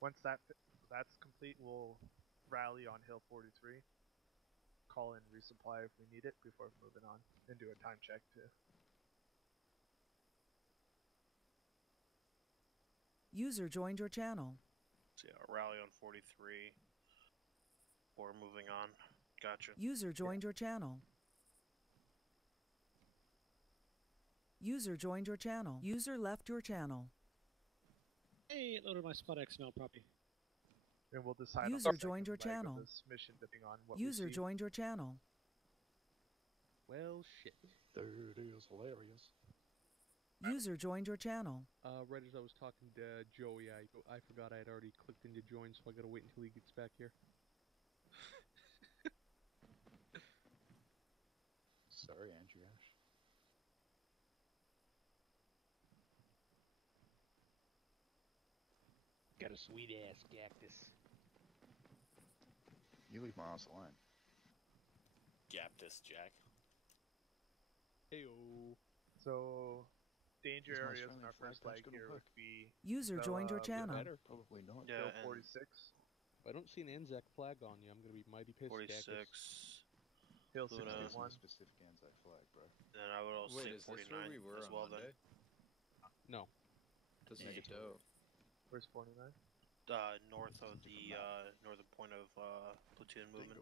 Once that's complete, we'll rally on Hill 43, call in resupply if we need it before moving on, and do a time check too. User joined your channel. So yeah, rally on 43. Or moving on. Gotcha. User joined your channel. User joined your channel. User left your channel. Hey, loaded my spot X now, Poppy. And we'll decide User on the joined your second leg channel. of this mission depending on what User we see. joined your channel. Well, shit. There it is, hilarious. User joined your channel. Right as I was talking to Joey, I forgot I had already clicked into join, so I gotta wait until he gets back here. Sorry, Andrew Ash. Got a sweet ass cactus. You leave my ass alone. Gaptus, Jack. Heyo. So, danger Is my areas in Australian our flag first leg patch gonna here work? would be User joined your channel. Better. Probably not. Yeah, Hill and 46, If I don't see an Anzac flag on you, I'm gonna be mighty pissed. 46. Hill Luna. There's no 61. specific Anzac flag, bro. Then I would also Wait, say is this where 49 we were as on well Monday? No. Doesn't Hey. make it dope. Where's 49? then. North of the northern point of platoon movement.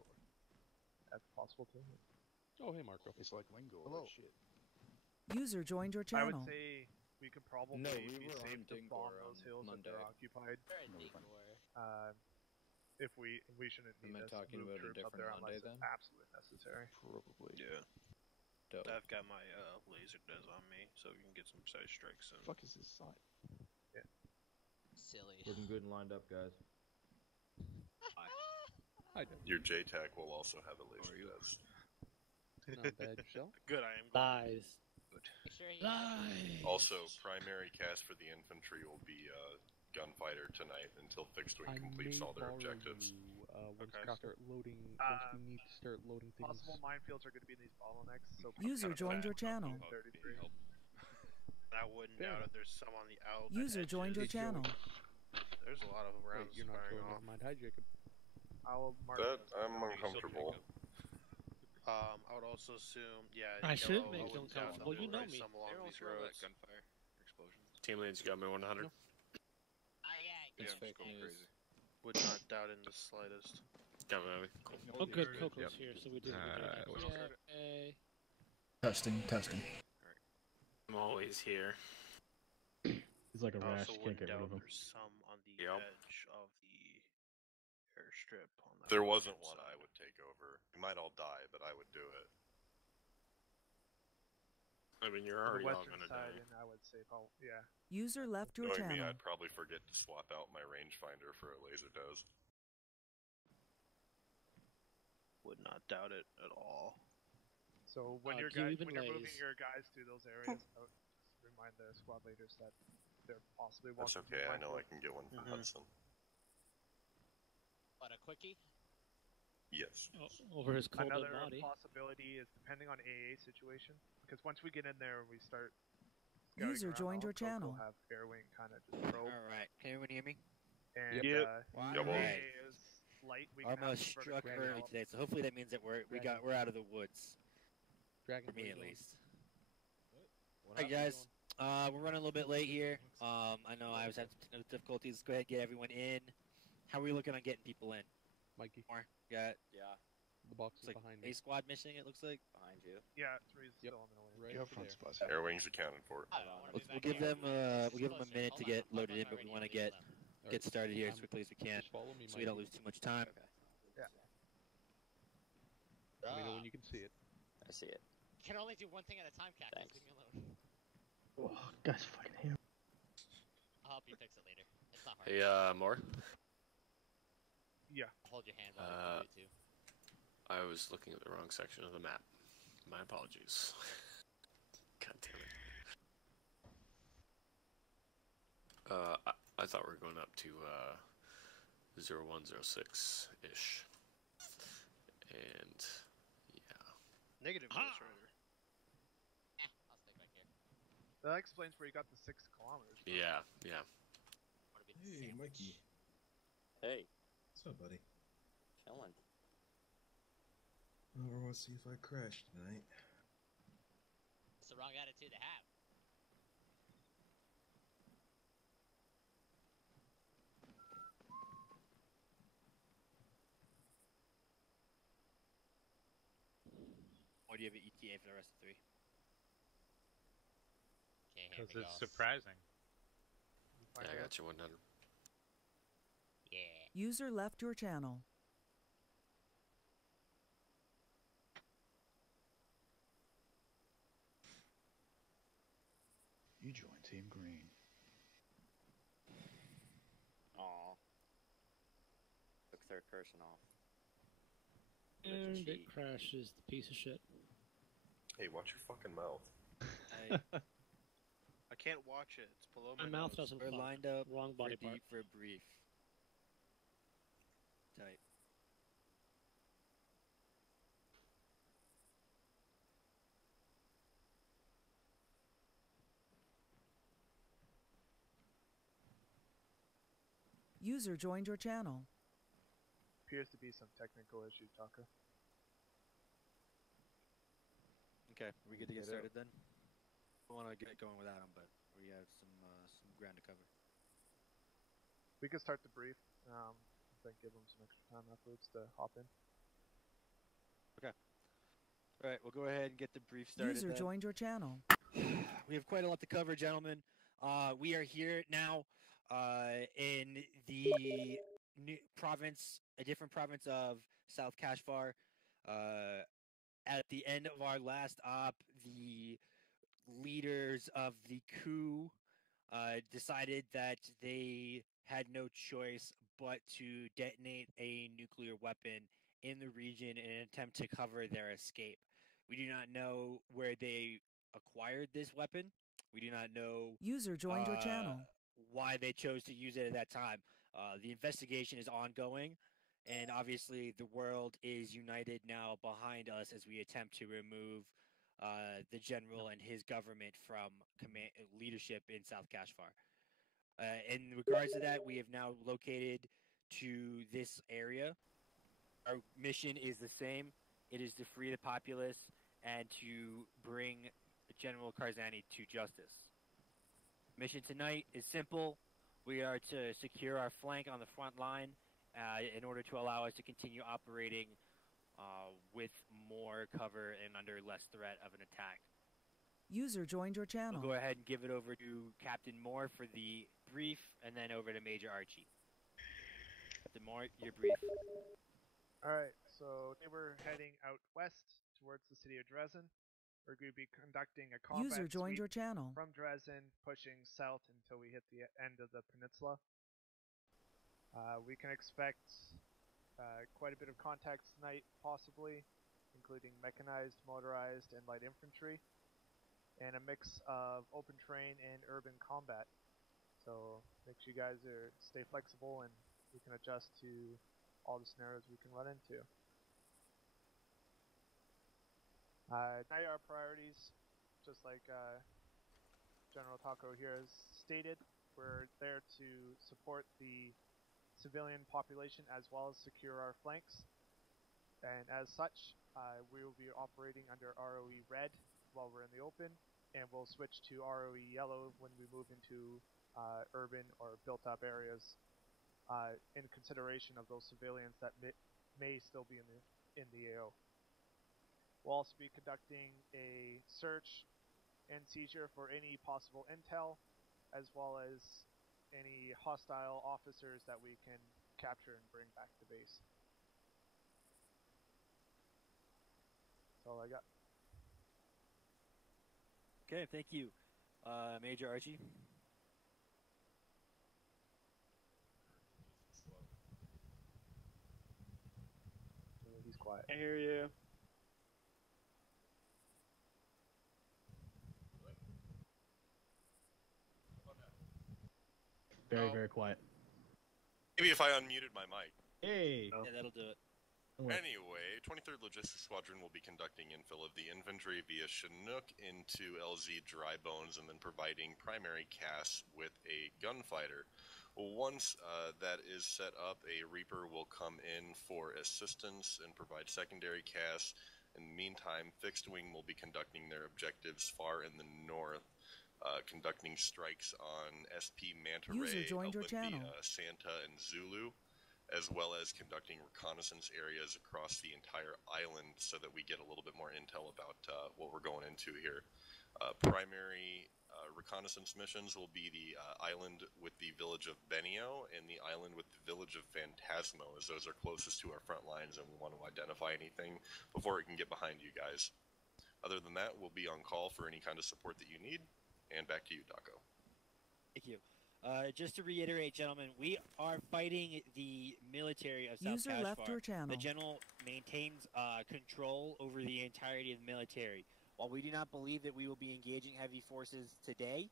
That's possible too. Oh, hey, Marco. It's like Lingor. Hello. Shit. User joined your I channel. would say we could probably No, we be were safe on to bomb Dingor those on hills if they're Monday. occupied. If we shouldn't Am need I to talking move about a troops up different there Monday unless then? it's absolutely necessary. Probably. Yeah. Dope. I've got my laser des on me, so we can get some precise strikes soon. Fuck is this site? Silly. Looking good and lined up, guys. Hi, Dad. Your JTAC will also have a laser test. Not bad yourself. Good, I am. Lies. Make sure he Lies. Also, primary cast for the infantry will be gunfighter tonight until fixed wing I completes may all their borrow objectives. you, once Okay. we start loading, once we need to start loading things. Possible minefields are going to be in these bottlenecks. So User Kinda joined bad. your channel. 33. I wouldn't Fair doubt enough. it. There's some on the out. User joined your edges. channel. There's a lot of Wait, rounds you're not firing showing off. never mind. Hi, Jacob. I will mark That those. I'm uncomfortable. I would also assume, yeah. I should yellow, make wouldn't them doubt that comfortable. there You know were me. Some along these roads. gunfire explosions. Team leads, you got me 100. No. It's fake news. Would not doubt in the slightest. Got me. Cool. Oh, good. Coco's here, so we did it. Yay. Testing, testing. I'm always here. He's like a I also wouldn't doubt there's some on the edge of the airstrip. On that There wasn't right-hand one side. I would take over. We might all die, but I would do it. I mean, you're The already all western gonna side, die. and I would say, oh, yeah. User left your Knowing me, channel. I'd probably forget to swap out my rangefinder for a laser des. Would not doubt it at all. So when do you even when you're moving lays? your guys to those areas, I would just remind the squad leaders that they're possibly That's walking okay, through I know I minefield. can get one from Mhm. Hudson. What, a quickie? Yes. Over his cold dead Another body. possibility is depending on AA situation, because once we get in there and we start scouting User around, joined all your Coke will channel. have air wing kind of just probe, Alright, can everyone hear me? and Yep. Alright. AA is light. We can have Almost some struck vertical early develop. today, so hopefully that means that we're out of the woods. Dragon, For me where at you going? least. Alright guys, we're running a little bit late here. I know I was having some difficulties. Go ahead and get everyone in. How are we looking on getting people in? Mikey, More? Got Yeah, the box it's is like behind me. a squad missing, it looks like. behind you. Yeah, three's still on the way. Right You have over front there. spots. Air wings accounted for. We'll give them a minute to get loaded in, but we want to get started here as quickly as we can, Just follow me, so we don't Mikey. lose too much time. Okay. Let me know when you can see it. I see it. Can only do one thing at a time, Cactus. Thanks. Leave me alone. Oh, guys, fucking hate him. I'll help you fix it later. It's not hard. Hey, more? Yeah. I'll hold your hand while you do too. I was looking at the wrong section of the map. My apologies. God damn it. I thought we were going up to 0106-ish. And, yeah. Negative Ah! Rider. I'll stay back here. That explains where you got the 6 kilometers from. Yeah, yeah. Want to be the sandwich. Hey, What's up, buddy? chillin'. I want to see if I crash tonight. It's the wrong attitude to have. Or do you have an ETA for the rest of 3? Can't hear Because me, it's y'all. surprising. Yeah, I got you 100. Yeah. User left your channel. You join Team Green. Aw. Took third person off. And it crashes the piece of shit. Hey, watch your fucking mouth. I can't watch it. It's below My my mouth nose. doesn't We're fuck. lined up Wrong body for, part. for a brief. Tight. User joined your channel. Appears to be some technical issues, Taka. Okay, we good to get Get out. started then? We want to get going without him, but we have some ground to cover. We can start the brief, then give them some extra time afterwards to hop in. Okay. All right, we'll go ahead and get the brief started. User then. joined your channel. We have quite a lot to cover, gentlemen. We are here now in the new province, a different province of South Kashgar. At the end of our last op, the leaders of the coup decided that they had no choice but to detonate a nuclear weapon in the region in an attempt to cover their escape. We do not know where they acquired this weapon. We do not know User joined your channel. why they chose to use it at that time. The investigation is ongoing, and obviously the world is united now behind us as we attempt to remove the general and his government from leadership in South Kashgar. In regards to that, we have now located to this area. Our mission is the same. It is to free the populace and to bring General Karzani to justice. Mission tonight is simple. We are to secure our flank on the front line in order to allow us to continue operating with more cover and under less threat of an attack. User joined your channel. We'll go ahead and give it over to Captain Moore for the brief, and then over to Major Archie. Captain Moore, your brief. Alright, so they were heading out west towards the city of Dresden. We're going to be conducting a combat User joined sweep your channel. from Dresden, pushing south until we hit the end of the peninsula. We can expect quite a bit of contacts tonight, possibly, including mechanized, motorized, and light infantry, and a mix of open terrain and urban combat. So make sure you guys stay flexible, and we can adjust to all the scenarios we can run into. Tonight our priorities, just like General Taco here has stated, we're there to support the civilian population as well as secure our flanks. And as such, we will be operating under ROE Red while we're in the open, and we'll switch to ROE Yellow when we move into urban or built-up areas in consideration of those civilians that may still be in the AO. We'll also be conducting a search and seizure for any possible intel, as well as any hostile officers that we can capture and bring back to base. That's all I got. Okay, thank you. Major Archie? He's quiet. I hear you. Very, very quiet. Maybe if I unmuted my mic. Hey. Yeah, that'll do it. Anyway, 23rd Logistics Squadron will be conducting infill of the infantry via Chinook into LZ Dry Bones and then providing primary CAS with a gunfighter. Once that is set up, a Reaper will come in for assistance and provide secondary CAS. In the meantime, Fixed Wing will be conducting their objectives far in the north, conducting strikes on SP Manta Ray, Olympia, Santa, and Zulu, as well as conducting reconnaissance areas across the entire island so that we get a little bit more intel about what we're going into here. Primary reconnaissance missions will be the island with the village of Benio and the island with the village of Phantasmo, as those are closest to our front lines and we want to identify anything before it can get behind you guys. Other than that, we'll be on call for any kind of support that you need. And back to you, Daco. Thank you. Just to reiterate, gentlemen, we are fighting the military of South User left Kashmir. your channel. The general maintains control over the entirety of the military. While we do not believe that we will be engaging heavy forces today,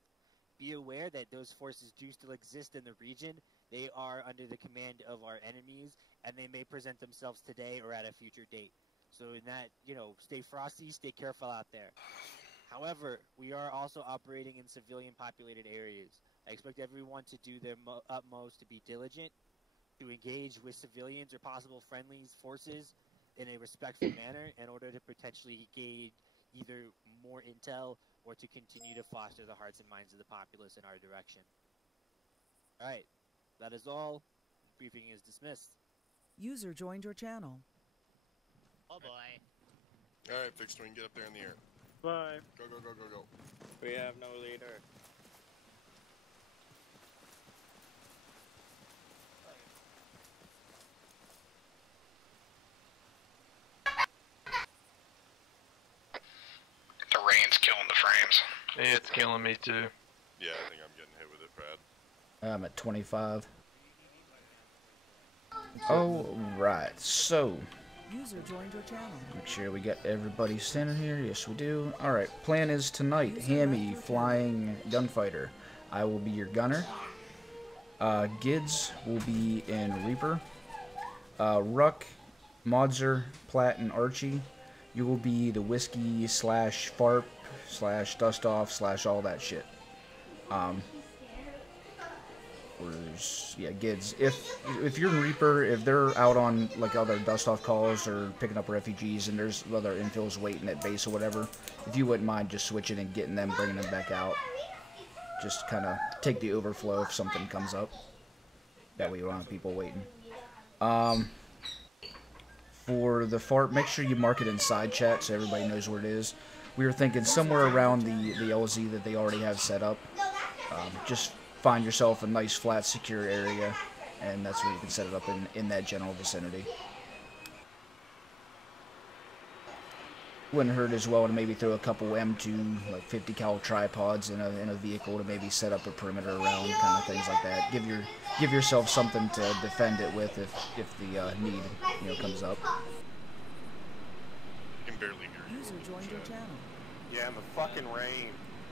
be aware that those forces do still exist in the region. They are under the command of our enemies, and they may present themselves today or at a future date. So in that, stay frosty, stay careful out there. However, we are also operating in civilian-populated areas. I expect everyone to do their utmost to be diligent, to engage with civilians or possible friendly forces in a respectful manner in order to potentially gauge either more intel or to continue to foster the hearts and minds of the populace in our direction. All right, that is all. Briefing is dismissed. User joined your channel. Oh boy. Alright, Fixed Wing, get up there in the air. Bye. Go, go, go, go, go. We have no leader. The rain's killing the frames. Yeah, it's killing me too. Yeah, I think I'm getting hit with it, Brad. I'm at 25. Alright, so User joined your channel. make sure we got everybody standing here. Yes, we do. Alright, plan is tonight. Hammy, flying gunfighter. I will be your gunner. Gids will be in Reaper. Ruck, Modzer, Platt, and Archie. You will be the whiskey / FARP / dust off / all that shit. Yeah, Gids. If you're in Reaper, if they're out on like other dust off calls or picking up refugees and there's other infills waiting at base or whatever, if you wouldn't mind just switching and getting them, bringing them back out. Just kind of take the overflow if something comes up. That way you don't have people waiting. For the FARP, make sure you mark it in side chat so everybody knows where it is. We were thinking somewhere around the LZ that they already have set up. Just find yourself a nice, flat, secure area, and that's where you can set it up in that general vicinity. Wouldn't hurt as well to maybe throw a couple M2, like 50 cal tripods in a vehicle to maybe set up a perimeter around, kind of things like that. Give yourself something to defend it with if the need comes up. I can barely hear you. User joined your channel. Yeah, and the fucking rain.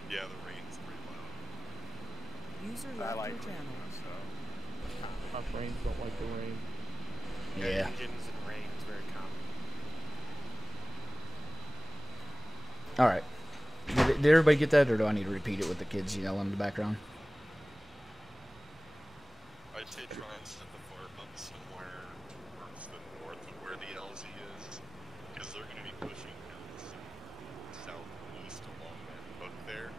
Yeah, the rain's pretty loud. User I left like your rain, channel. so. My brains don't like the rain. Yeah. Engines and rain is very common. Alright. Did everybody get that, or do I need to repeat it with the kids yelling in the background? I'd say try and set the FARP up somewhere towards the north of where the LZ is, because they're going to be pushing down southeast along that hook there,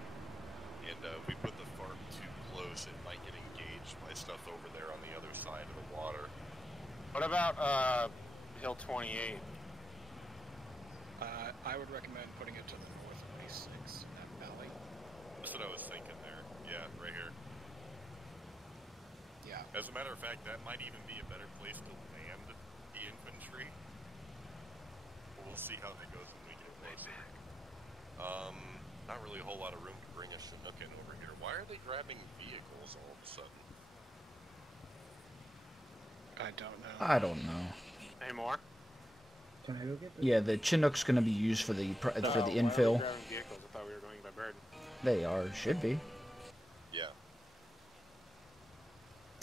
and if we put the FARP too close, it might get engaged by stuff over there on the other side of the water. What about Hill 28? I would recommend putting it to the north of A6 in that valley. That's what I was thinking there. Yeah, right here. Yeah. As a matter of fact, that might even be a better place to land the infantry. We'll see how that goes when we get closer. Not really a whole lot of room to bring a Chinook in over here. Why are they grabbing vehicles all of a sudden? I don't know. I don't know. Any more? Yeah, the Chinook's going to be used for the infill. Why are we grabbing vehicles? I thought we were going by bird. They are, should be. Yeah.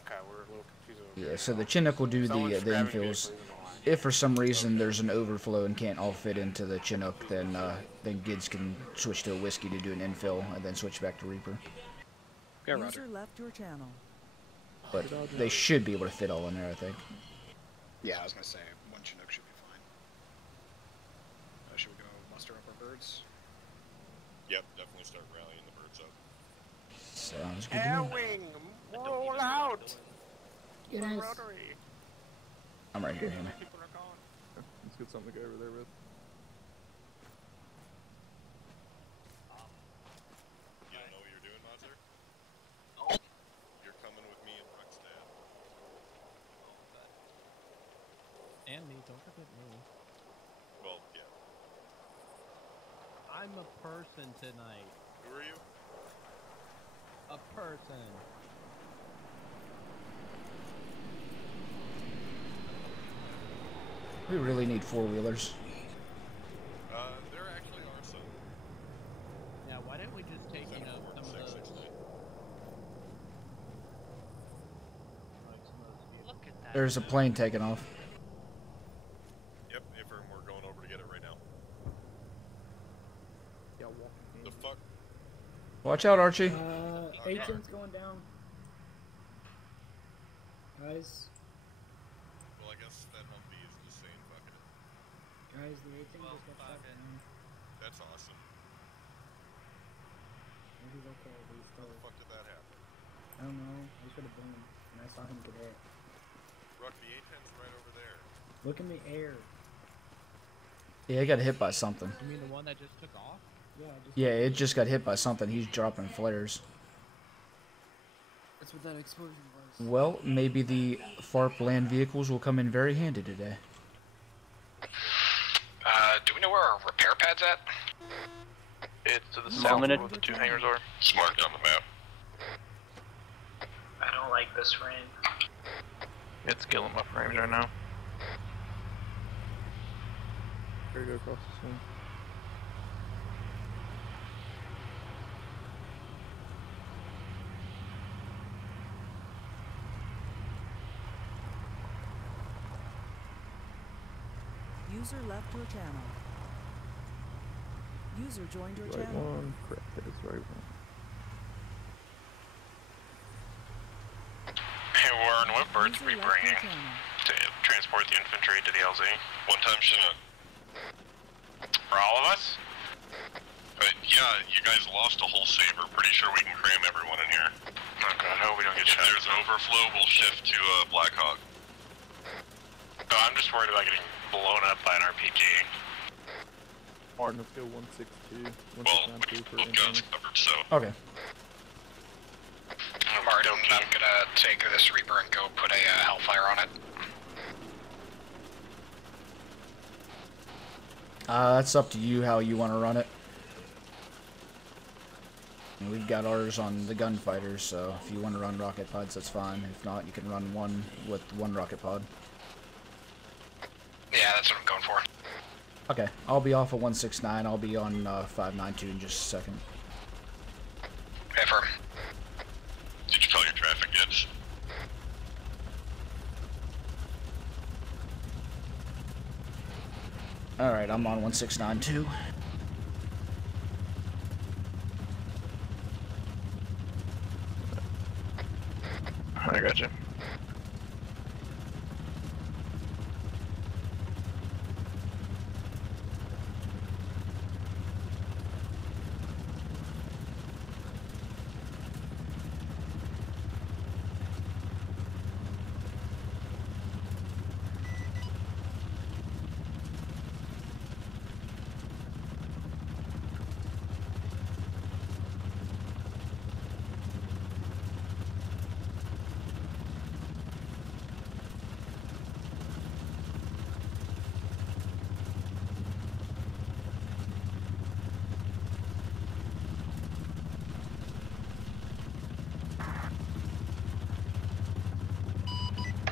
Okay, we're a little confused. Yeah, so the Chinook will do Someone's the grabbing infills. vehicles, I don't know why. if for some reason there's an overflow and can't all fit into the Chinook, then Gids can switch to a whiskey to do an infill and then switch back to Reaper. Yeah, Roger. User left your channel. But they should be able to fit all in there, I think. Yeah, I was gonna say one Chinook should be fine. Should we go muster up our birds? Yep, definitely start rallying the birds up. Sounds good to me. Wing, roll out. Get us. Rotary. I'm right here, Hannah. People are gone. Let's get something to go over there with. You don't know what you're doing, Mazzer? You're coming with me and Rockstad. And me, don't forget me. Well, yeah. I'm a person tonight. Who are you? A person. We really need four-wheelers. There actually are some. Yeah, why didn't we just take, you know, some of those... Look at that. There's a plane taking off. Yep, Ifern, we're going over to get it right now. Yeah, walking. The fuck? Watch out, Archie. Agent's going down. Guys, Well, I guess that Humvee is just saying fuck it. guys, the agent just got shot down. That's awesome. He's okay, but he's How still... the fuck did that happen? I don't know. I should have been him, and I saw him today. Ruck, the A-10's right over there. Look in the air. Yeah, he got hit by something. You mean the one that just took off? Yeah, just... Yeah, it just got hit by something. He's dropping flares. That's what that explosion was. Well, maybe the FARP land vehicles will come in very handy today. Do we know where our repair pad's at? It's to the south of where the two hangars are. It's marked on the map. I don't like this rain. It's killing my frames right now. Ready to go across the swing. User left your channel. User joined your Right channel. one. Correct, that is right one. Hey Warren, what birds User are we left your bringing channel. to transport the infantry to the LZ? One-time Chinook. For all of us? Yeah, you guys lost a whole saber. Pretty sure we can cram everyone in here. Oh god, I hope we don't get If shot. there's overflow, we'll shift to Blackhawk. No, I'm just worried about getting blown up by an RPG. Martin, let's go 162. Well, 162 for we've got incoming. covered, so. Okay. Martin, I'm gonna take this Reaper and go put a Hellfire on it. That's up to you how you want to run it. We've got ours on the gunfighters, so if you want to run rocket pods, that's fine. If not, you can run one with one rocket pod. Yeah, that's what I'm going for. Okay, I'll be off at 169. I'll be on 592 in just a second. Affirm. Did you call your traffic edge? Alright, I'm on 169 too. I got you.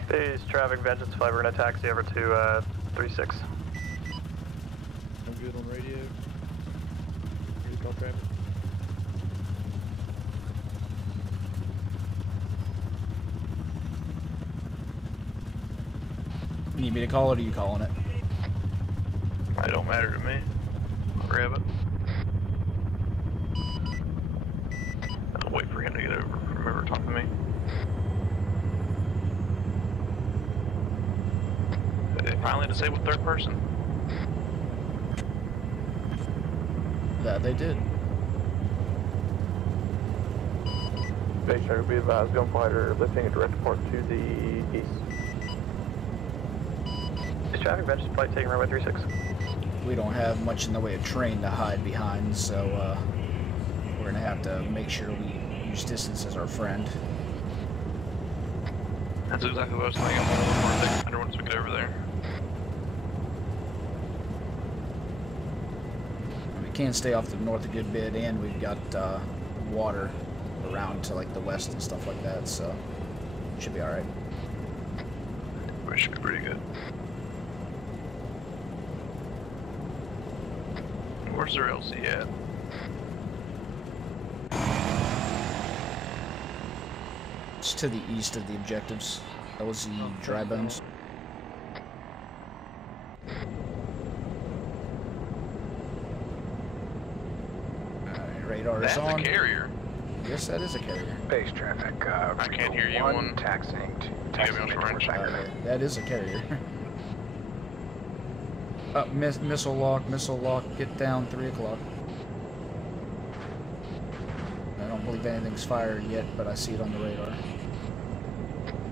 Phase traffic Vengeance 5, we're gonna taxi over to 36. I'm good on radio. Here's call traffic. You need me to call it, or are you calling it? It don't matter to me. I'll grab it. I'll wait for him to get over. Remember, talk to me. They finally disabled third person. That they did. Base Tracker, be advised, gunfighter lifting a direct report to the east. Is traffic bench flight taking runway 36? We don't have much in the way of terrain to hide behind, so we're gonna have to make sure we use distance as our friend. That's exactly what I was thinking. I'm gonna look for a once we get over there. We can stay off the north a good bit, and we've got water around to like the west and stuff like that, so should be all right. We should be pretty good. Where's their LZ at? It's to the east of the objectives. LZ dry bones. Radar is on. That's a carrier. Yes, that is a carrier. Base traffic. I can't hear you on taxiing to taxi range. That is a carrier. Missile lock, get down, 3 o'clock. I don't believe anything's fired yet, but I see it on the radar.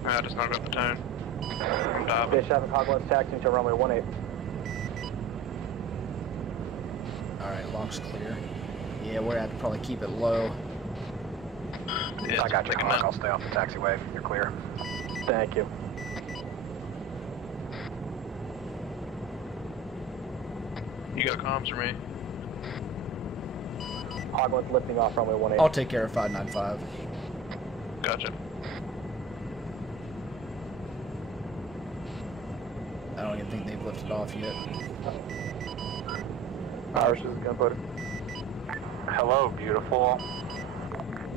I just knocked up the tone. I'm diving. Base traffic, Hogwarts taxiing to runway 18. Alright, lock's clear. Yeah, we're gonna have to probably keep it low. Yeah, I got you, Hawk. I'll stay off the taxiway. You're clear. Thank you. You got comms for me? Hogwarts lifting off runway 18. I'll take care of 595. Gotcha. I don't even think they've lifted off yet. Irish is gunfighter. Hello, beautiful.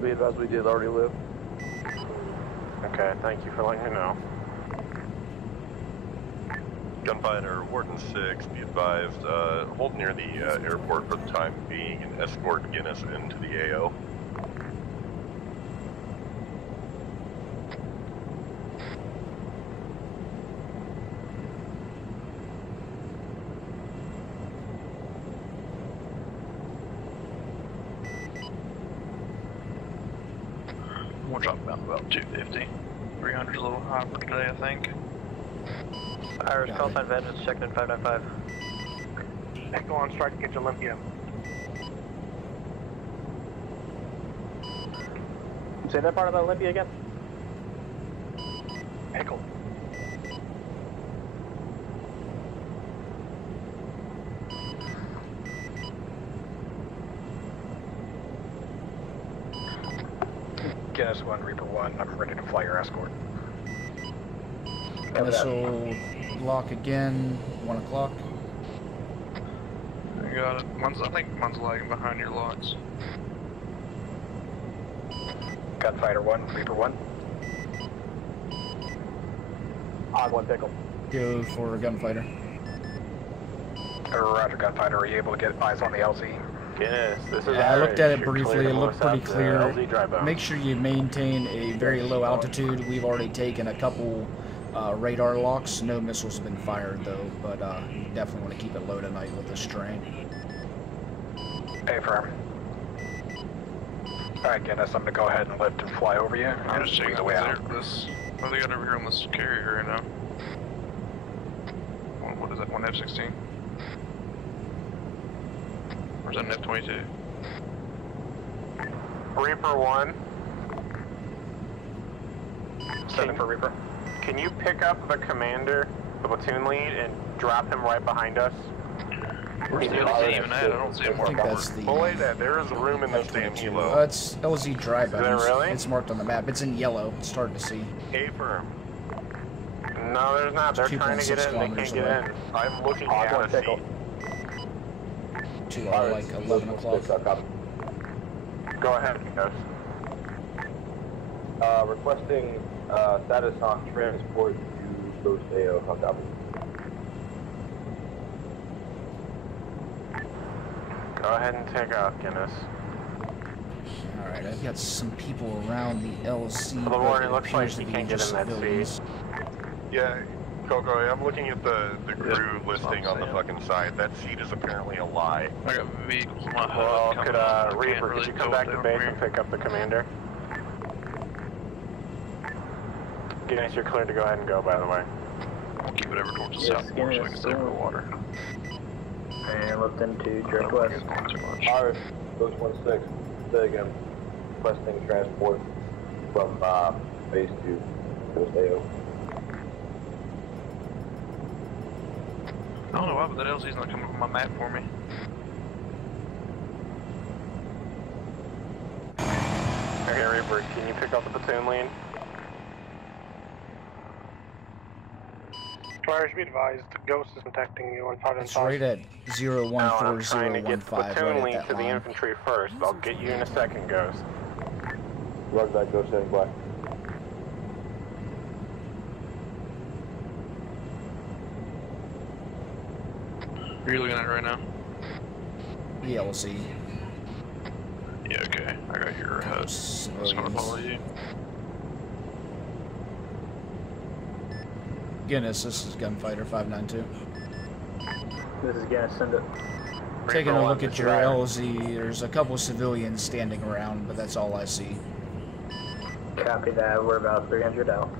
Be advised, we did already live. Okay, thank you for letting me know. Gunfighter, Warden 6, be advised, hold near the airport for the time being and escort Guinness into the AO. We'll drop down to about 250. 300's a little high for today, I think. Irish call sign vengeance checking in 595. Echo on strike against Olympia. Say that part about Olympia again. Echo. Guinness 1, Reaper 1. I'm ready to fly your escort. Missile lock again, 1 o'clock. I got it. I think mine's lagging behind your locks. Gunfighter 1, Reaper 1. Hog 1 pickle. Go for a gunfighter. Roger, Gunfighter. Are you able to get eyes on the LZ? Guinness, this is I looked at it briefly, it looked pretty clear. LZ dry bone. Make sure you maintain a very low altitude. We've already taken a couple radar locks. No missiles have been fired though, but you definitely want to keep it low tonight with this terrain. Hey, firm. Alright, Guinness, I'm gonna go ahead and lift and fly over you. I'm just checking the way out. this. What do they got over here on this carrier right now? What is that, 1 F-16? Or is that an F-22? Reaper 1. Setting for Reaper. Can you pick up the commander, the platoon lead, and drop him right behind us? Where's the LZ even at? I don't see him. I think that's the... Boy, there is room in this damn kilo. It's LZ dry bones. really? It's marked on the map. It's in yellow. It's hard to see. A firm. No, there's not. They're trying to get 2.6 in. They kilometers can't get away. in. I'm looking at a seat. To like 11 o'clock. Go ahead, guys. Requesting status on transport to Ghost AO, how copy? Go ahead and take out, Guinness. Alright, I've got some people around the LC. Lamorne, but it looks like appears you to be can't get just in that civilians. seat. Yeah, Coco, I'm looking at the crew listing on the fucking side. That seat is apparently a lie. I got vehicles in my HUD Well, coming could, up, so I can't Reaper, really could you go come back with to it base from and here. pick up the commander? Guinness, you're cleared to go ahead and go, by the way. We'll keep it over towards the Yes, south more so we can Guinness, stay for the water. And left into direct I don't west. think it's going too much. Alright, Ghost 16, say again. Requesting transport from base to Ghost AO. I don't know why, but that LZ's not coming up on my map for me. Okay, Reaper, can you pick up the platoon lead? Flyers, be advised, Ghost is contacting you on 5 and It's 5. right at No, I'm trying to get the 014015 platoon right lead at to that the line. infantry first. I'll get you in a second, Ghost. Roger that, Ghost heading black. Who are you looking at right now? The LC. Yeah, okay. I got your HUD. Just gonna follow you. Guinness, this is Gunfighter 592. This is Guinness, send it. Taking a look at your Reaper, LZ, there's a couple civilians standing around, but that's all I see. Copy that, we're about 300 out.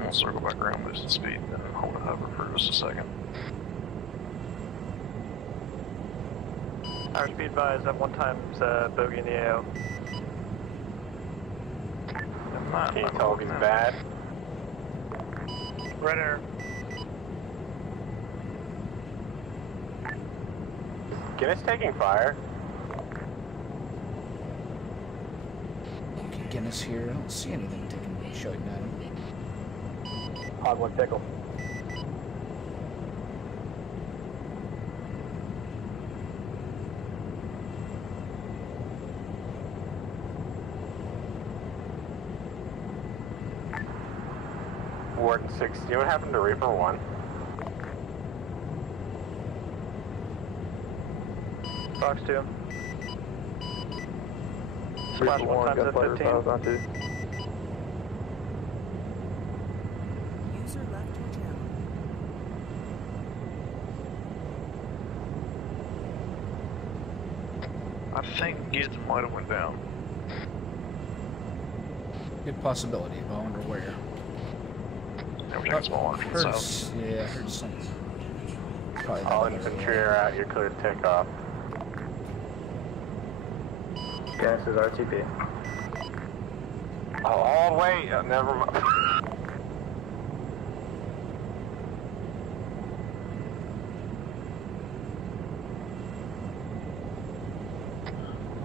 We'll circle back around, boost the speed, and then hold it hover for just a second. Our speed advised at 1 times bogey in the AO. Can you tell if he's bad? Red air. Guinness taking fire. Okay, Guinness here, I don't see anything shooting at him. Hog 1 pickle. Warden 60, what happened to Reaper 1? Fox 2. Splash 1 times at 15. User left your channel. I think Gids might have went down. Good possibility, but I wonder where. Yeah, we're taking small arms from the Heard south. yeah, I heard something. Probably All that other infantry way. are out, you're clear to take off. Guinness is RTP. Oh, wait, never mind.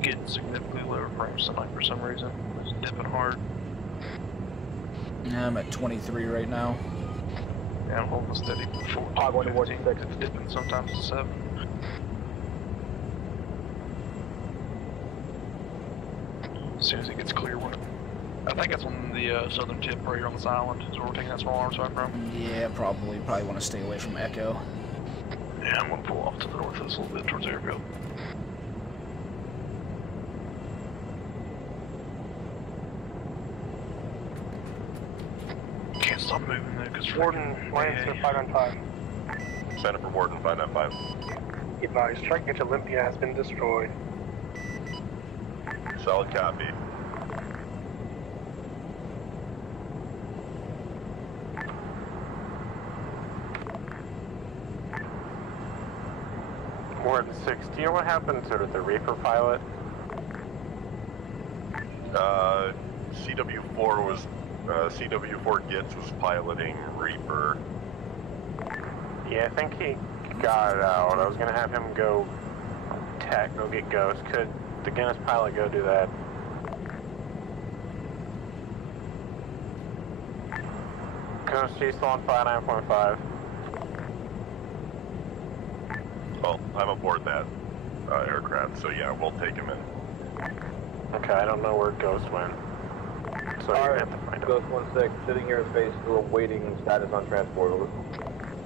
Getting significantly lower frames tonight for some reason. It's dipping hard. Yeah, I'm at 23 right now. Yeah, I'm holding steady for 14, Hog 1 to Warden 15. 6. It's dipping sometimes to 7. As soon as it gets clear, I think that's on the southern tip right here on this island, is where we're taking that small arms side from. Yeah, probably want to stay away from Echo. Yeah, I'm gonna pull off to the north of this a little bit towards airfield. Can't stop moving though, because Warden, lands to 5 on 5. Center for Warden 595. Advised, strike at Olympia has been destroyed. Solid copy. Warden 6, do you know what happened to the Reaper pilot? CW4 was, CW4 Gitz was piloting Reaper. Yeah, I think he got out. I was gonna have him go go get Ghost. Could the Guinness pilot go do that? Ghost, you still on 59.5? Well, I'm aboard that. aircraft, so yeah, we'll take him in. Okay, I don't know where Ghost went. So you're gonna have to find out. Ghost 1-6, sitting here in phase 2, awaiting status on transport. Over.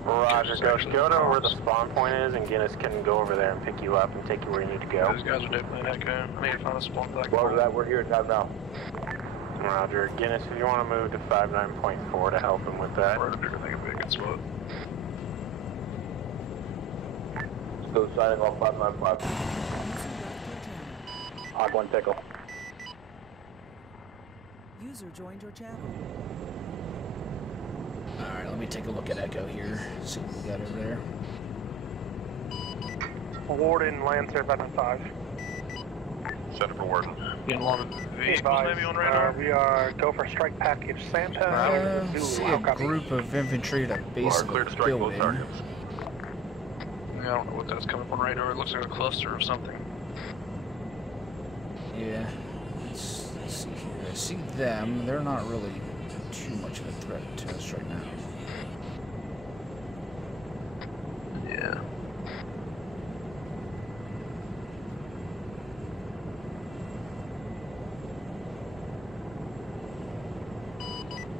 Roger, Ghost, go to where the spawn point is, and Guinness can go over there and pick you up and take you where you need to go. These guys are definitely in Echo. I need to find a spawn back. Roger that, we're here, time now. Roger, Guinness, if you want to move to 59.4 to help him with that. Right up here, I think it'd be a good spot. Still signing off 595. Hog 1 tickle. User joined your channel. Alright, let me take a look at Echo here. See what we got over there. Warden, Lancer, 595. Center for Warden. Getting a lot of vehicles maybe on radar. We are go for strike package Santa. See a group of infantry at a base of a building. Yeah, I don't know what that's coming up on radar. It looks like a cluster or something. Yeah. Let's see here. I see them. They're not really too much of a threat to us right now. Yeah.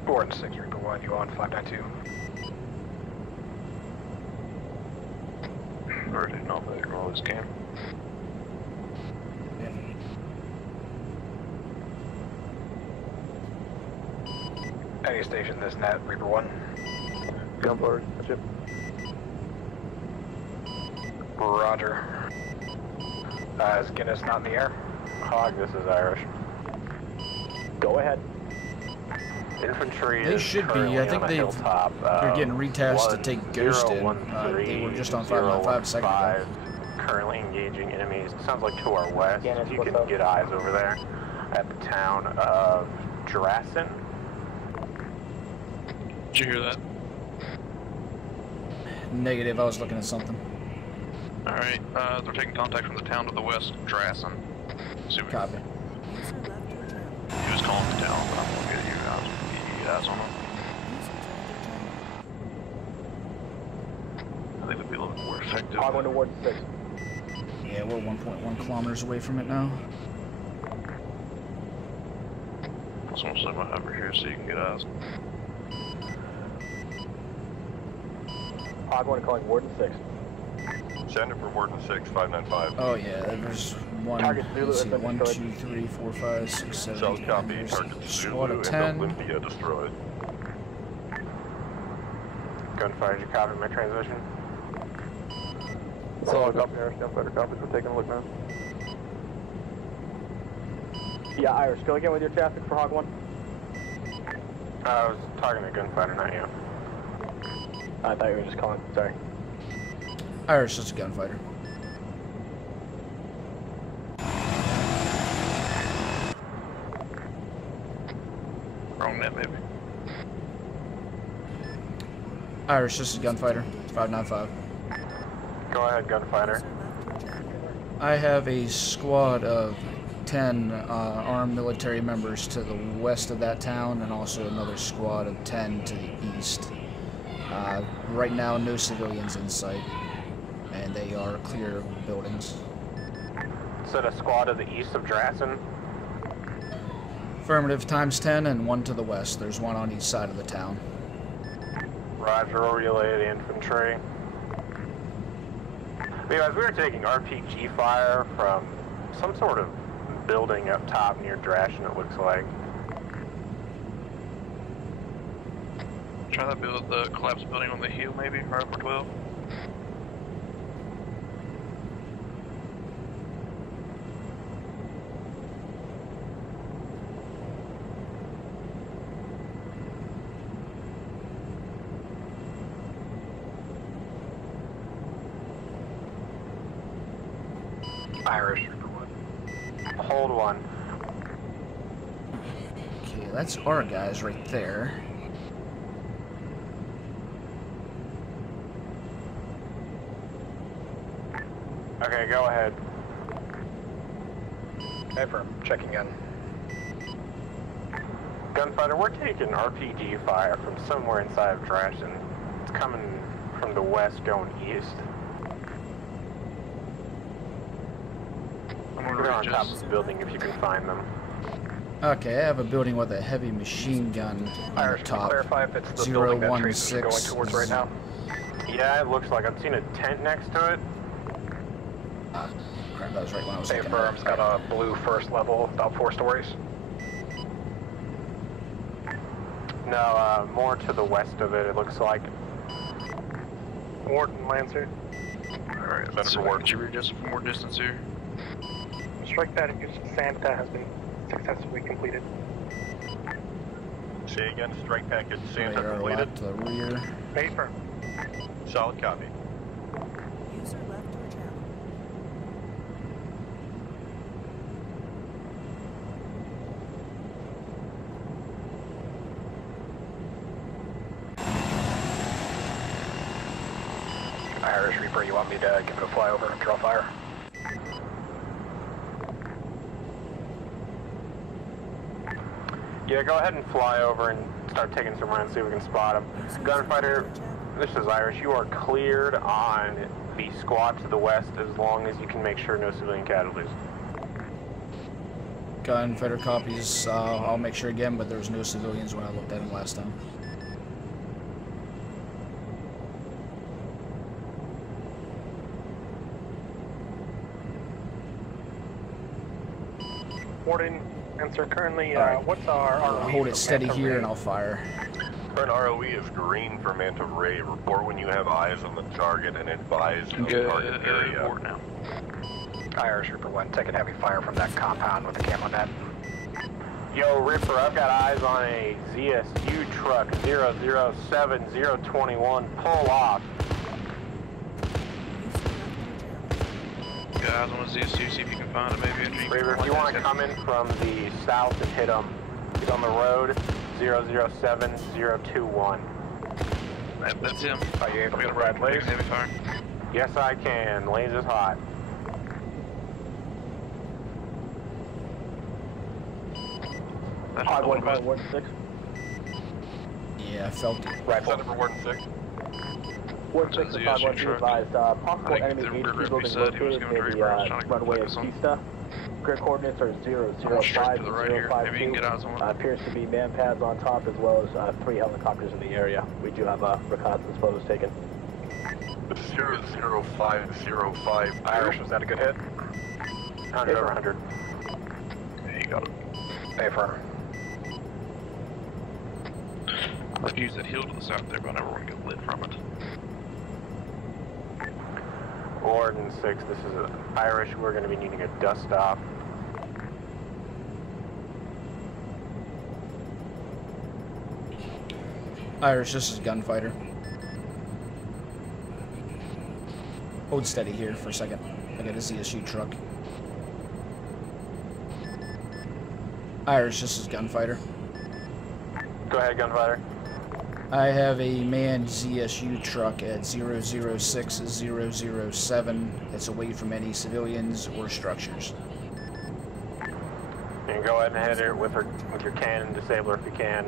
Warden 6, Reaper 1, you on 592. Already know that ignore this camp. Any station, this net, Reaper 1. Gunpowder, ship. Roger. Is Guinness not in the air? Hog, this is Irish. Go ahead. Infantry They is should be. currently I think on a they're hilltop. getting retasked to take Ghost in. They were just on 595 a second ago. Currently engaging enemies. Sounds like to our west. If you can get eyes over there at the town of Drassen. Did you hear that? Negative, I was looking at something. Alright, they're taking contact from the town to the west, Drassen. Copy. He was calling the town, but I'm gonna get you guys on him. I think it'd be a little bit more effective. Hog 1 to Warden 6. Yeah, we're 1.1 kilometers away from it now. Just want to send my over here so you can get eyes. Hog 1 calling Warden 6. Center for Warden 6, 595. Oh yeah, there's one, Target Zulu let's see, has been 1, 2, destroyed. 3, 4, 5, 6, 7, Cell 8, copy. there's Target a Zulu squad of and 10. Olympia destroyed. Gunfire, did you copy my transition? It's all copy, Irish. Gunfighter copies. We're taking a look now. Yeah, Irish. Go again with your traffic for Hog 1. I was talking to Gunfighter, not you. I thought you were just calling. Sorry. Irish is a gunfighter. Wrong net, maybe. Irish is a gunfighter. 595. Go ahead, Gunfighter. I have a squad of 10 armed military members to the west of that town, and also another squad of 10 to the east. Right now, no civilians in sight, and they are clear of buildings. Set a squad to the east of Drassen. Affirmative, times 10, and one to the west. There's one on each side of the town. Roger, we'll relay the infantry. Anyways, we were taking RPG fire from some sort of building up top near Drassen, it looks like. Try that build, the collapsed building on the hill, maybe, right over 12. Irish, Reaper 1. Hold one. Okay, that's our guys right there. Okay, go ahead. Affirm, checking in. Gunfighter, we're taking RPG fire from somewhere inside of Drassen. It's coming from the west going east. on top of the building if you can find them. Okay, I have a building with a heavy machine gun on Irish, the can you top. clarify if it's the building that Tracer's going 016. towards right now? Yeah, it looks like I've seen a tent next to it. Crap, that was right when I was Same looking firm. at It's it. got a blue first level, about 4 stories. No, more to the west of it, it looks like. Warden, Lancer. Alright, that's a warden. Should we just more distance here? Strike that if Santa has been successfully completed. Say again, strike package Santa Radar completed. locked to the rear. Paper. Solid copy. User left your channel. Irish Reaper, you want me to give it a flyover and draw fire? Yeah, go ahead and fly over and start taking some runs, see if we can spot them. Gunfighter, this is Irish. You are cleared on the squad to the west as long as you can make sure no civilian casualties. Gunfighter copies. I'll make sure again, but there was no civilians when I looked at them last time. Warden, answer currently, Alright. what's our ROE? Hold it for steady Manta here Ray? and I'll fire. Current ROE is green for Manta Ray. Report when you have eyes on the target and advise of target area. Warden now. Irish Reaper 1, taking heavy fire from that compound with the camera net. Yo, Ripper, I've got eyes on a ZSU truck 007021. Pull off. Guys, I want to see if you can find it. Maybe a Ripper, if you want to come in from the south and hit them, get on the road 007021. That's him. Are you able to ride laser? heavy fire? Yes, I can. Laser's hot. That's Hard not one, bad. hard one, 6. Yeah, I felt it. Rifle. Center for Warden 6. Warden 6 Sounds and like 5 1 a truck. advised, possible I think enemy the HQ rear building said he was located going near to the reverse, trying to runway of focus on. Pista. Grid coordinates are Almost straight to the right here. Maybe you can 005 get eyes on it. Appears to be man pads on top as well as 3 helicopters in the area. We do have reconnaissance photos taken. 00505. Irish, was that a good hit? 100 over 100. Yeah, you got it. Hey, firm. I'd use that hill to the south there, but I never want to get lit from it. Warden 6, this is Irish. We're going to be needing a dust off. Irish, this is Gunfighter. Hold steady here for a second. I got a ZSU truck. Irish, this is Gunfighter. Go ahead, Gunfighter. I have a manned ZSU truck at 006007 that's away from any civilians or structures. You can go ahead and hit her with your cannon, disable her if you can.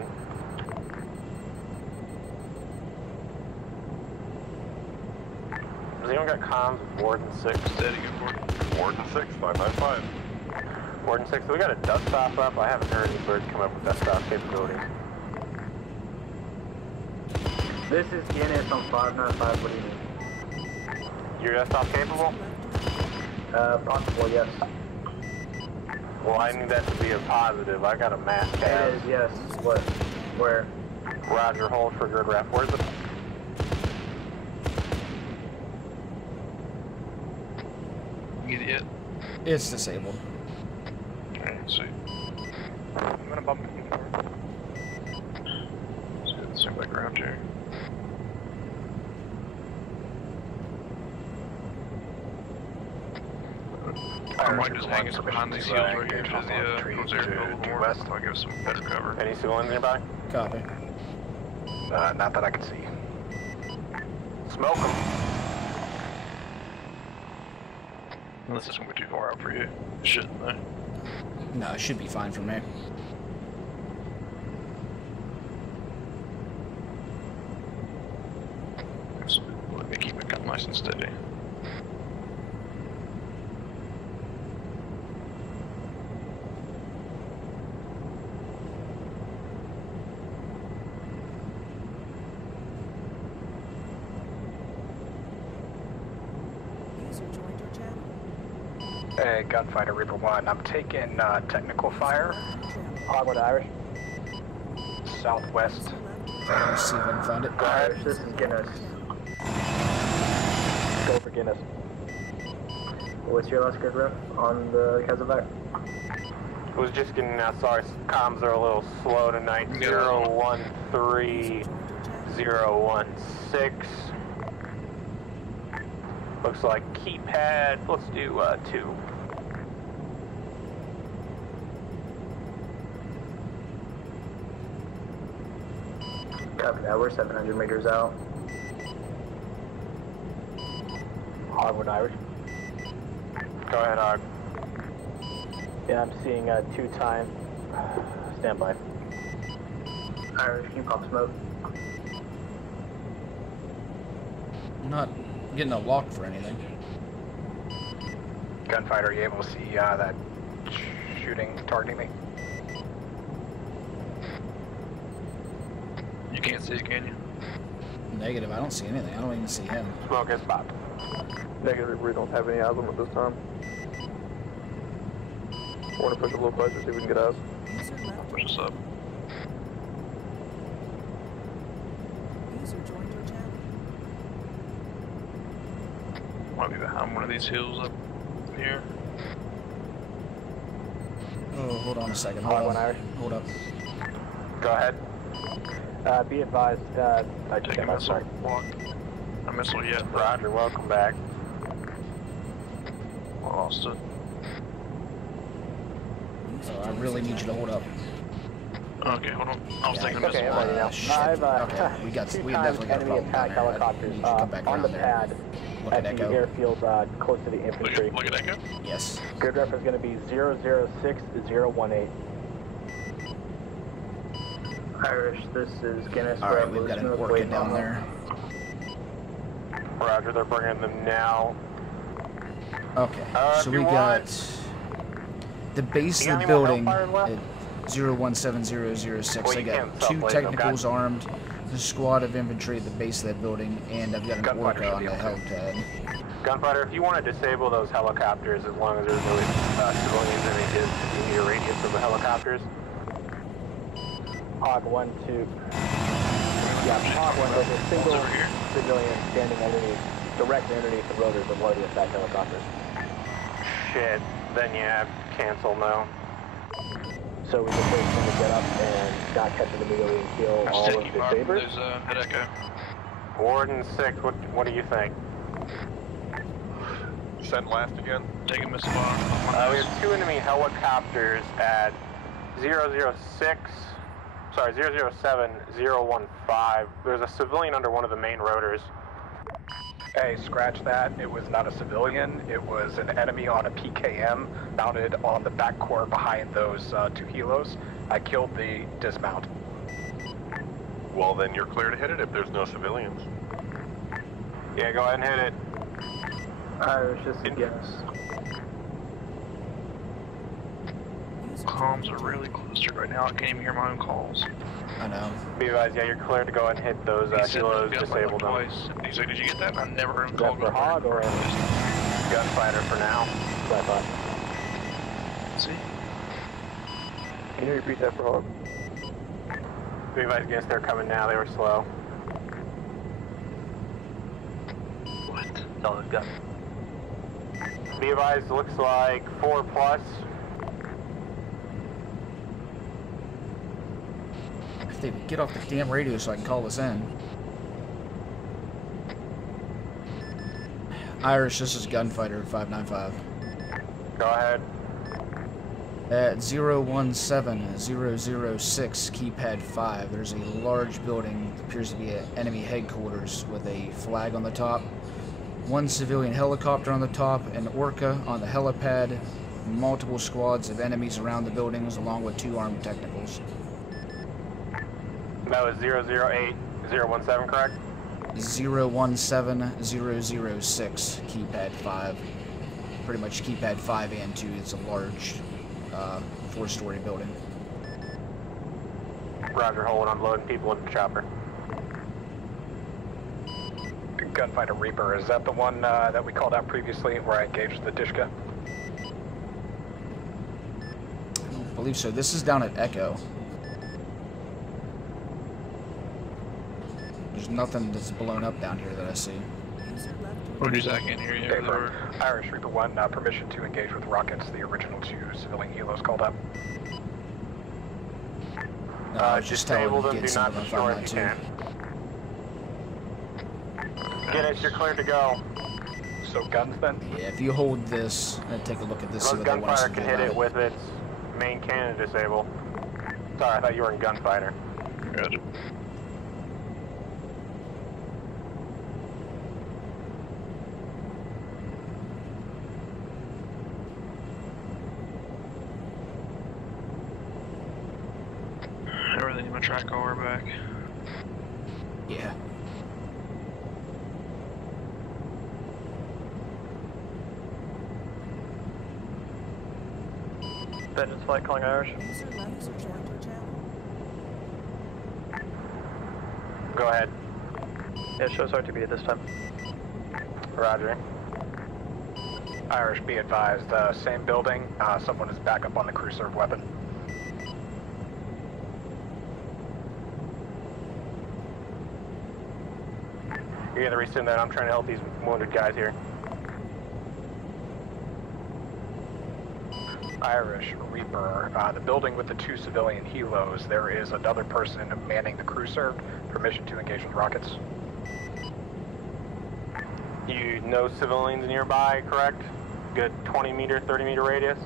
Has anyone got comms with Warden 6? Steady, good Warden. Warden 6, 595. Warden 6, we got a dust off up. I haven't heard any birds come up with dust off capabilities. This is Guinness on 595. What do you need? Your dust off capable? Possible, yes. Well, I need that to be a positive. I got a mass It cast. is, yes. What? Where? Roger, hold for grid ref. Where's the... Get it yet? It's disabled. Alright, let's see. I'm gonna bump it forward. Let's get this thing back around here. I might just hang us behind these hills right here to the towards airfield a little more. That'll give us some better cover. Any civilians nearby? Copy. Not that I can see. Smoke them. Unless it's gonna be too far out for you. It shouldn't though. No, it should be fine for me. So let me keep it nice and steady. Hey, Gunfighter Reaper 1, I'm taking technical fire. Hogwood Irish. Southwest. Let's see if I can find it. Irish, this is Guinness. Go for Guinness. What's your last good ref on the Casevac? I was just getting out. Sorry, comms are a little slow tonight. 013-016. Looks like keypad. Let's do 2. Copy that, we're 700 meters out. Hogwood Irish. Go ahead, Hog. Yeah, I'm seeing 2 time. Standby. Irish, can you pop smoke? I'm not getting a lock for anything. Gunfighter, are you able to see that shooting targeting me? You can't see it, can you? Negative, I don't see anything. I don't even see him. Smoke is pop. Negative, we don't have any eyes on at this time. I want to push a little closer, see if we can get eyes. Push us up. Might be behind one of these hills up here. Oh, hold on a second. Hogwood Irish. Hold up. Go ahead. Be advised, I just got my missile. Block. A missile yet. Roger, welcome back. Lost it. Oh, I really need you to hold up. Okay, hold on. I was taking a Okay, missile. I'm ready now. Shit. I've Okay, we got 2 we times definitely got a enemy problem attack down there. I helicopters need you to come back on the around there. pad Look at at the Echo. airfield close to the infantry. Look at Echo. Yes. Good ref is going to be 006-018. Irish, this is Guinness. All right, we've got an orca down there. Roger, they're bringing them now. Okay, so if you we got the base You of got the any more building Hellfires left? at 017006. Well, I you got can't 2 self-blame them, technicals gotcha. armed, a squad of infantry at the base of that building, and I've got an Gunfighter orca should on be the okay. helipad. Gunfighter, if you want to disable those helicopters, as long as there's no civilians in the immediate radius of the helicopters. Hog 1, 2. Yeah, Hog 1, there's a single over here. civilian standing underneath, directly underneath the rotors of one of the attack helicopters. Shit, then yeah, cancel no. So we just wait for him to get up and not catch it immediately and kill I'm all of taking the fire from sabers. those at Echo. Warden 6, what do you think? Send last again. Take a missile fire. We have 2 enemy helicopters at 006, sorry, 007-015. There's a civilian under one of the main rotors. Hey, scratch that. It was not a civilian. It was an enemy on a PKM mounted on the back core behind those 2 helos. I killed the dismount. Well, then you're clear to hit it if there's no civilians. Yeah, go ahead and hit it. Irish, this is Guinness. Comms are really clustered right now. I can't even hear my own calls. I know. Be advised, yeah, you're clear to go ahead and hit those He said helos, gunfight disable them. twice. He's like, did you get that? I never heard him Is call that for Hog or Gunfighter for now. Flatbot? See? Can you repeat that for Hog? Be advised, yes, they're coming now. They were slow. What? Solid gun. Be advised, looks like 4+. If they would get off the damn radio so I can call us in. Irish, this is Gunfighter 595. Go ahead. At 017006, keypad 5, there's a large building, appears to be an enemy headquarters with a flag on the top. 1 civilian helicopter on the top, an orca on the helipad, multiple squads of enemies around the buildings, along with 2 armed technicals. That was 008017, correct? 017006, keypad 5. Pretty much keypad 5 and 2. It's a large 4-story building. Roger, hold on, loading people into the chopper. Gunfighter Reaper, is that the one that we called out previously where I engaged the Dishka? I believe so. This is down at Echo. There's nothing that's blown up down here that I see. Roger, I can't hear you. Hey, from Irish Reaper 1, permission to engage with rockets. The original 2 civilian helos called up. No, I was just telling disable you them, to do get some not of them destroy from if mine you too. Guinness, you're cleared to go. So guns then? Yeah, if you hold this and take a look at this, see what they want us Gunfighter to can do hit about it it. with its main cannon disable. Sorry, I thought you were in Gunfighter. Gotcha. Everything in my track car back. Yeah. Vengeance flight calling Irish. Go ahead. Yeah, shows RTB at this time. Roger. Irish, be advised, same building, someone is back up on the crew serve weapon. You're gonna rescind that. I'm trying to help these wounded guys here. Irish Reaper, the building with the 2 civilian helos, there is another person manning the crew serve. Permission to engage with rockets. You know civilians nearby, correct? Good 20 meter, 30 meter radius?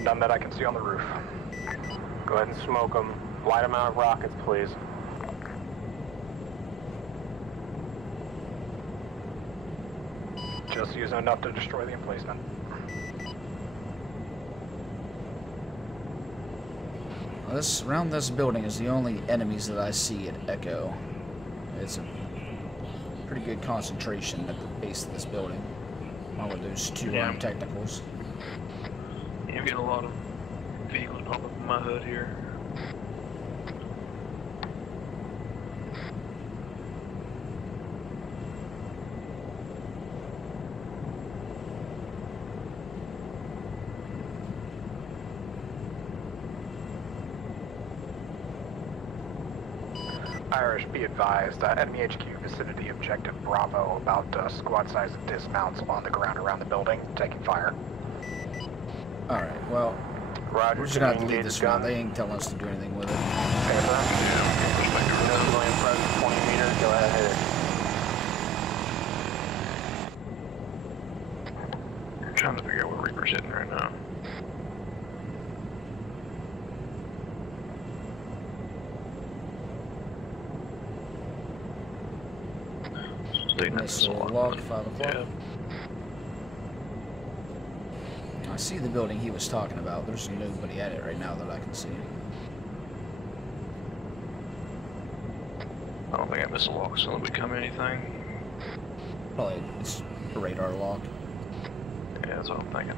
None that I can see on the roof. Go ahead and smoke them. Light them out of rockets, please. Just using enough to destroy the emplacement. Well, around this building is the only enemies that I see at Echo. It's a pretty good concentration at the base of this building. Along with those 2 armed technicals. Yeah, I'm getting a lot of vehicles pop up in my hood here. Irish, be advised, enemy HQ vicinity objective Bravo, about squad size dismounts on the ground around the building, taking fire. Alright, well, Roger, we're just gonna have to leave this round. They ain't telling us to do anything with it. No civilian presence, 20 meters, go ahead, hit it. I'm trying to figure out what Reaper's hitting right now. Missile lock, 5 o'clock. Yeah. I see the building he was talking about. There's nobody at it right now that I can see. I don't think I missed a lock, so it'll become anything. Probably it's a radar lock. Yeah, that's what I'm thinking.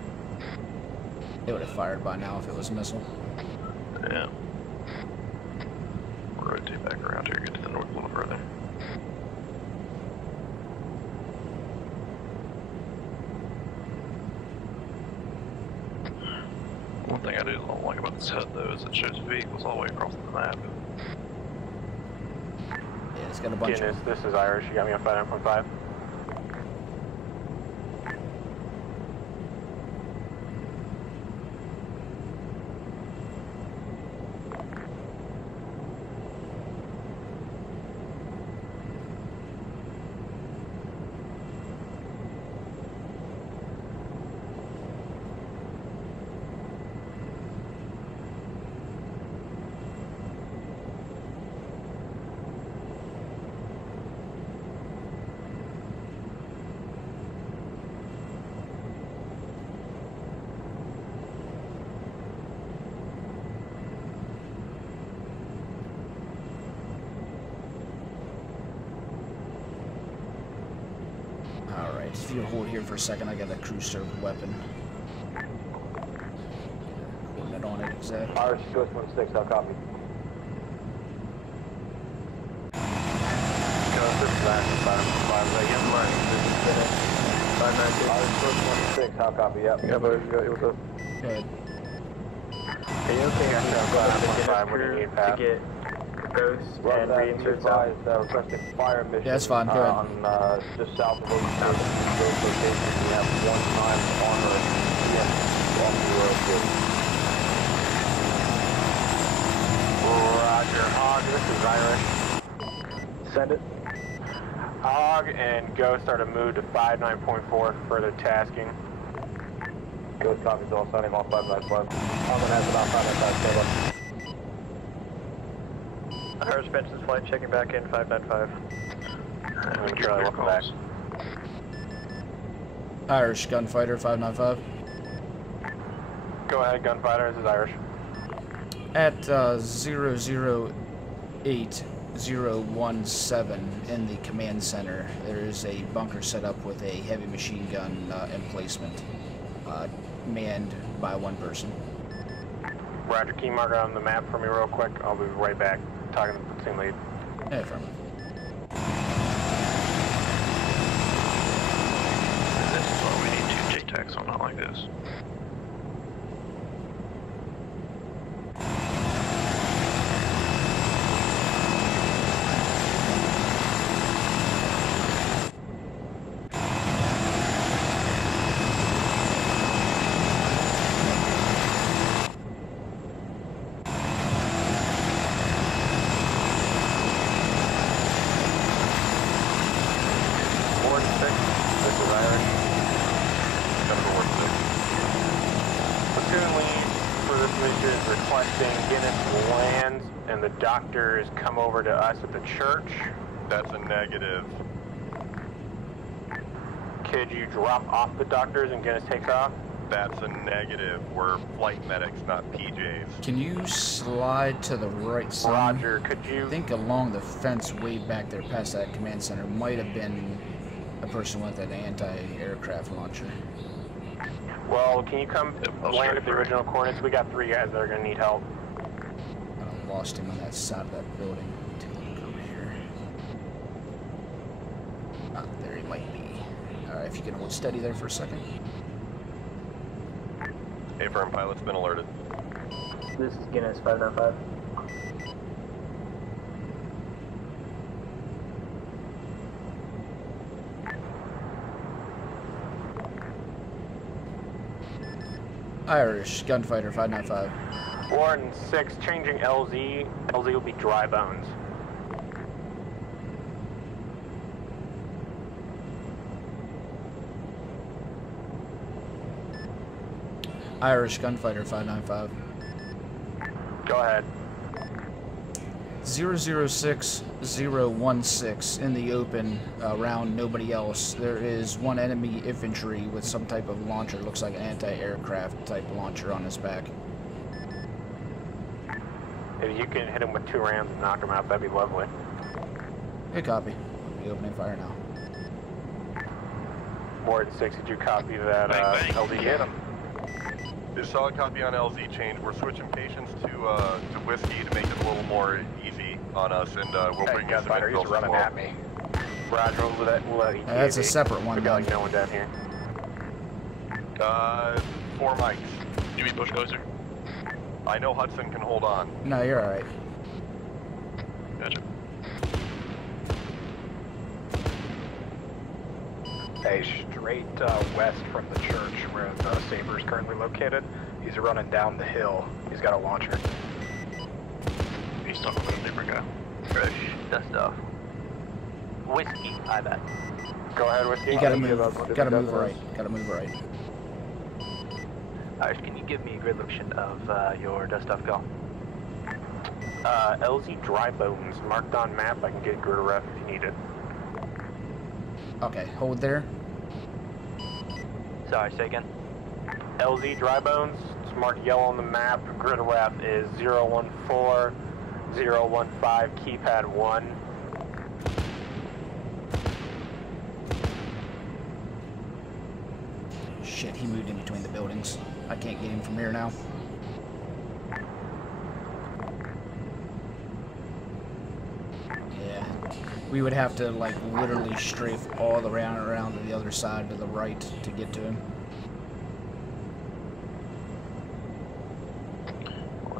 It would have fired by now if it was a missile. Yeah. We'll rotate back around here, get to the north a little further. One thing I do like about this HUD though is it shows vehicles all the way across the map. Yeah, it's got a bunch Guinness, this is Irish. You got me on 59.5. Alright, if you hold here for a second, I got a crew served weapon. Coordinate on it, exactly. Irish Ghost 16, I'll copy. This is Irish 5.5. Again, Mark. This is Guinness. 592. Irish Ghost 16, I'll copy, yep. Yeah, but what's up? Good. Are you okay if we grab the Guinness crew to get Ghost and reinsert south? Requesting fire mission. Yeah, that's fine. Go ahead. On just south of Oak location. We have one time on the on the road. Roger, Hog, this is Irish. Send it. Hog and Ghost are to move to 59.4 for further tasking. Ghost copies all signing off 595. Alvin has about 595, stand up. Irish Benson's flight checking back in 595. And Charlie, welcome back. Irish Gunfighter 595. Go ahead, Gunfighter, this is Irish. At 008-017 in the command center, there is a bunker set up with a heavy machine gun emplacement, manned by one person. Roger, key marker on the map for me real quick. I'll be right back talking to the platoon lead. Yeah, affirmative. This is why we need 2 JTACs on it like this. And the doctors come over to us at the church. That's a negative. Could you drop off the doctors and Guinness takes off? That's a negative. We're flight medics, not PJs. Can you slide to the right side? Roger, could you... I think along the fence way back there past that command center might have been a person with an anti-aircraft launcher. Well, can you come land at the original coordinates? We got 3 guys that are going to need help. I lost him on that side of that building. Take a look over here. Ah, there he might be. Alright, if you can hold steady there for a second. Affirm, pilot's been alerted. This is Guinness 595. Irish Gunfighter 595. Warden 6, changing LZ. LZ will be dry bones. Irish Gunfighter 595. Go ahead. 006016 in the open around nobody else. There is one enemy infantry with some type of launcher. Looks like an anti-aircraft type launcher on his back. If you can hit him with 2 rounds and knock him out, that'd be lovely. Good copy. We'll be opening fire now. Warden 6, did you copy that LZ? Hit him. Just saw a copy on LZ change. We're switching patients to whiskey to make it a little more easy on us, and we'll bring you some info. He's running at me. Roger, we'll let that's a separate one. We got like no one down here. 4 mics. You mean Bushdozer? I know Hudson can hold on. No, you're alright. Gotcha. Hey, straight west from the church where the Saber is currently located. He's running down the hill. He's got a launcher. He's talking about a different guy. Fresh dust off. Whiskey, I bet. Go ahead, Whiskey. You gotta move. Gotta move right. Gotta move right. Irish, can you give me a grid location of your dust off call? LZ dry bones marked on map. I can get grid ref if you need it. Okay, hold there. Sorry, say again. LZ dry bones. It's marked yellow on the map. Grid ref is 014-015 keypad 1. Shit, he moved in between the buildings. I can't get him from here now. Yeah. We would have to, like, literally strafe all the way around to the other side to the right to get to him.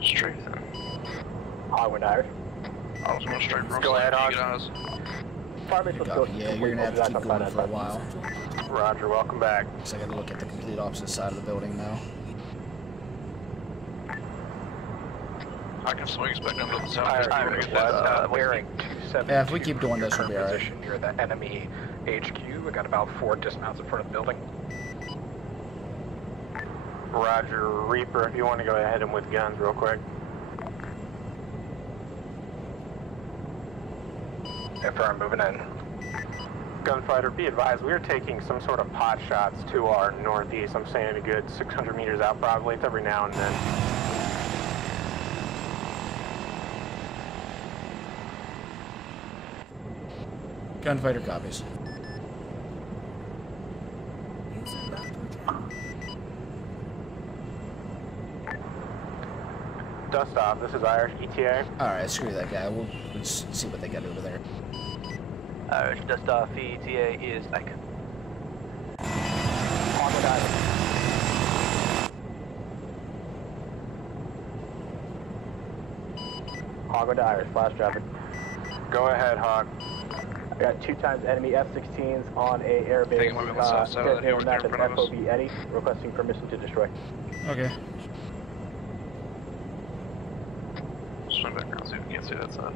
Straight then. Hogwind Irish. I was going straight for Go ahead, you Hog. guys. Firebase, let's go. Yeah, you're gonna have to keep going for a while. Roger, welcome back. So I gotta look at the complete opposite side of the building now. I can swing back down to the south. Bearing 272. Yeah, if we keep doing this, we'll be alright. Position near the enemy HQ. We got about 4 dismounts in front of the building. Roger, Reaper, if you want to go ahead and with guns real quick. Affirm, moving in. Gunfighter, be advised, we are taking some sort of pot shots to our northeast. I'm saying a good 600 meters out probably. It's every now and then. Gunfighter copies. Dust off, this is Irish ETA. Alright, screw that guy. We'll just see what they got over there. Irish dust off, ETA is back. Hog to Irish, flash traffic. Go ahead, Hog. I got 2 times enemy F-16s on a airbase. Map is FOB Eddie, requesting permission to destroy. Okay. Swing back around, see if we can't see that side.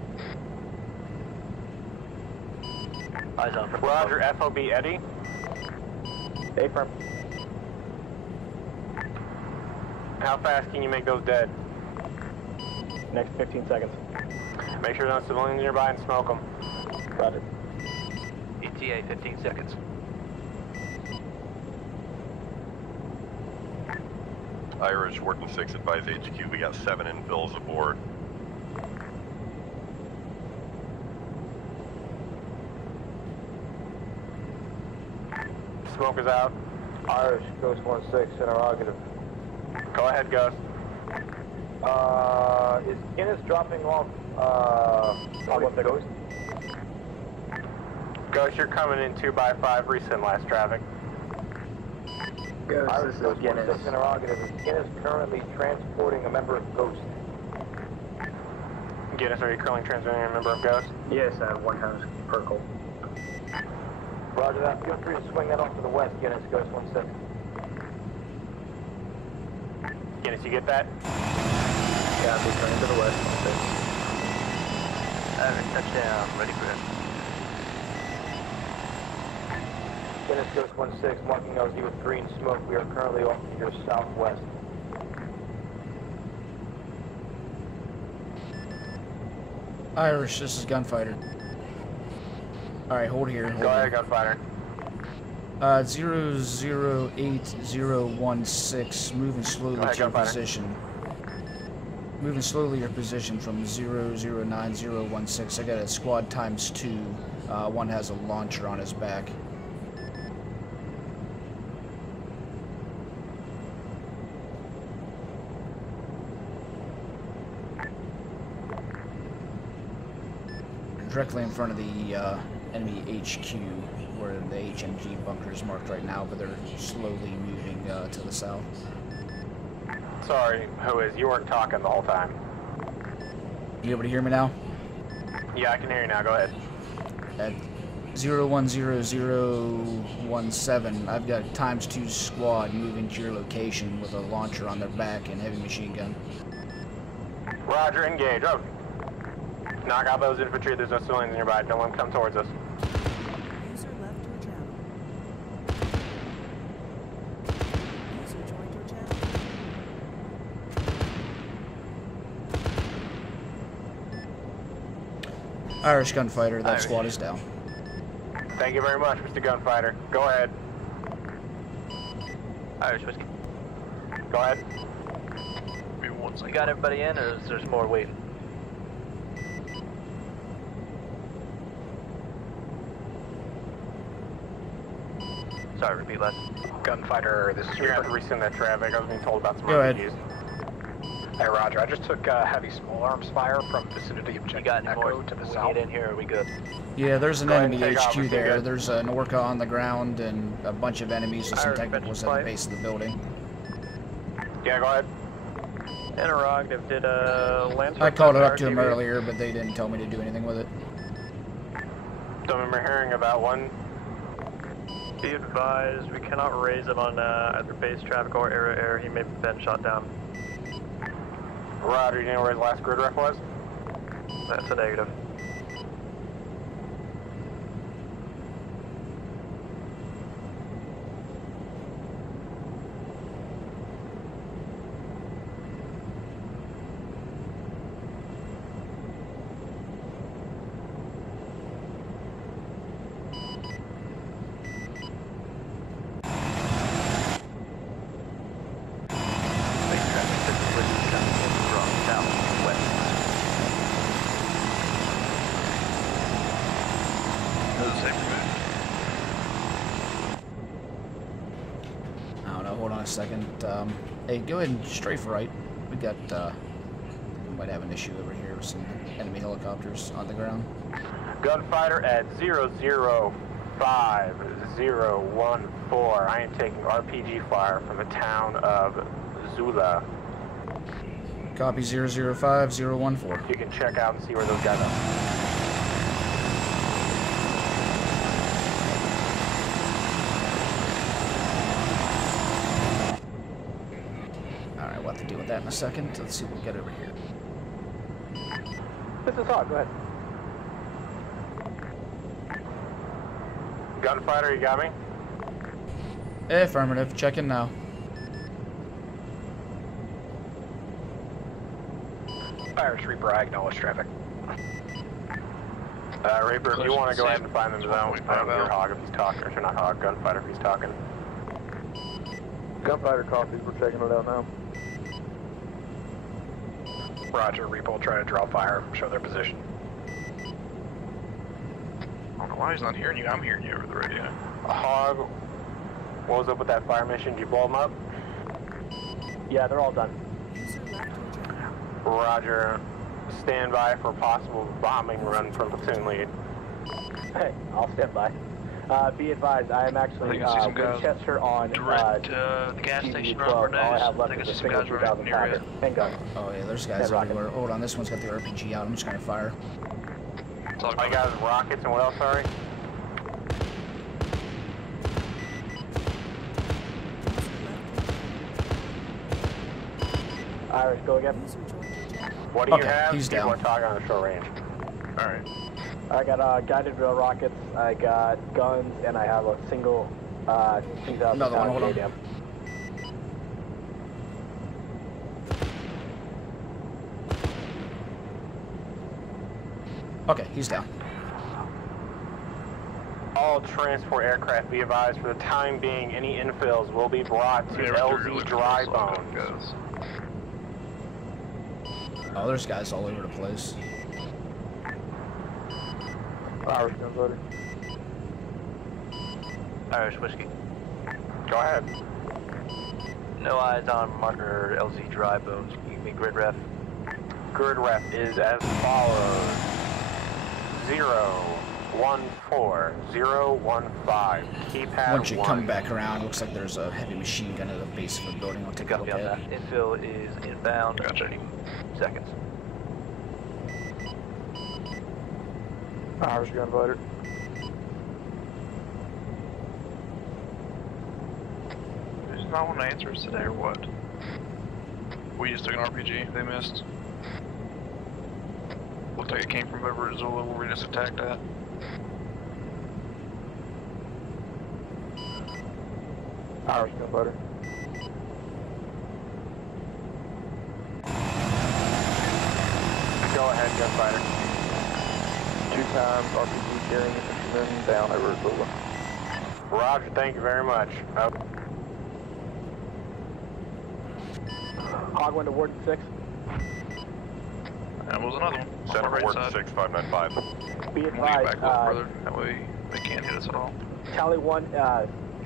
Eyes on. Roger, FOB Eddie. Affirm. How fast can you make those dead? Next 15 seconds. Make sure there's no civilians nearby and smoke them. Roger. ETA 15 seconds. Irish, working 6, advise HQ, we got 7 infills aboard. Smoke is out. Irish, Ghost 1-6, interrogative. Go ahead, Ghost. Is Guinness dropping off, the Ghost? Ghost, you're coming in 2x5, resend last traffic. Ghost, Irish, Ghost 1-6, interrogative. Is Guinness currently transporting a member of Ghost? Guinness, are you currently transmitting a member of Ghost? Yes, 1 times per call. Roger that. Feel free to swing that off to the west, Guinness, Ghost 1-6. Guinness, you get that? Yeah, I'll be turning to the west. Touchdown, ready for it. Guinness, Ghost 1-6, marking LZ with green smoke. We are currently off to your southwest. Irish, this is Gunfighter. Alright, hold here. Go ahead, Gunfighter. 008016, moving slowly to your position. Moving slowly your position from 009016. I got a squad ×2. One has a launcher on his back. Directly in front of the enemy HQ, where the HMG bunker is marked right now, but they're slowly moving to the south. Sorry, who is? You weren't talking the whole time. You able to hear me now? Yeah, I can hear you now. Go ahead. At 010017, I've got ×2 squad moving to your location with a launcher on their back and heavy machine gun. Roger, engage. Oh. Knock out those infantry. There's no civilians nearby. Don't let them come towards us. User left your channel. User joined your channel. Irish Gunfighter, that squad is down. Thank you very much, Mr. Gunfighter. Go ahead. Irish whiskey. Go ahead. You got everybody in, or is there more waiting? Sorry, repeat less. Gunfighter, this is You're going to have to resend that traffic. I was being told about some Go ahead. RPGs. Hey, Roger, I just took heavy small arms fire from vicinity of Jet Echo to the south. Get in here, are we good? Yeah, there's an Go ahead and enemy take off, HQ we're there. good. There's an Orca on the ground and a bunch of enemies with some Irish technicals at Veteran the base of the building. Yeah, go ahead. Interrogative, did Lance... I called it up to him earlier, but they didn't tell me to do anything with it. Don't remember hearing about one. Be advised, we cannot raise him on either base traffic or air. He may have been shot down. Roger, do you know where his last grid ref was? That's a negative. I don't know, hold on a second. Hey, go ahead and strafe right. We got, we might have an issue over here with some enemy helicopters on the ground. Gunfighter at 005-014. I am taking RPG fire from the town of Zula. Copy 005-014. You can check out and see where those guys are. Alright, we'll have to deal with that in a second. Let's see what we got over here. This is Hawk, go ahead. Gunfighter, you got me? Affirmative. Checking now. Irish Reaper, I acknowledge traffic. Reaper, if you want to go ahead and find them zone, find your Hog if he's talking, or not Hog, Gunfighter if he's talking. Gunfighter copies, we're checking it out now. Roger, Reaper will try to draw fire, show their position. I don't know why he's not hearing you. I'm hearing you over the radio. Hog, what was up with that fire mission? Did you blow them up? Yeah, they're all done. Roger. Stand by for possible bombing run from platoon lead. Hey, I'll stand by. Be advised, I am actually Winchester on direct the gas station on All I have Bernays. left I think is I a see some single guys 2000 right near Packer. it. And gun. Oh yeah, there's guys Rocket. everywhere. Hold on, this one's got the RPG out. I'm just gonna fire. I got rockets and what else, sorry? Irish, go again. What do you Okay, have? he's People down. are talking on the short range. Alright. I got guided drill rockets, I got guns, and I have a single 2,000 Another one, pound hold on. JDAM. Okay, he's down. All transport aircraft be advised for the time being, any infills will be brought to LZ Dry Bones. Oh, there's guys all over the place. Irish gunfighter. Irish whiskey. Go ahead. No eyes on marker LZ Dry Bones. You give me grid ref. Grid ref is as follows. 014-015. Keypad Once you 1. come back around, looks like there's a heavy machine gun at the base of the building. I'll take a look at it. Infill is inbound. Gotcha. 30 seconds. Irish gunfighter. Does not want to answer us today or what? We just took an RPG. They missed. Looked like it came from over at Zula where we just attacked at. Irish gunfighter. Go ahead, Gunfighter. 2 times RPG carrying infantrymen down over at Zula. Roger, thank you very much. Hog 1 to Warden 6. That was another one. Center On our right Ward side. 6595. Be We'll get advised, back a little further. That way they can't hit us at all. Tally 1,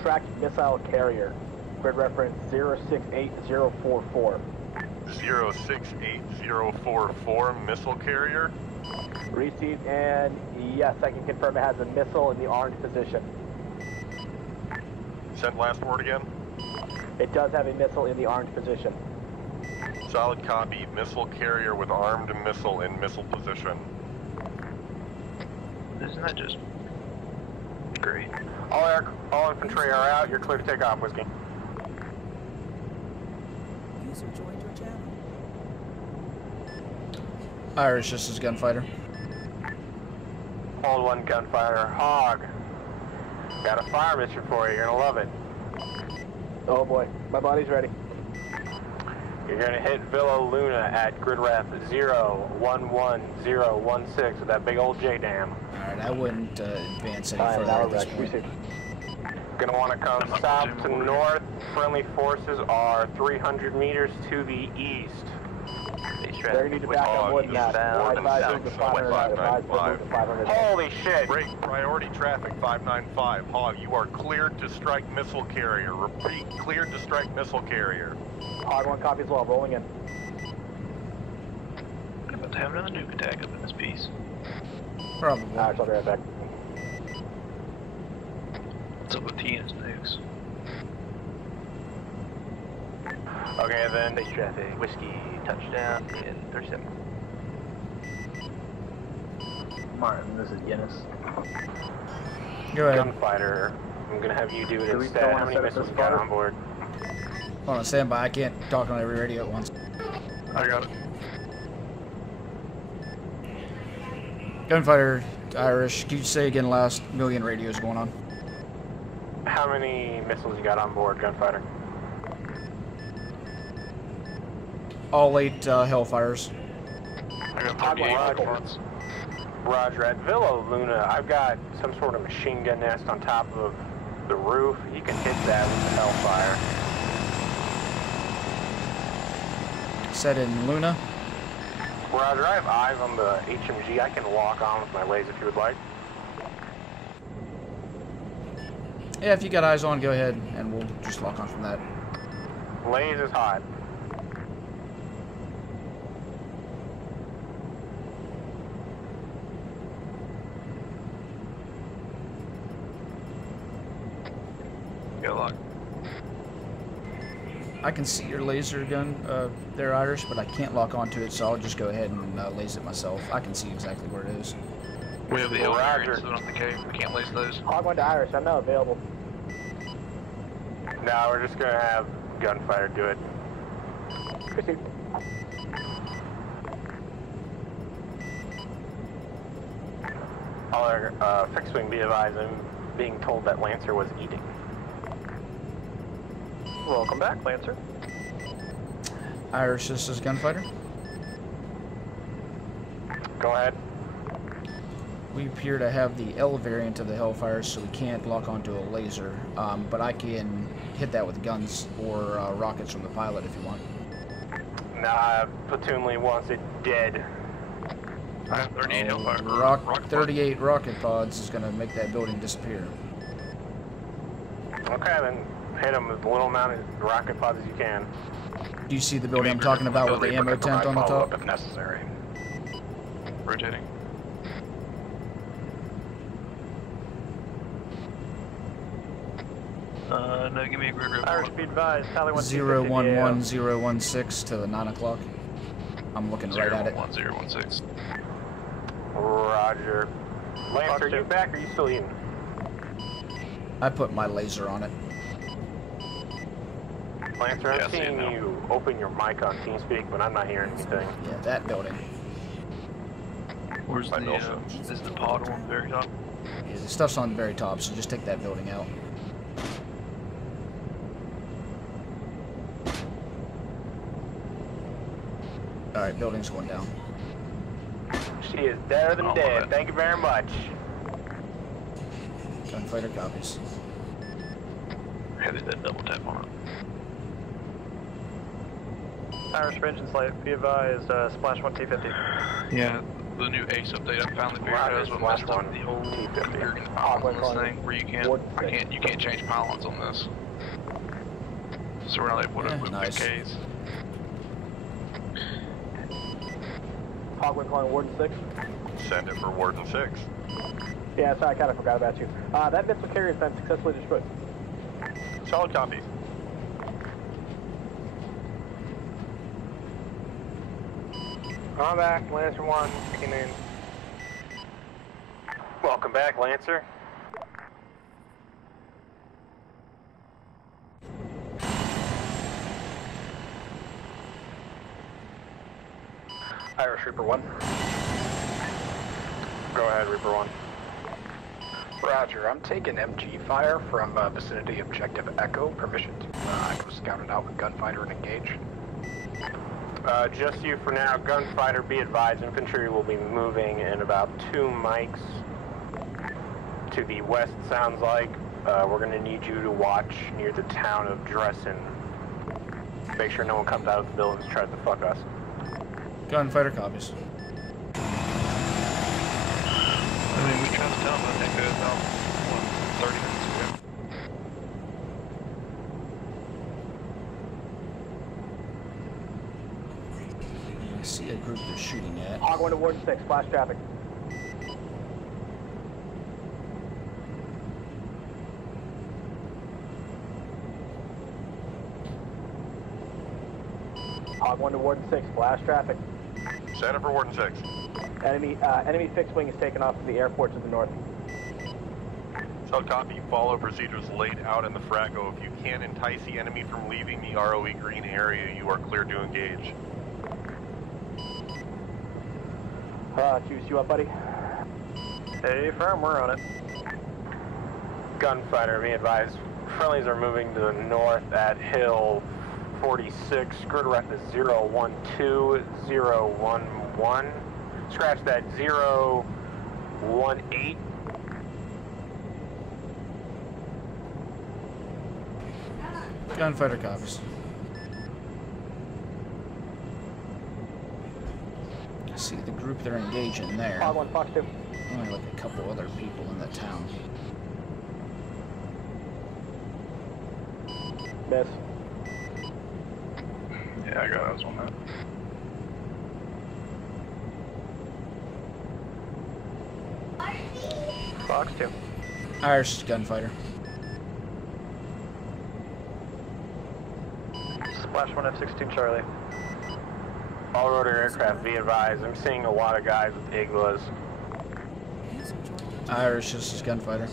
tracked missile carrier. Grid reference 068044. 068044 missile carrier. Received, and yes, I can confirm it has a missile in the orange position. Send last word again. It does have a missile in the orange position. Solid copy. Missile carrier with armed missile in missile position. Isn't that just great? All infantry are out. You're clear to take off, Whiskey. User joined your channel. Irish, this is Gunfighter. Hold 1 Gunfighter. Hog. Got a fire mission for you. You're gonna love it. Oh boy, my body's ready. You're gonna hit Villa Luna at grid ref 011016 with that big old J dam. Alright, I wouldn't advance any further at this point. Gonna want to come south to north. Friendly forces are 300 meters to the east. They're gonna need to back up more than that. Holy shit! Break priority traffic 595. Hog, you are cleared to strike missile carrier. Repeat, cleared to strike missile carrier. Hog 1 copy as well, rolling in. I'm about to have another nuke attack up in this piece. Probably. Alright, I'll be right back. What's up with T and his nukes? Okay, then. Base traffic, Whiskey, touchdown in 37. Martin, this is Guinness. Go ahead. Gunfighter, I'm gonna have you do it Do we instead. still How wanna many set up missiles this you got spotter? on board? Hold on, stand by. I can't talk on every radio at once. I got it. Gunfighter, Irish, can you say again last million radios going on? How many missiles you got on board, Gunfighter? All 8 Hellfires. I got 38 points. Roger. At Villa Luna, I've got some sort of machine gun nest on top of the roof. You can hit that with the Hellfire. Set in Luna. Roger, I have eyes on the HMG. I can walk on with my laser if you would like. Yeah, if you got eyes on, go ahead, and we'll just lock on from that. Laser's hot. Good luck. I can see your laser gun there, Irish, but I can't lock onto it, so I'll just go ahead and laser it myself. I can see exactly where it is. We have the L variants on the cave. We can't lace those. Hog 1 to Irish, I'm now available. No, we're just gonna have Gunfighter do it. Proceed. All our fixed wing be advised, I'm being told that Lancer was eating. Welcome back, Lancer. Irish, this is Gunfighter. Go ahead. We appear to have the L variant of the Hellfire, so we can't lock onto a laser, but I can hit that with guns or rockets from the pilot if you want. Nah, Platoon Lee wants it dead. I have 38 Hellfire. Rock 38 rocket pods is going to make that building disappear. Okay, then hit him with the little amount of rocket pods as you can. Do you see the building I'm talking about with the ammo tent on the top? If necessary. Rotating. No, give me a grid rip. Irish, be advised, Tally 011016 to the 9 o'clock. I'm looking right at it. 01016. Roger. Lance, are you back or are you still eating? I put my laser on it. Lancer, I'm seeing you open your mic on TeamSpeak, but I'm not hearing anything. Yeah, that building. Where's the, is the pod on the very top? Yeah, the stuff's on the very top, so just take that building out. Alright, building's going down. She is deader than dead. Thank you very much. Gunfighter copies. Heavy that double tap on it. Irish engine slate, be advised, splash 1 T50. Yeah, the new ACE update I found the figured out is what messed up the whole pylons thing where you can't change pylons on this. So we're not able to move the Ks. Hog 1 calling Warden 6. Send it for Warden 6. Yeah, sorry, I kind of forgot about you. That missile carrier has been successfully destroyed. Solid copy. I'm back, Lancer 1, checking in. Welcome back, Lancer. Irish Reaper 1. Go ahead, Reaper 1. Roger, I'm taking MG fire from vicinity objective Echo. Permission to go scout it out with gunfighter and engage. Just you for now. Gunfighter, be advised, infantry will be moving in about 2 mics to the west, sounds like. We're going to need you to watch near the town of Dressen. Make sure no one comes out of the buildings and tries to fuck us. Gunfighter copies. I mean, we tried to tell them, I think, about, 30 minutes ago. I see a group they're shooting at. Hog 1 to Warden 6, flash traffic. Hog 1 to Warden 6, flash traffic. Center for Warden 6. Enemy fixed wing is taken off to the airport to the north. So copy, follow procedures laid out in the Frago. If you can entice the enemy from leaving the ROE green area, you are cleared to engage. Juice, you up, buddy? Hey, firm, we're on it. Gunfighter, be advised. Friendlies are moving to the north at Hill 46. Grid ref is 012-011. Scratch that 018. Gunfighter copies. I see the group they're engaging there. Hog 1, Fox 2. Only like a couple other people in the town. Miss. Yeah, I got eyes on that. Fox 2. Irish gunfighter. Splash 1 F-16 Charlie. All rotor aircraft, be advised. I'm seeing a lot of guys with Iglas. Irish, this is gunfighter.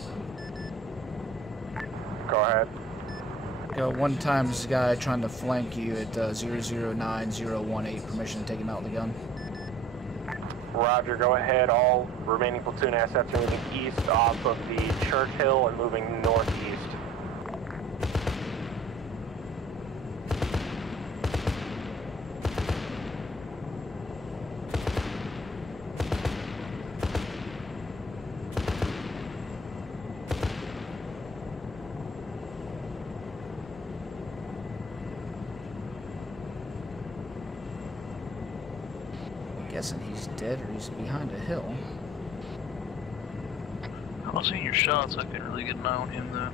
Go ahead. Got one times guy trying to flank you at 009018. Permission to take him out with the gun. Roger, go ahead. All remaining platoon assets are moving east off of the Church Hill and moving northeast. Guessing he's dead or he's behind a hill. I'm not seeing your shots. I couldn't really get an eye on him though.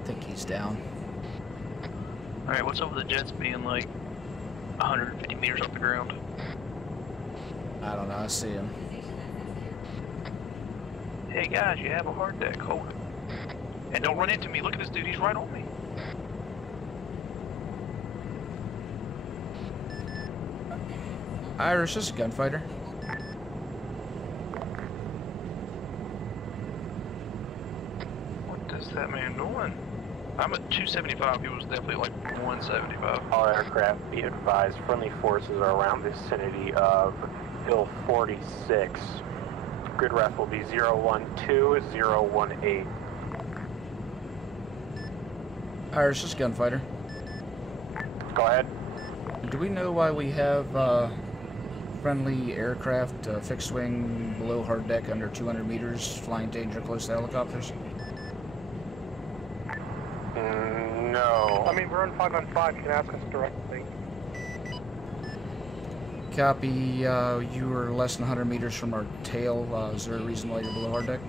I think he's down. Alright, what's up with the jets being like 150 meters off the ground? I don't know, I see him. Hey guys, you have a hard deck, hold it. And don't run into me, look at this dude, he's right on me. Irish, this is a gunfighter. What is that man doing? I'm at 275, he was definitely like 175. All aircraft, be advised. Friendly forces are around the vicinity of Hill 46. Grid ref will be 012-018. Irish, this is gunfighter. Go ahead. Do we know why we have friendly aircraft, fixed wing, below hard deck, under 200 meters, flying danger close to helicopters? No. I mean, we're on 5 on 5. You can ask us directly. Copy, you were less than 100 meters from our tail. Is there a reason why you're below hard deck?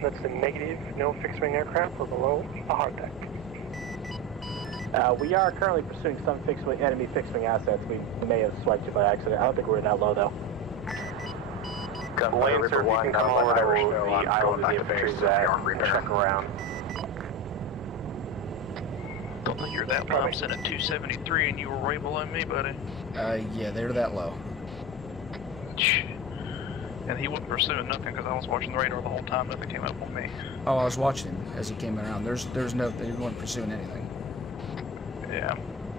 That's a negative. No fixed-wing aircraft. We're below the hard deck. We are currently pursuing some enemy fixed-wing assets. We may have swiped you by accident. I don't think we're that low, though. Lancer, if you can come over to the island of the infantry's at and check around. Don't think you're that low. I'm sitting at 273 and you were way below me, buddy. Yeah, they're that low. And he wasn't pursuing nothing because I was watching the radar the whole time. Nothing came up on me. Oh, I was watching him as he came around. There's no, they weren't pursuing anything. Yeah,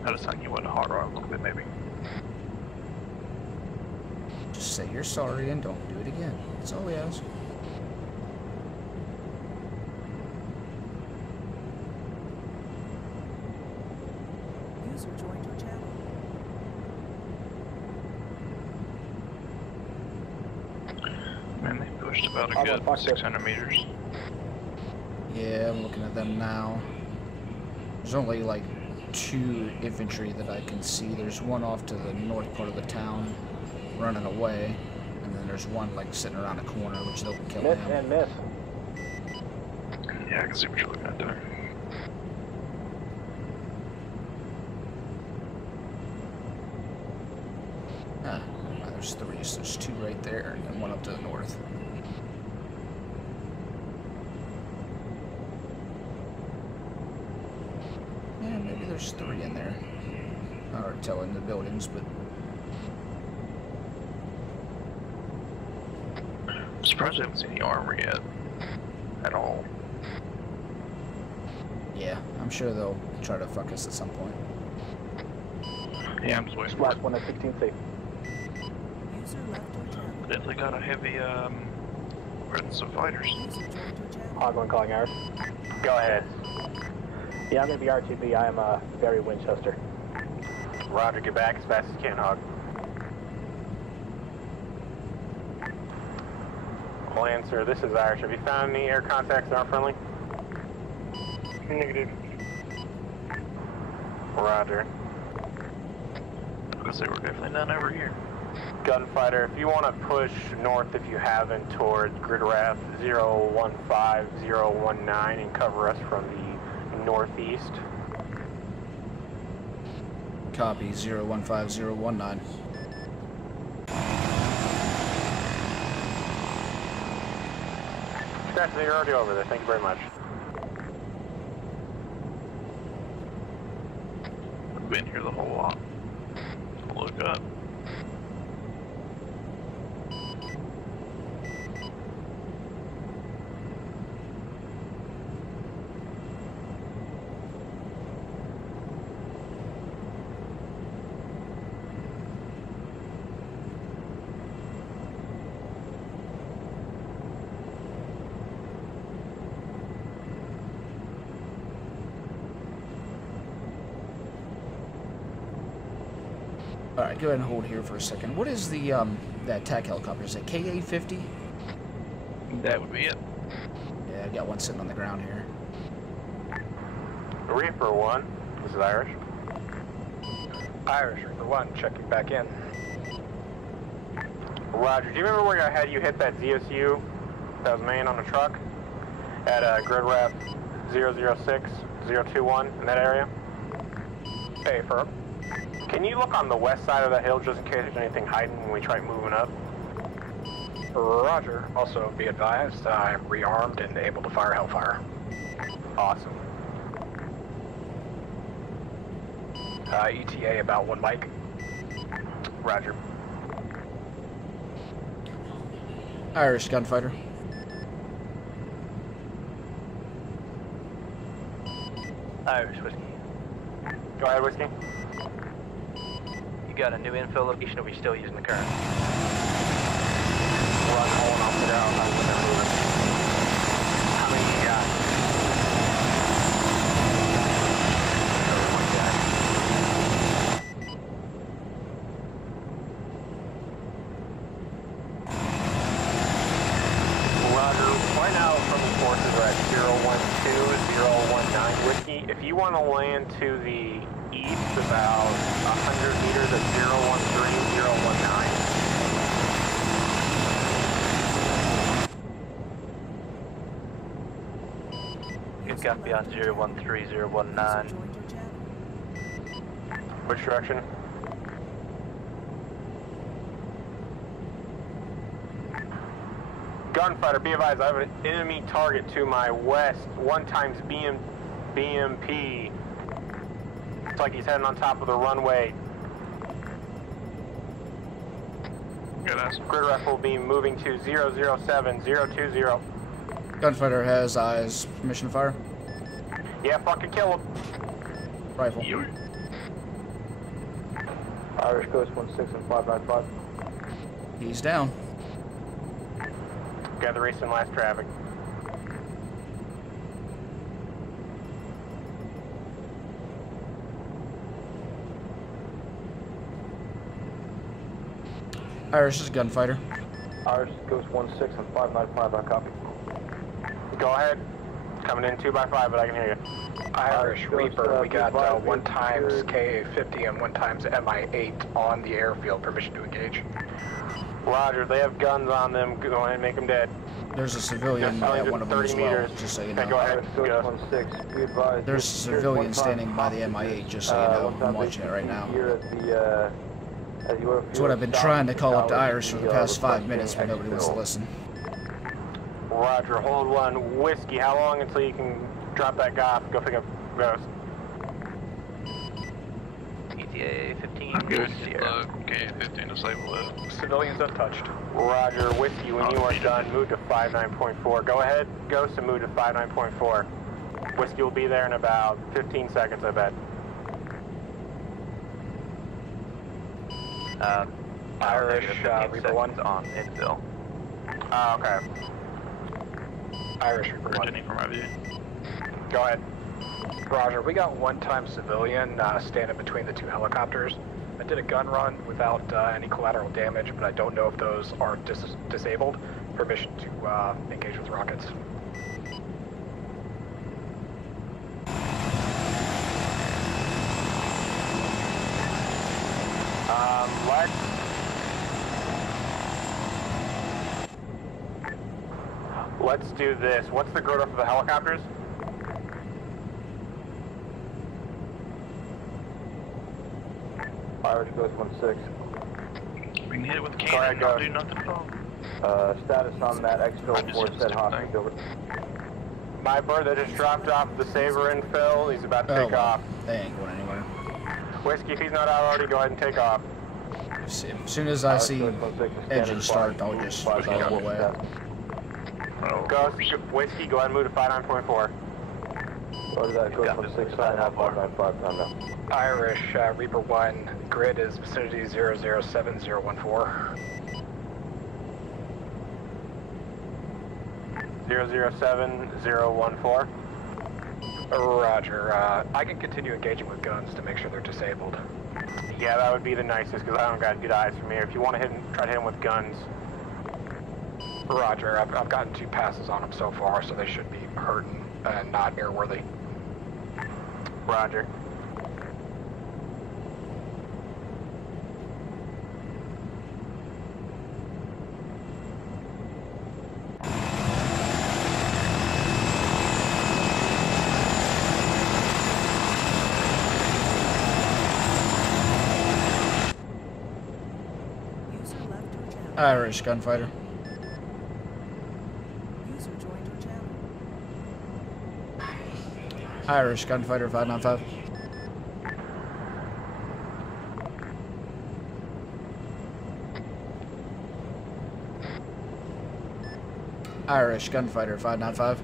I just think you went harder a little bit, maybe. Just say you're sorry and don't do it again. That's all we ask. User joined your channel. Man, they pushed about a good 600 meters. Yeah, I'm looking at them now. There's only like 2 infantry that I can see. There's one off to the north part of the town, running away, and then there's one like sitting around a corner, which they'll kill him. And miss. Yeah, I can see what you're looking at there. Ah, there's 3, so there's 2 right there, and then one up to the north. Yeah, maybe there's 3 in there. Hard to tell in the buildings, but I'm surprised I haven't seen any armor yet. At all. yeah, I'm sure they'll try to fuck us at some point. Yeah, I'm just waiting for it. Last one at 16C. User left your channel. Definitely got a heavy presence of fighters. Hogland calling Irish. Go ahead. Yeah, I'm going to be RTB. I am Barry Winchester. Roger, get back as fast as you can, Hog. Lancer, this is Irish. Have you found any air contacts that aren't friendly? Negative. Roger. Because they were definitely none over here. Gunfighter, if you want to push north, if you haven't, towards grid RAF 015019 and cover us from the northeast. Copy, 015019. Scratch, you're already over there. Thank you very much. I've been here the whole lot. Look up. Alright, go ahead and hold here for a second. What is the, that attack helicopter? Is it KA-50? That would be it. Yeah, I got one sitting on the ground here. Reaper 1, this is Irish. Irish, Reaper 1, checking back in. Roger, do you remember where I had you hit that ZSU that was manned on the truck? At grid RAF 006021 in that area? Hey, firm. Can you look on the west side of that hill just in case there's anything hiding when we try moving up? Roger. Also, be advised, I'm rearmed and able to fire Hellfire. Awesome. ETA about 1 mic. Roger. Irish gunfighter. Irish Whiskey. Go ahead, Whiskey. You got a new infill location, or are we still using the current? We're on holding off the ground. How many you got? Roger, right now from the forces are at 012-019 Whiskey. If you want to land to the east about 100 meters at 013-019. Good copy on 013-019. Which direction? Gunfighter, be advised, I have an enemy target to my west, 1 times BMP. It's like he's heading on top of the runway. Good ass. Grid ref will be moving to 007020. Gunfighter has eyes. Permission to fire. Yeah, fucking kill him. Rifle. Irish Coast 16 and 595. He's down. Got the recent last traffic. Irish is a gunfighter. Irish Coast 16 and 595, I copy. Go ahead. Coming in 2x5, but I can hear you. Irish Reaper, we got 1 times KA-50 and 1 times MI-8 on the airfield. Permission to engage. Roger, they have guns on them. Go ahead and make them dead. There's a civilian at one of them as well, just so you know. Go ahead. Go. There's a civilian standing by the MI-8, just so you know. I'm watching it right now. It's what I've been trying to call up to Irish for the past 5 minutes, but nobody wants to listen. Roger, hold 1. Whiskey, how long until you can drop that guy off and go pick up Ghost? ETA 15. I'm good. KA-15 disable it. Civilians untouched. Roger, Whiskey, when you are done, move to 59.4. Go ahead, Ghost, and move to 59.4. Whiskey will be there in about 15 seconds, I bet. Irish Reaper 1 on infill. Okay. Irish Reaper 1. For my view. Go ahead. Roger, we got 1 time civilian standing between the 2 helicopters. I did a gun run without any collateral damage, but I don't know if those are disabled. Permission to engage with rockets. Let's do this. What's the grid for the helicopters? Irish Coast 16. We can hit it with a cannon, not do nothing wrong. Status on that exfil for said hostage over. My bird that just dropped off the Saber infill, he's about to take off. They ain't going anywhere. Whiskey, if he's not out already, go ahead and take off. As soon as I see engine start, I'll just go away. Ghost, Whiskey, go ahead and move to 59.4. Roger that, Coast 16, 595, time now. Irish Reaper 1, grid is vicinity 007014. 007014. Roger, I can continue engaging with guns to make sure they're disabled. Yeah, that would be the nicest, because I don't got good eyes from here. If you want to try to hit him with guns. Roger, I've gotten 2 passes on them so far, so they should be hurting and not airworthy. Roger. Irish gunfighter. User joined your channel. Irish gunfighter 595. Irish gunfighter 595.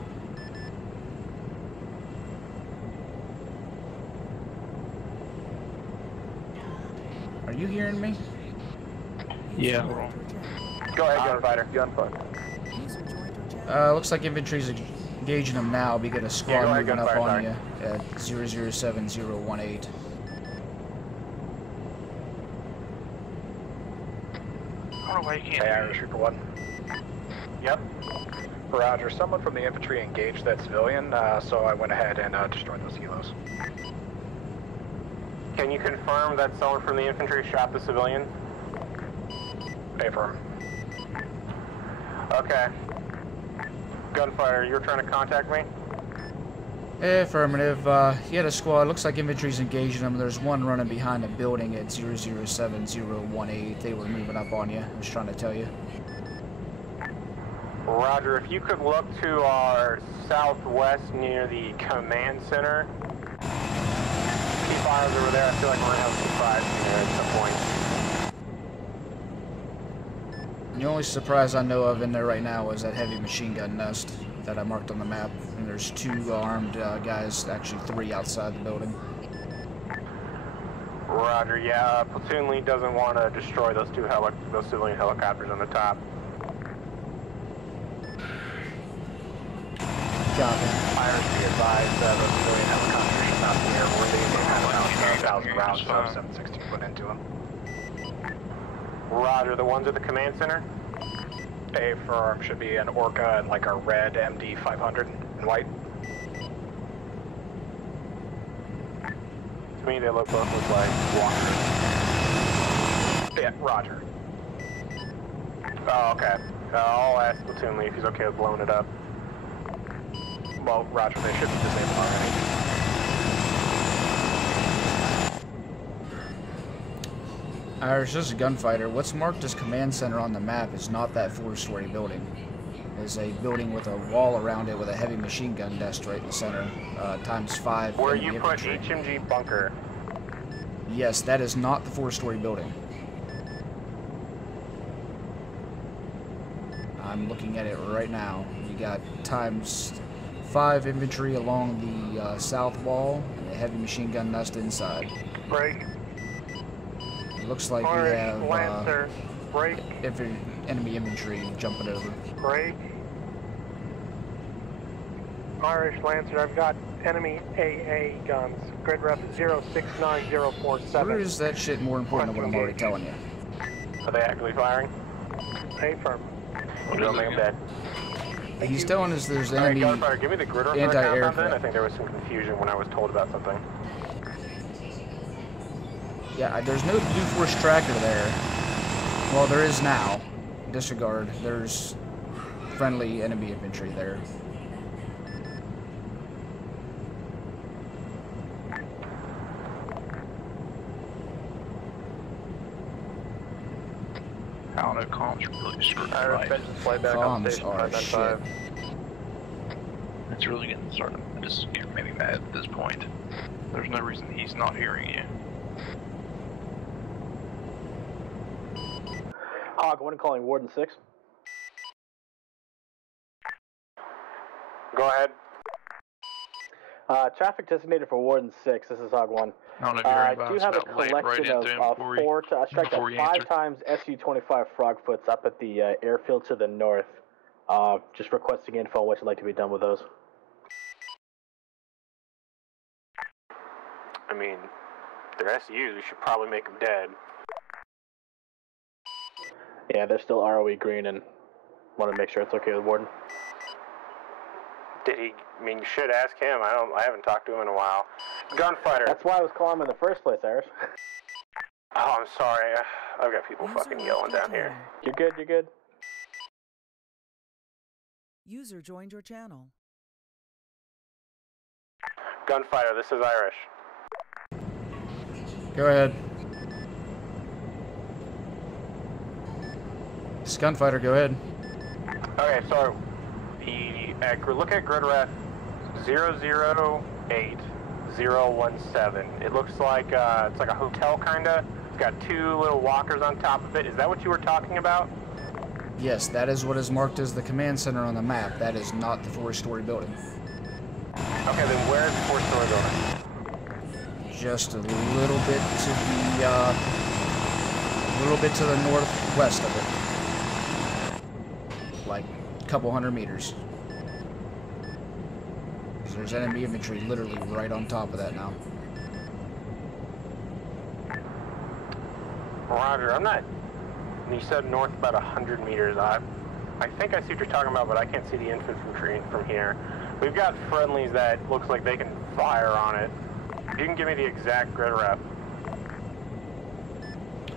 Are you hearing me? Yeah. Go ahead, gunfighter. Looks like infantry's engaging them now. We get a squad moving up on you at 007018. I don't know why you can't. Hey, Irish Reaper 1. Yep. Roger, someone from the infantry engaged that civilian, so I went ahead and destroyed those helos. Can you confirm that someone from the infantry shot the civilian? Affirm. Okay. Gunfighter, you were trying to contact me? Affirmative. He had a squad. Looks like infantry's engaging them. There's one running behind a building at 007018. They were moving up on you. I was trying to tell you. Roger, if you could look to our southwest near the command center. Keep fires over there. I feel like we're going to have a surprise there at some point. The only surprise I know of in there right now is that heavy machine gun nest that I marked on the map. And there's 2 armed guys, actually 3 outside the building. Roger, yeah, platoon lead doesn't want to destroy those those civilian helicopters on the top. Copy. Irish, be advised, those civilian helicopters should not be airworthy. They had about 1,000 rounds of 760 put into them. Roger, the ones at the command center? A firm should be an Orca and like a red MD 500 in white. To me, they both look like walkers. Yeah, Roger. Oh, okay. I'll ask platoon lead if he's okay with blowing it up. Well, Roger, they should be disabled already. Irish, this is a gunfighter. What's marked as command center on the map is not that 4-story building. It's a building with a wall around it with a heavy machine gun nest right in the center, ×5. Where you put HMG bunker. Yes, that is not the 4-story building. I'm looking at it right now. You got ×5 infantry along the south wall and a heavy machine gun nest inside. Break. Looks like Orange, we have Lancer, break. Enemy infantry jumping over. Break. Irish Lancer, I've got enemy AA guns. Grid rep 069047. Where is that shit more important than what I'm already telling you? Are they actively firing? A firm. Don't make them dead. He's telling us there's Alright, enemy Gunfire, give me the grid rep compound then. I anti-aircraft. think there was some confusion when I was told about something. Yeah, there's no Blue Force tracker there. Well, there is now. Disregard. There's friendly enemy infantry there. I don't know, comms are really screwed. Irish engines fly back on Comms station are 595. It's really starting to just get maybe mad at this point. There's no reason he's not hearing you. Hog 1 calling Warden 6. Go ahead. Traffic designated for Warden 6. This is Hog 1. I don't know if Do you have a collection of 5 times Su-25 Frogfoots up at the airfield to the north? Just requesting info on what you'd like to be done with those. I mean, they're SUs. We should probably make them dead. Yeah, they're still ROE green and want to make sure it's okay with Warden. Did he? I mean, you should ask him. I haven't talked to him in a while. Gunfighter. That's why I was calling him in the first place, Irish. Oh, I'm sorry. I've got people fucking yelling down here. You're good, you're good. User joined your channel. Gunfighter, this is Irish. Go ahead. This gunfighter, go ahead. Okay, so look at grid ref 008017. It looks like it's like a hotel kinda. It's got 2 little walkers on top of it. Is that what you were talking about? Yes, that is what is marked as the command center on the map. That is not the 4-story building. Okay, then where's the 4-story building? Just a little bit to the northwest of it. Like a couple hundred meters. There's enemy infantry literally right on top of that now. Roger, I'm not... You said north about 100 meters. I think I see what you're talking about, but I can't see the infantry from here. We've got friendlies that looks like they can fire on it. You can give me the exact grid rep.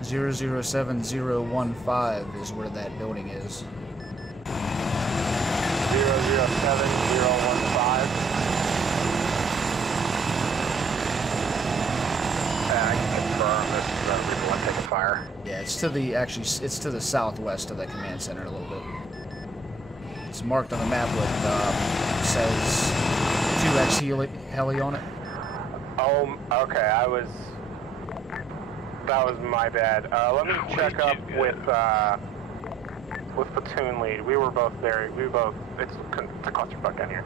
007015 is where that building is. 007015. I can confirm this is the one taking fire. Yeah, it's to the southwest of the command center a little bit. It's marked on the map with, says 2X heli on it. Oh, okay, that was my bad. Let me check up with platoon lead. We were both there. It's a clusterfuck down here.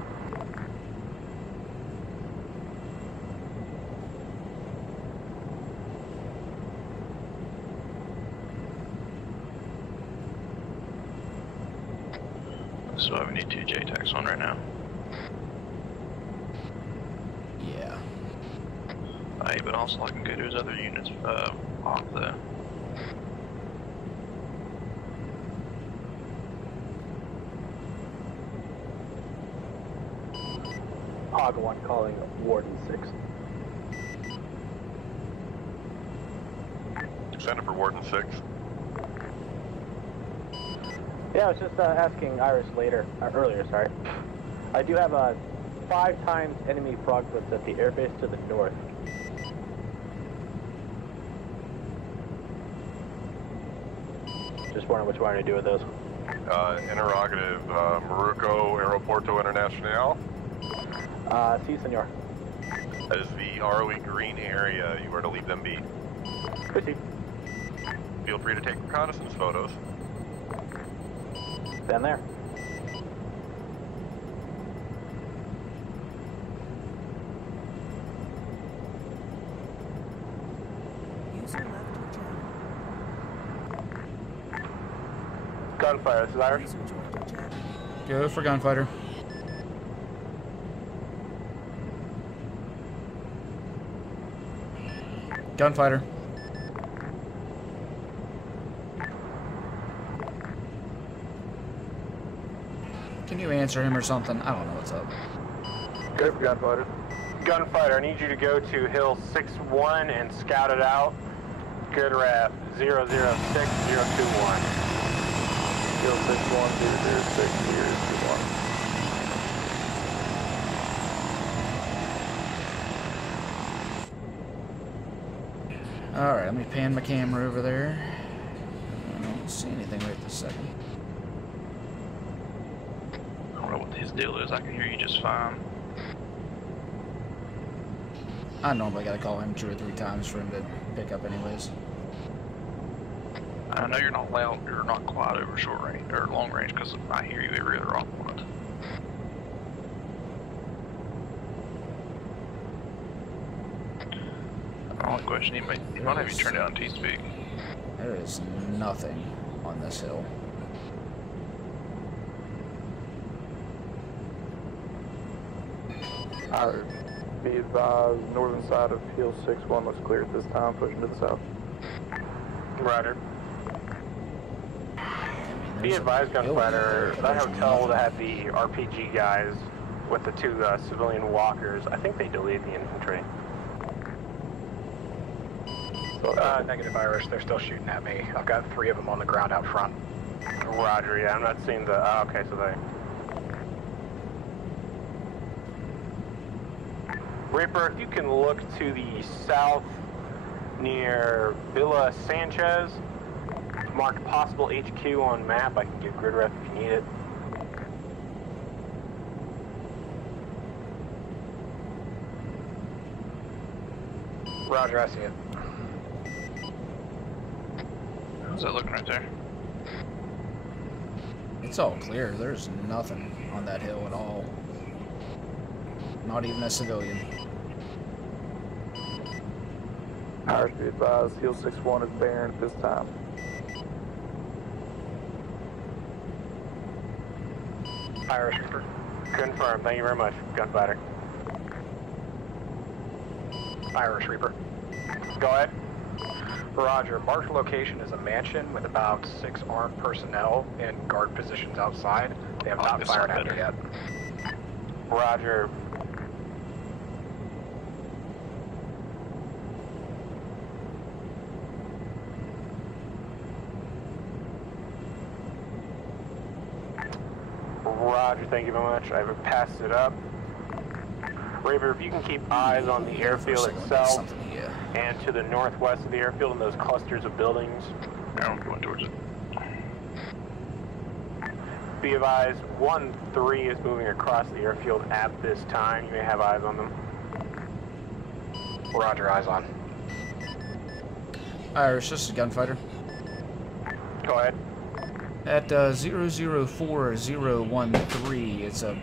So we need 2 JTACs on right now. Yeah. Hey, but also I can go to his other units off the. Hog 1 calling Warden 6. Center for Warden 6. Yeah, I was just asking Iris earlier, sorry. I do have 5 times enemy frogfoots at the airbase to the north. Just wondering which one to do with those. Interrogative, Maruco Aeroporto Internacional. Si, senor. That is the ROE green area. You are to leave them be. Proceed. Feel free to take reconnaissance photos. Stand there. User left your channel. Gunfire, this is Irish. User joined your channel. Go for gunfighter. Gunfighter. Can you answer him or something? I don't know what's up. Go for gunfighter. Gunfighter, I need you to go to Hill 6-1 and scout it out. Good ref, 006-021. Hill 6-1-006-021. Alright, let me pan my camera over there. I don't see anything right this second. I don't know what his deal is. I can hear you just fine. I normally gotta call him 2 or 3 times for him to pick up anyways. I know you're not loud or not quiet over short range or long range because I hear you every other off point. The only question, he might have you turned down T-Speak. There is nothing on this hill. Alright. Be advised, northern side of Hill 6-1 looks clear at this time, pushing to the south. Roger. Be advised, gunfighter, that hotel that had the RPG guys with the 2 civilian walkers, I think they deleted the infantry. Negative Irish, they're still shooting at me. I've got 3 of them on the ground out front. Roger, yeah, I'm not seeing the, okay, so they... Reaper, if you can look to the south near Villa Sanchez, mark possible HQ on map, I can give grid ref if you need it. Roger, I see it. How's that looking right there? It's all clear. There's nothing on that hill at all. Not even a civilian. Irish, be advised, Hill 6-1 is barren at this time. Irish Reaper. Confirm, thank you very much, gunfighter. Irish Reaper. Go ahead. Roger, marked location is a mansion with about 6 armed personnel in guard positions outside. They have not fired after yet. Roger. Roger, thank you very much. I've passed it up. Raver, if you can keep eyes on the airfield itself and to the northwest of the airfield and those clusters of buildings. Yeah, I'm going towards it. Be advised, 1-3 is moving across the airfield at this time. You may have eyes on them. Roger, eyes on. Irish, this is Gunfighter. Go ahead. At 004013, it's a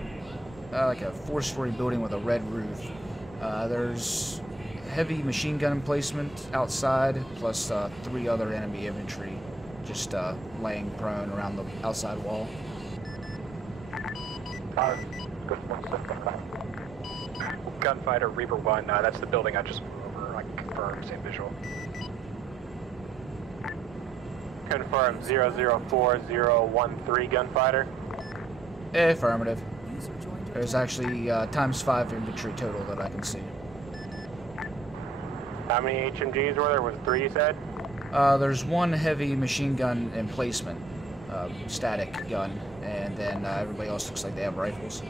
like a 4-story building with a red roof. There's heavy machine gun emplacement outside, plus 3 other enemy infantry just laying prone around the outside wall. Gunfighter, Reaper 1, that's the building I just moved over. I confirm, same visual. Confirm 004013 Gunfighter. Affirmative. There's actually ×5 infantry total that I can see. How many HMGs were there? Was it 3 you said? There's 1 heavy machine gun emplacement, static gun, and then everybody else looks like they have rifles.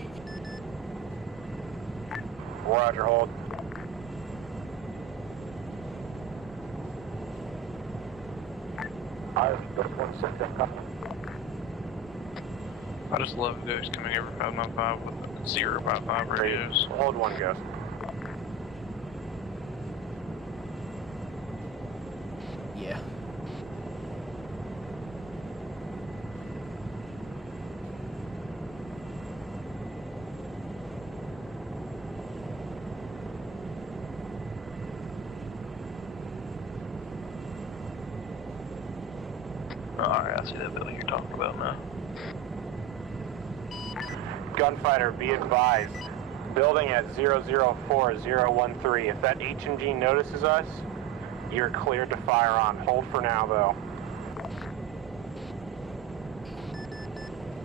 Roger, hold. I just love those coming over 595 with 055 radios. Hold 1, Ghost. Yeah. Alright, I see that building you're talking about now. Gunfighter, be advised. Building at 004013. If that HMG notices us, you're cleared to fire on. Hold for now, though.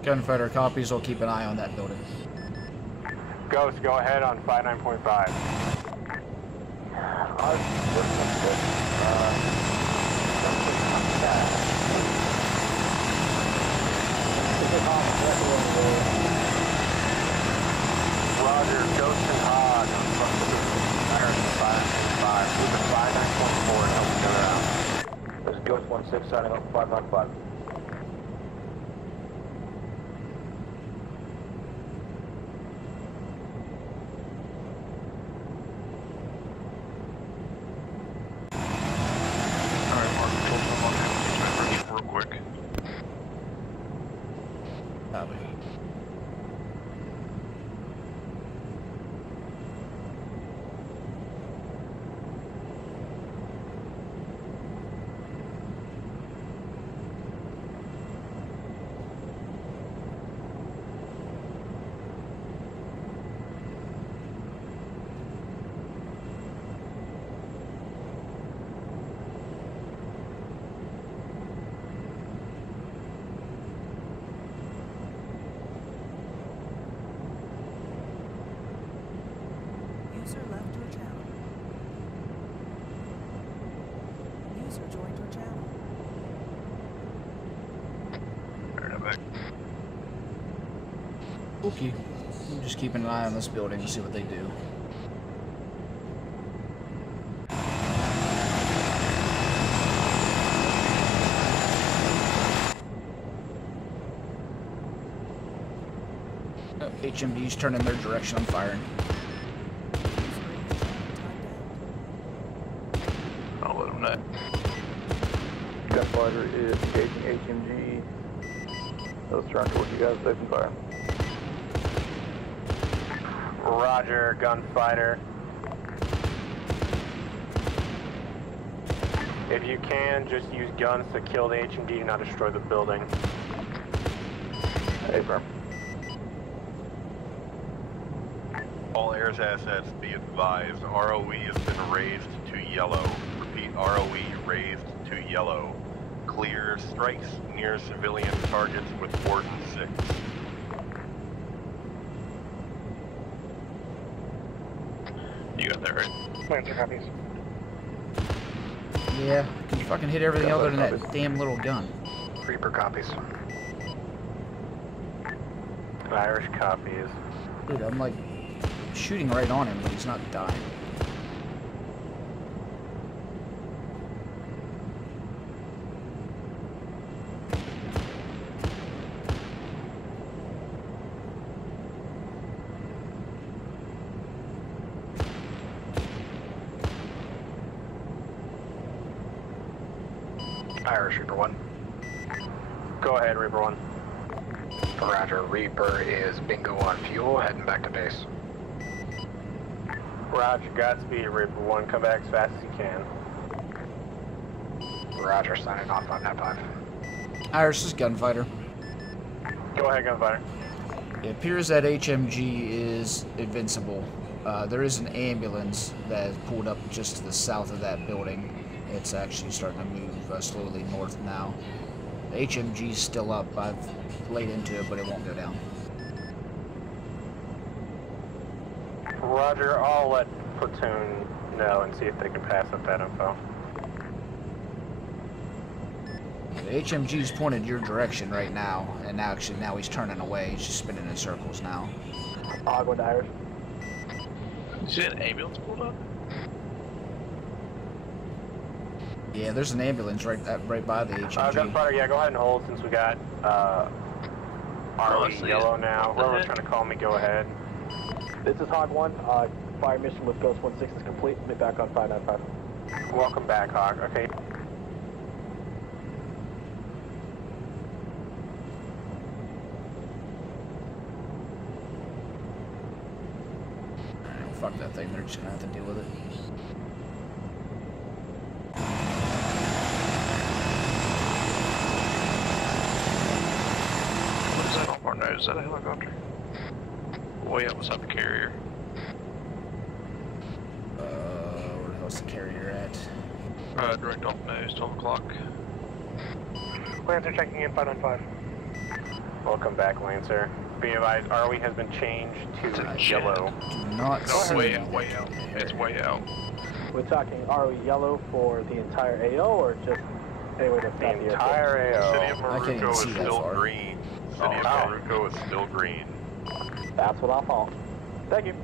Gunfighter copies, I'll keep an eye on that building. Ghost, go ahead on 59.5. Roger, Ghost and Hog. I heard 5.5. Moving 59.4 and help each other out. This is Ghost 16 signing up 595. Alright, Mark, pull some on him. Real quick. User left your channel. User joined your channel. Okay. I'm just keeping an eye on this building to see what they do. HMD's turning their direction, I'm firing. I'll let them know. Gunfighter is engaging HMG. Let's turn towards you guys, open fire. Roger, Gunfighter. If you can, just use guns to kill the HMD, do not destroy the building. Affirm. All airs assets, be advised, ROE has been raised to yellow. Repeat, ROE raised to yellow. Clear strikes near civilian targets with Warden 6. You got that right? Lancer copies. Yeah, can you fucking hit everything other than that damn little gun? Reaper copies. Irish copies. Dude, I'm like shooting right on him, but he's not dying. Irish Reaper 1. Go ahead, Reaper 1. Roger, Reaper is bingo on fuel, heading back to base. Roger, Godspeed, Reaper 1. Come back as fast as you can. Roger, signing off on that 5. Irish is Gunfighter. Go ahead, Gunfighter. It appears that HMG is invincible. There is an ambulance that is pulled up just to the south of that building. It's actually starting to move slowly north now. The HMG is still up. I've laid into it, but it won't go down. Roger, I'll let platoon know and see if they can pass up that info. The HMG's pointed your direction right now, and now he's turning away. He's just spinning in circles now. Agua Irish. You see an ambulance pulled up? Yeah, there's an ambulance right by the HMG. Gunfighter, yeah, go ahead and hold since we got RE yellow now. Whoever's trying to call me, go ahead. This is Hog 1. Fire mission with Ghost 16 is complete. Be back on 595. Welcome back, Hog. Okay. Fuck that thing, they're just gonna have to deal with it. What is that on our nose? Is that a helicopter? Way up beside the carrier. Where the hell's the carrier at? Direct off nose, 12 o'clock. Lancer checking in 595. Welcome back, Lancer. Be advised, ROE has been changed to yellow. Do not No, way out, way out. It's way out. We're talking ROE yellow for the entire AO or just anywhere that's not The entire AO. City of Maruco is still green. City of Maruco is still green. That's what I'll follow. Thank you.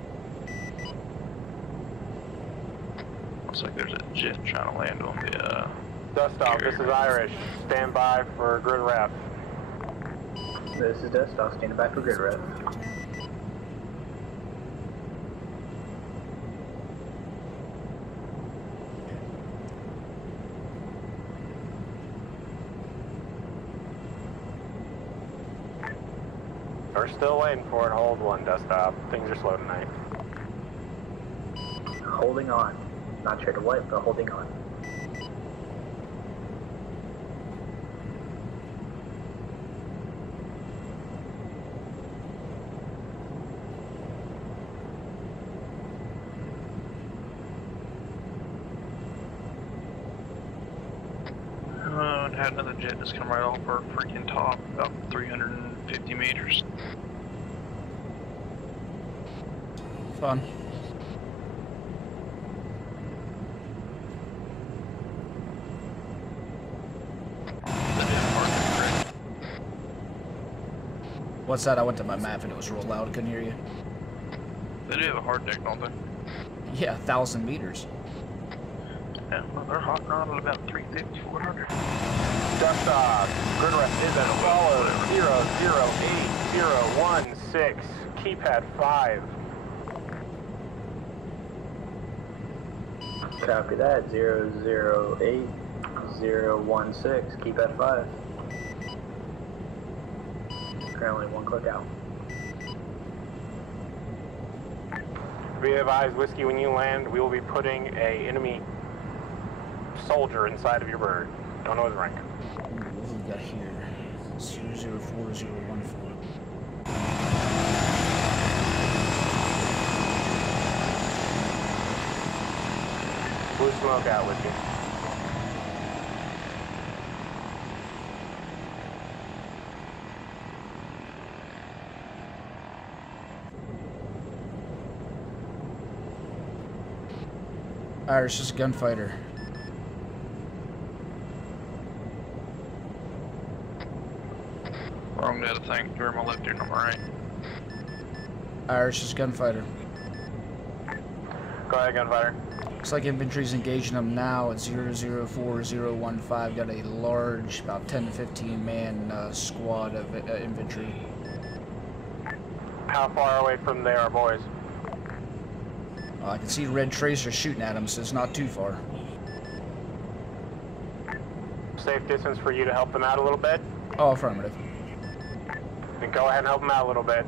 Looks like there's a jet trying to land on the, Dust off, this is Irish. Stand by for grid ref. This is Dust off, standing by for grid ref. We're still waiting for it. Hold 1, Dust off. Things are slow tonight. Holding on. Not sure to what, but holding on. and had another jet just come right off our freaking top, about 350 meters. Fun. What's that? I went to my map and it was real loud. I couldn't hear you. They do have a hard deck, don't they? Yeah, 1,000 meters. Yeah, well, they're hot and on at about 350, 400. Dust off. Grid ref is at follow 008016. Keypad 5. Copy that. 008016. Keypad 5. Currently 1 click out. Be advised, Whiskey, when you land, we will be putting a enemy soldier inside of your bird. Don't know his rank. What have we got here? 004014. Blue smoke out with you. Irish is a gunfighter. Wrong data thing. You're on my left, you're on my right. Irish is gunfighter. Go ahead, gunfighter. Looks like infantry's engaging them now at 004015. Got a large, about 10 to 15 man squad of infantry. How far away from there are boys? I can see Red Tracer shooting at him, so it's not too far. safe distance for you to help them out a little bit? Oh, affirmative. Then go ahead and help them out a little bit.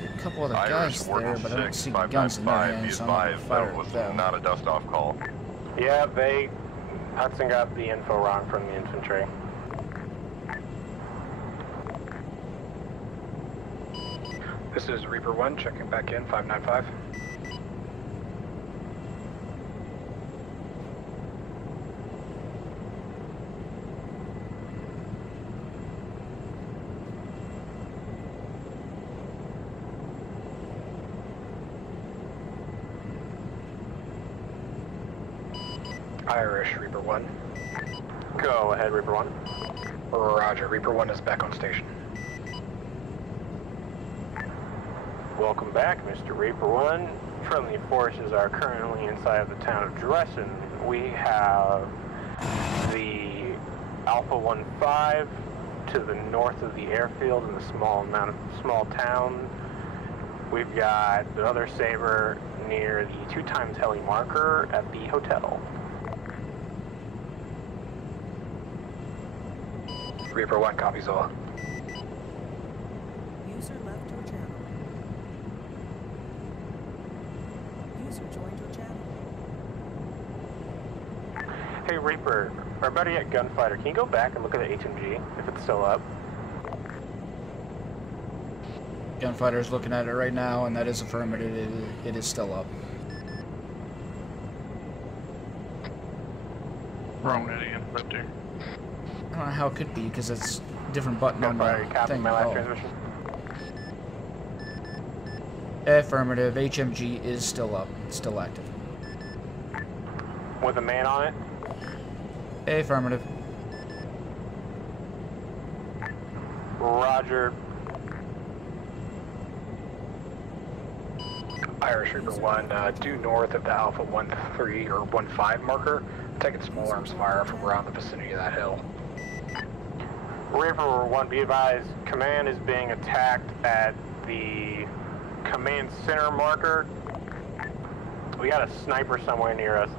A couple of the guys there, but I don't see guns in their hands, so I'm not gonna fire at them. Not a dust-off call. Yeah, Hudson got the info wrong from the infantry. This is Reaper 1, checking back in, 595. Irish, Reaper 1. Go ahead, Reaper 1. Roger, Reaper 1 is back on station. Welcome back, Mr. Reaper 1. Friendly forces are currently inside of the town of Dressen. We have the Alpha 1-5 to the north of the airfield in the small town. We've got another Saber near the 2x heli marker at the hotel. Reaper 1, copy Zola. User left your channel. User joined your channel. Hey Reaper, our buddy at Gunfighter, can you go back and look at the HMG, if it's still up? Gunfighter's looking at it right now, and that is affirmative. It is still up. Wrong Indian, right there. I don't know how it could be, because it's a different button on the thing. My last transmission. Affirmative. HMG is still up. It's still active. With a man on it? Affirmative. Roger. Irish Reaper 1, due north of the Alpha 1-3 or 1-5 marker. Taking small arms fire from around the vicinity of that hill. Reaper 1, be advised, command is being attacked at the command center marker. We got a sniper somewhere near us.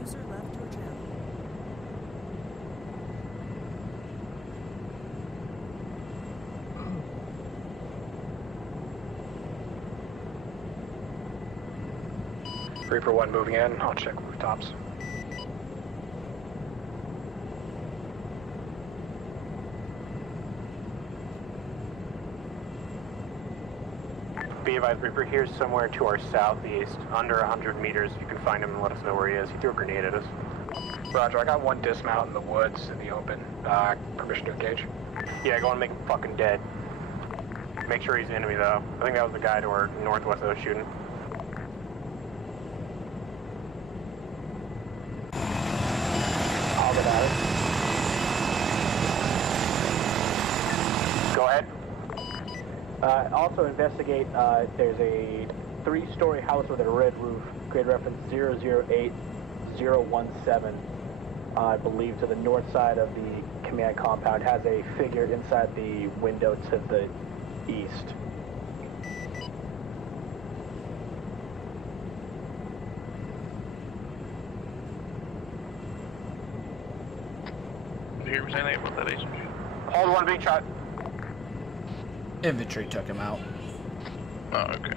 User left your channel. Reaper 1 moving in, I'll check rooftops. Be advised, Reaper here's somewhere to our southeast, under 100 meters. You can find him and let us know where he is. He threw a grenade at us. Roger, I got one dismount in the woods in the open. Permission to engage? Yeah, go and make him fucking dead. Make sure he's an enemy though. I think that was the guy to our northwest that was shooting. I'll get at it. Go ahead. Also investigate, there's a 3-story house with a red roof, grade reference 008017, I believe to the north side of the command compound, has a figure inside the window to the east. Did you hear me saying anything about that HMG? Hold one, big shot. Infantry took him out. Oh, okay.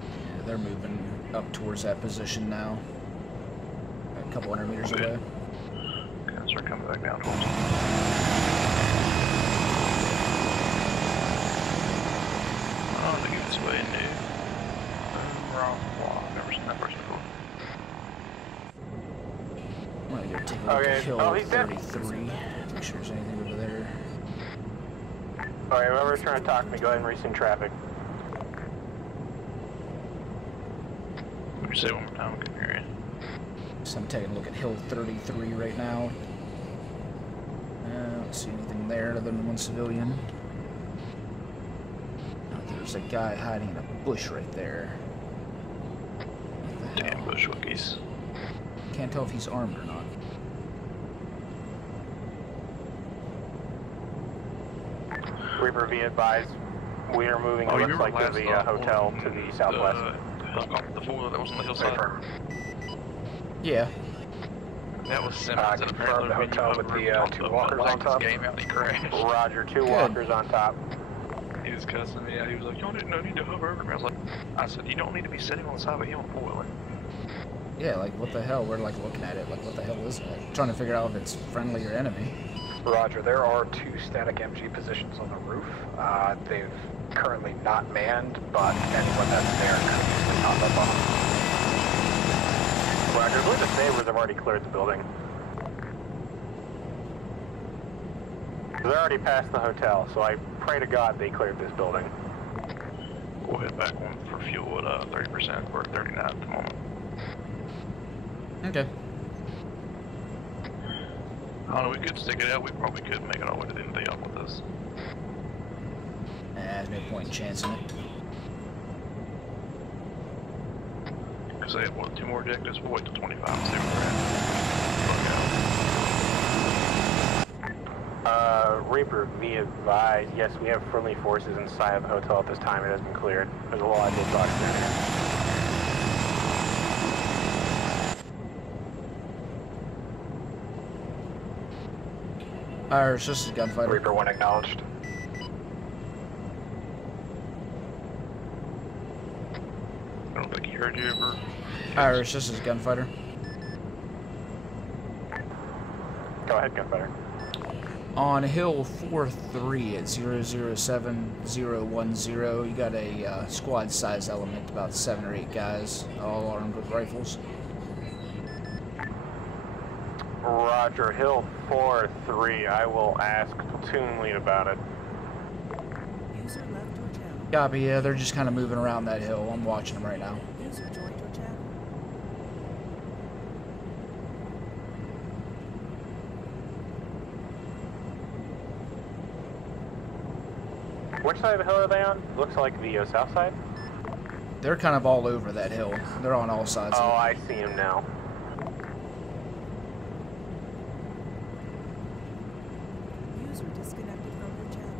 Yeah, they're moving up towards that position now. a couple hundred meters away. Okay, let's start coming back down towards him. Oh, they give this way new. Wrong block. Never seen that person before. I'm gonna go take a look at Hill 33. Make sure there's anything over there. Alright, whoever's trying to talk to me, go ahead and resync traffic. What did you say one more time? I couldn't hear you. So I'm taking a look at Hill 33 right now. I don't see anything there other than one civilian. Oh, there's a guy hiding in a bush right there. What the Damn hell? bushwookies. Can't tell if he's armed or not. Reaper, be advised, we are moving, it looks like, to the hotel to the southwest. The four that was on the hillside. Yeah. That was Simmons. And apparently the hotel with the 2 walkers on top. Game out and he crashed. Roger, 2 walkers on top. He was cussing me out. He was like, "You don't need to hover over me." I said, "You don't need to be sitting on the side of a hill and four-wheeling." Yeah, like what the hell? We're like looking at it, like what the hell is that? Trying to figure out if it's friendly or enemy. Roger, there are 2 static MG positions on the roof. They've currently not manned, but anyone that's there could easily hop up on them. Roger, I believe the Sabres have already cleared the building. They're already past the hotel, so I pray to God they cleared this building. We'll head back on for fuel at 30%. We're at 39 at the moment. Okay. I don't know, we could stick it out. We probably could make it all the way to the end of the up with this. There's no point in chancing it. Because they have, what, 2 more objectives? We'll wait till 25 and see where we're at. Reaper, be advised, yes, we have friendly forces inside of the hotel at this time. It has been cleared. There's a lot of dead bodies down here. Irish, this is gunfighter. Reaper 1 acknowledged. I don't think he heard you ever. Irish, this is gunfighter. Go ahead, gunfighter. On Hill 4-3 at 007010, you got a squad size element, about 7 or 8 guys, all armed with rifles. Roger, Hill 4-3. I will ask platoon lead about it. User left your channel. Copy, yeah, they're just kind of moving around that hill. I'm watching them right now. User joined your channel. Which side of the hill are they on? Looks like the south side. They're kind of all over that hill. They're on all sides. Oh, I see him now. User disconnected from your channel.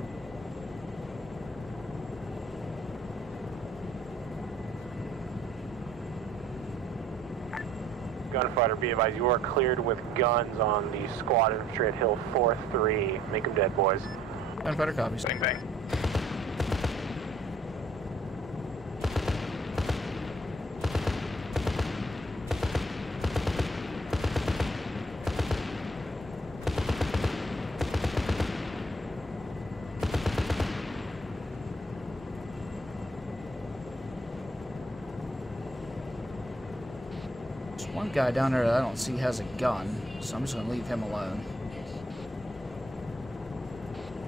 Gunfighter, be advised, you are cleared with guns on the squad infantry at Hill 4-3. Make them dead, boys. Gunfighter copies. Bang, bang. There's one guy down there that I don't see has a gun, so I'm just going to leave him alone.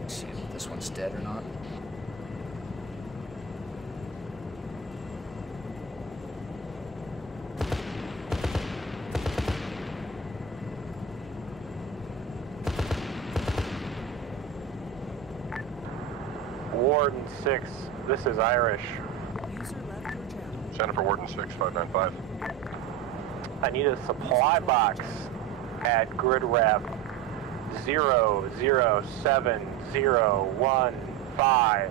Let's see if this one's dead or not. Warden 6, this is Irish. User left your channel. Jennifer Warden 6, 595. I need a supply box at grid ref 007015.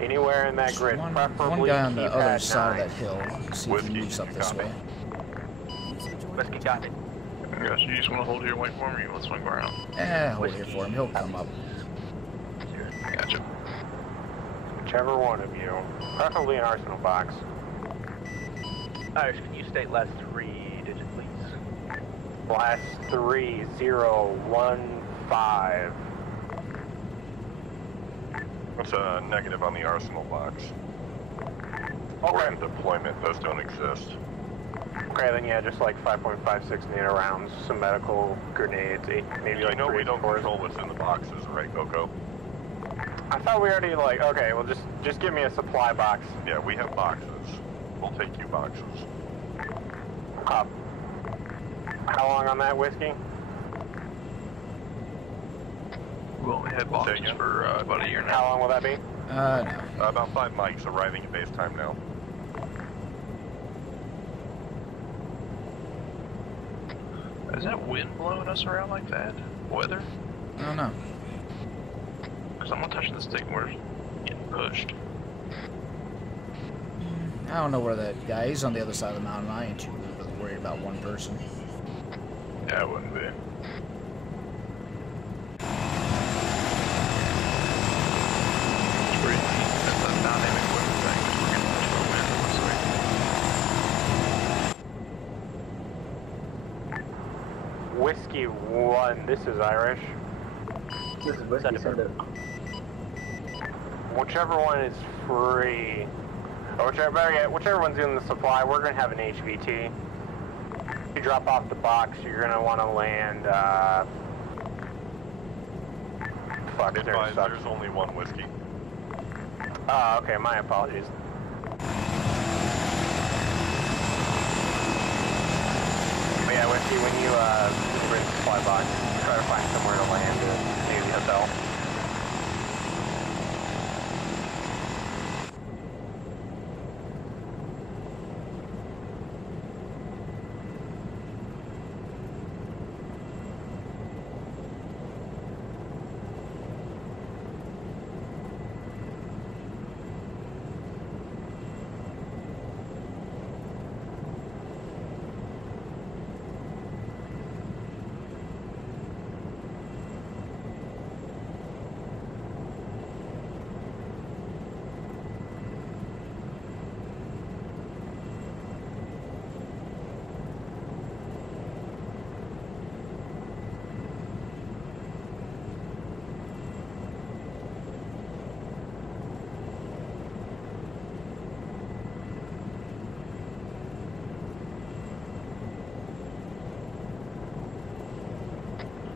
Anywhere in that grid, preferably One guy on the other keypad side 9. of that hill. See if he moves up this way. Whiskey got it. Gosh, you just want to hold here and wait for him, or you want to swing around? Hold here for him. He'll come up. Gotcha. Whichever one of you. Preferably an arsenal box. Irish, can you state last 3 digits? Blast 3015. What's a negative on the arsenal box? Or in deployment, those don't exist. Okay, then yeah, just like 5.56 nano rounds, some medical grenades, maybe You like know 3 we don't scores. control what's in the boxes, right, Coco? I thought we already like, okay, well just give me a supply box. Yeah, we have boxes. We'll take you boxes. How long on that whiskey? We only had boxes for about a year now. How long will that be? No. About 5 mics arriving at base time now. Is that wind blowing us around like that? Weather? I don't know. Because I'm not touching the stick and we're getting pushed. I don't know where that guy is on the other side of the mountain. I ain't too really worried about one person. Yeah, I wouldn't be. It's pretty neat. That's a dynamic weather thing because we're getting much more wind, so. Whiskey 1, this is Irish. This is Whiskey, send it. Whichever one is free, or whichever one's in the supply, we're going to have an HVT. You drop off the box, you're going to want to land, fuck, There's only one whiskey. Oh, okay, my apologies. But yeah, Whiskey, when you bring the supply box, try to find somewhere to land at maybe a hotel.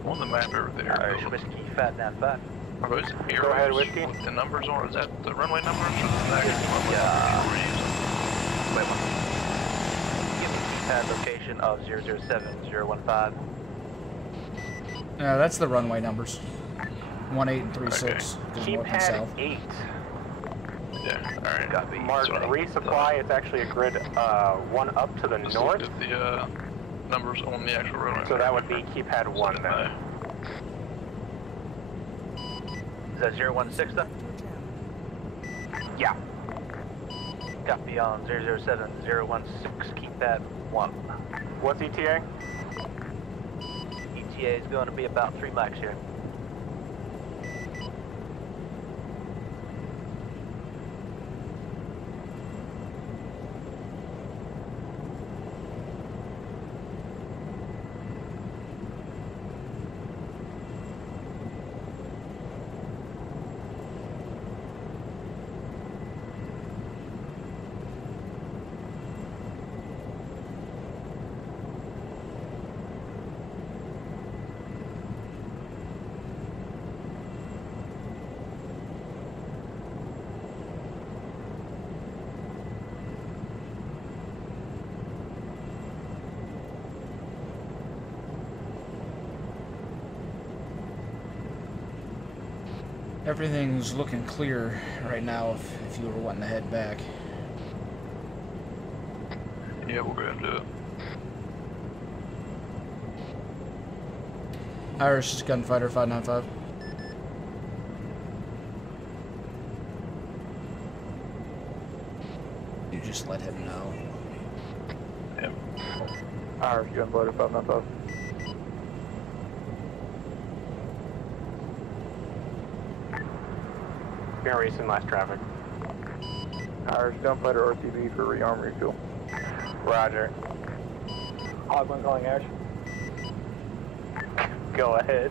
On the map over there. Irish Whiskey 595. Are those arrows Go ahead, Whiskey. with the numbers on? Is that the runway numbers or the actual runway numbers you were using? Wait one. Give me keypad location of 007015. That's the runway numbers. 18 and 36. Okay. Goes north and Keypad south. 8. Yeah, alright. Copy. Mark, resupply is actually a grid 1 up to the Let's north. look at the numbers on the actual runway. So that would be keypad 1 then. Is that 016 then? Yeah. Copy on 007016, keypad 1. What's ETA? ETA is going to be about 3 mics here. Everything's looking clear right now if you were wanting to head back. Yeah, we'll go ahead and do it. Irish is Gunfighter 595. You just let him know. Yep. Irish Gunfighter 595. Gonna racing last traffic. Irish Gunfighter RTB for rearm refuel. Roger. Hogman calling Irish. Go ahead.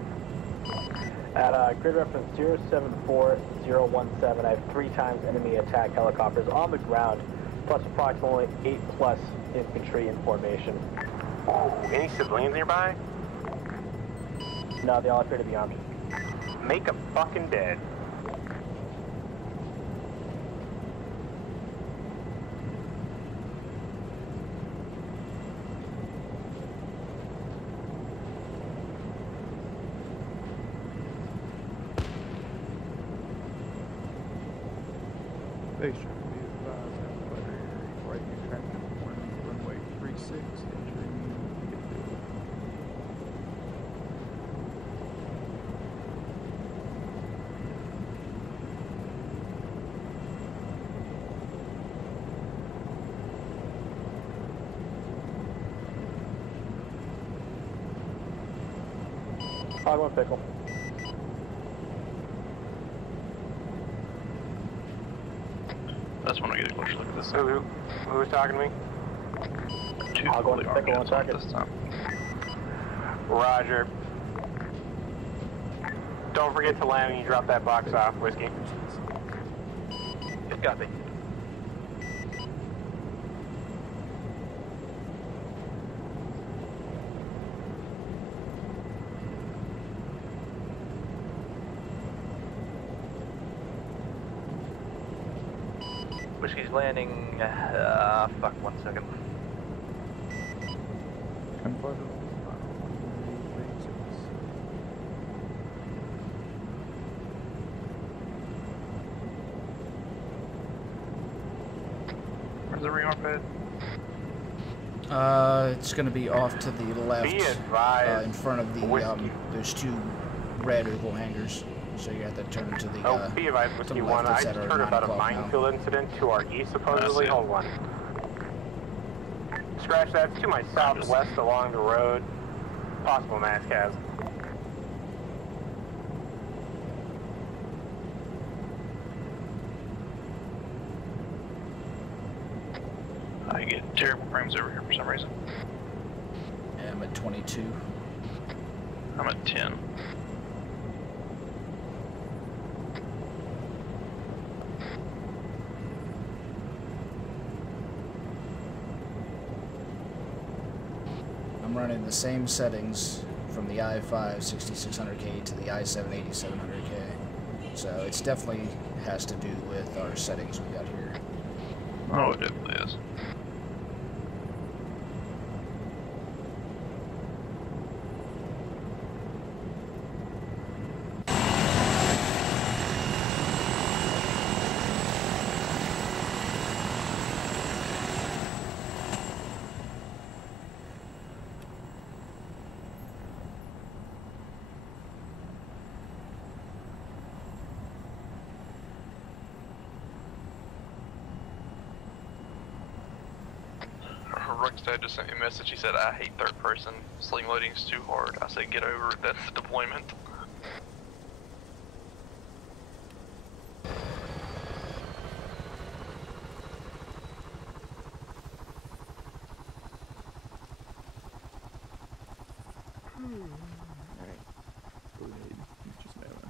At grid reference 074017, I have 3 times enemy attack helicopters on the ground, plus approximately 8 plus infantry in formation. Any civilians nearby? No, they all appear to be armed. Make 'em fucking dead. Base traffic be advised, Alpha right traffic 1, runway 36, entering midfield. Hog 1 pickle. That's when I get a closer look at this. Who's talking to me? Two Hog 1 fully armed pickle on guns on target. this time. Roger. Don't forget to land when you drop that box off, Whiskey. Good copy. Whiskey's landing, fuck, 1 second. Where's the re-arm pad? It's gonna be off to the left, Be advised, in front of the, Whiskey. there's 2 red oval hangars, so you have to turn to the, Be advised, to Whiskey the 1. left. I It's just at heard our about a 9 o'clock now. minefield incident to our east, supposedly. Hold 1. Scratch that. It's to my southwest along the road. Possible mass cast. I get terrible frames over here for some reason. Yeah, I'm at 22. I'm at 10. I'm running the same settings from the i5 6600K to the i7 8700K. So it's definitely has to do with our settings we got here. Oh, it definitely is. Rockstead just sent me a message. He said, I hate third person. Sling loading is too hard. I said, get over it. That's the deployment. Alright. Go ahead. Just mail in.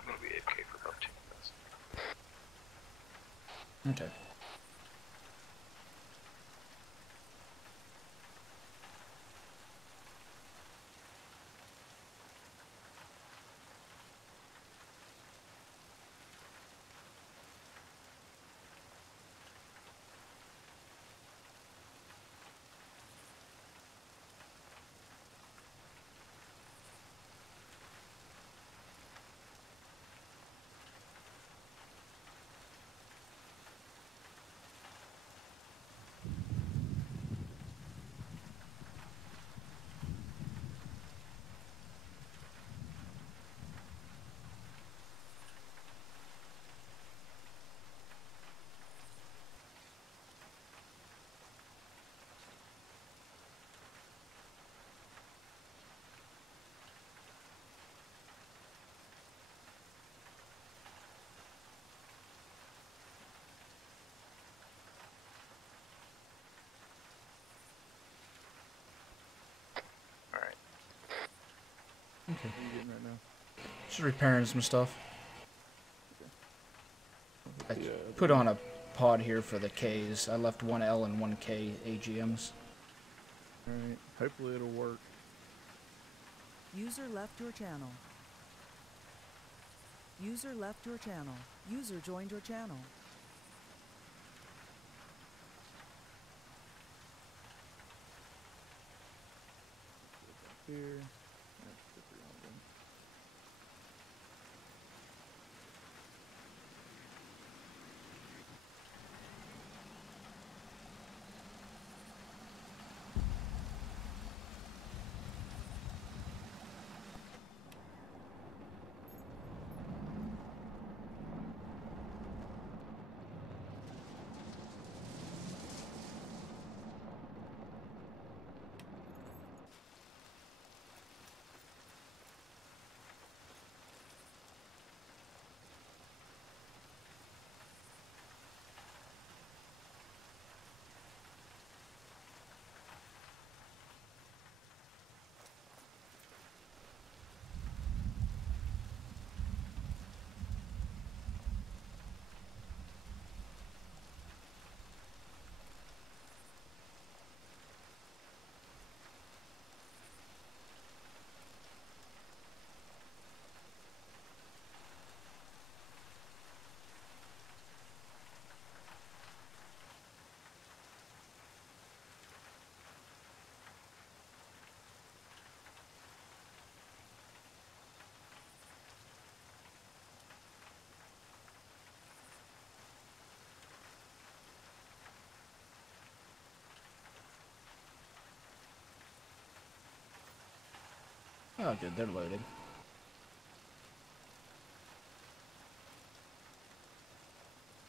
I'm gonna be AFK for about 2 minutes. Okay. What are you getting right now? Just repairing some stuff. I Yeah, put on a pod here for the Ks. I left one L and one K AGMs. Alright, hopefully it'll work. User left your channel. User left your channel. User joined your channel. Here. That's the 300. Oh, good. They're loaded.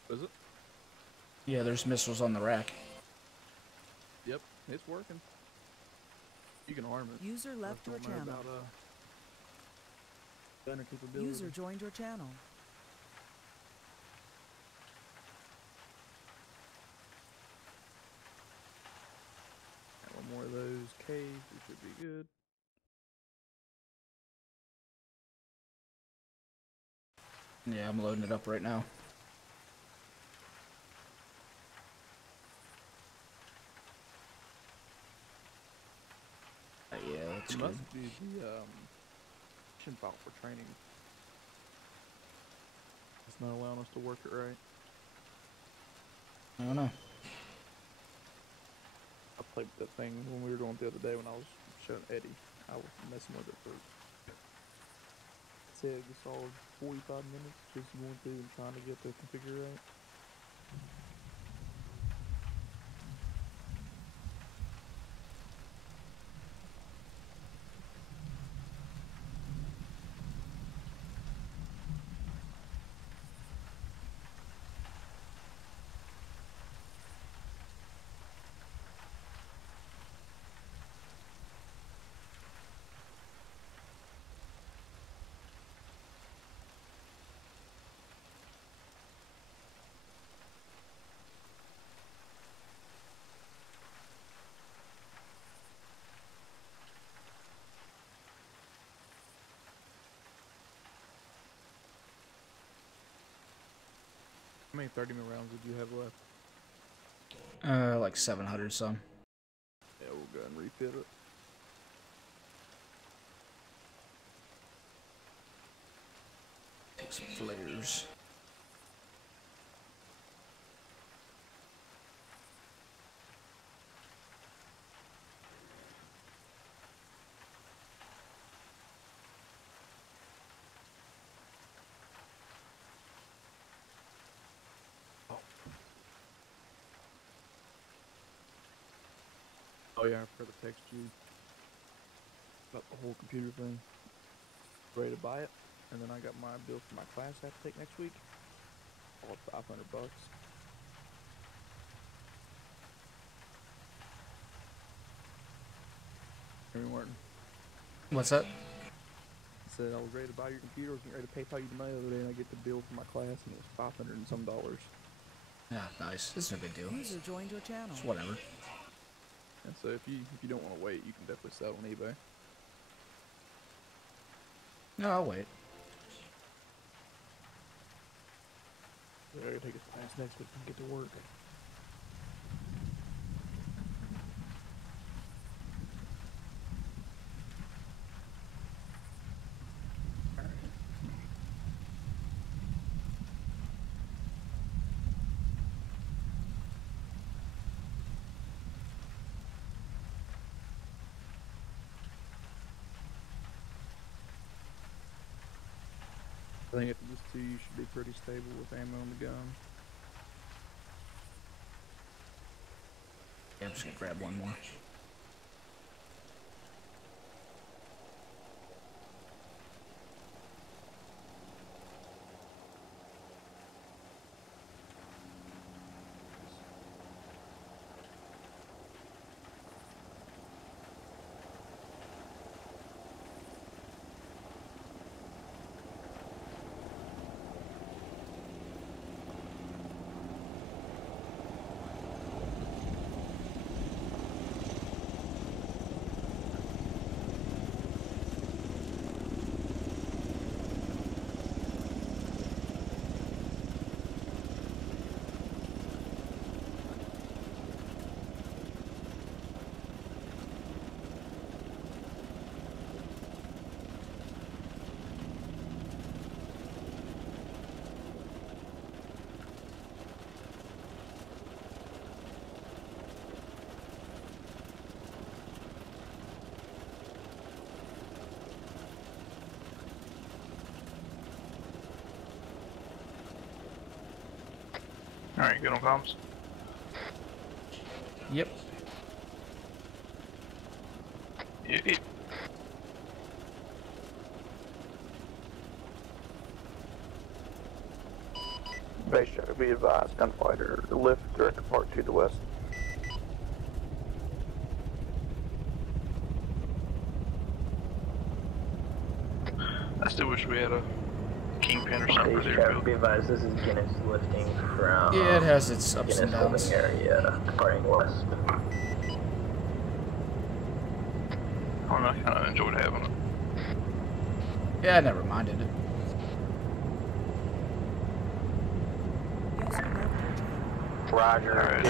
Is it? Yeah, there's missiles on the rack. Yep, it's working. You can arm it. User left your Don't worry channel. about, gunner capability. User joined your channel. Got one more of those Ks, we should be good. Yeah, I'm loading it up right now. Yeah, that's It good. must be the mission file for training. It's not allowing us to work it right. I don't know. I played with that thing when we were going the other day when I was showing Eddie. I was messing with it for say a solid 45 minutes, just going through and trying to get the configure right. How many 30-minute rounds did you have left? Like 700 some. Yeah, we'll go and refit it. Take some flares. Oh yeah, I forgot to text you about the whole computer thing. Ready to buy it, and then I got my bill for my class I have to take next week. All $500. Henry Martin. What's that? I said I was ready to buy your computer, I was getting ready to PayPal you the money the other day, and I get the bill for my class, and it was $500 and some. Yeah, nice. It's no big deal. User joined your channel. It's whatever. And so if you don't want to wait, you can definitely sell on eBay. No, I'll wait. We're gonna take a class next week and get to work. I think after this 2, you should be pretty stable with ammo on the gun. Yeah, I'm just gonna grab one more. Alright, good on comms? Yep. Base check, be advised, gunfighter, lift, director park to the west. I still wish we had a kingpin or something for the airfield. Be advised, this is Guinness lifting from Yeah, it has its ups Guinness and downs. area, departing west. I don't know, I kind of enjoyed having it. Yeah, I never minded it. Roger.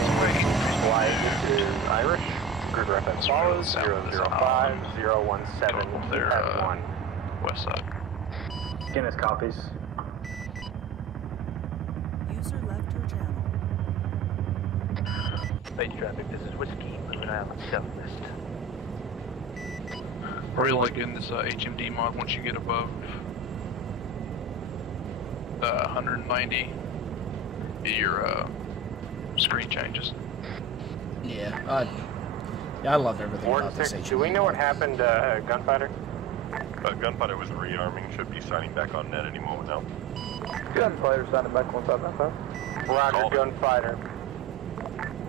Flight, this is Irish. Grid rep as follows, 005, 017, They're, one. West side. Guinness copies. User left your channel. Base traffic, this is Whiskey, moving out southwest. Really like getting this HMD mod once you get above 190, your screen changes. Yeah, I love everything about this HMD. Do we know what happened to Gunfighter? Gunfighter was rearming, should be signing back on net any moment now. Gunfighter signing back 1595. Roger, Gunfighter.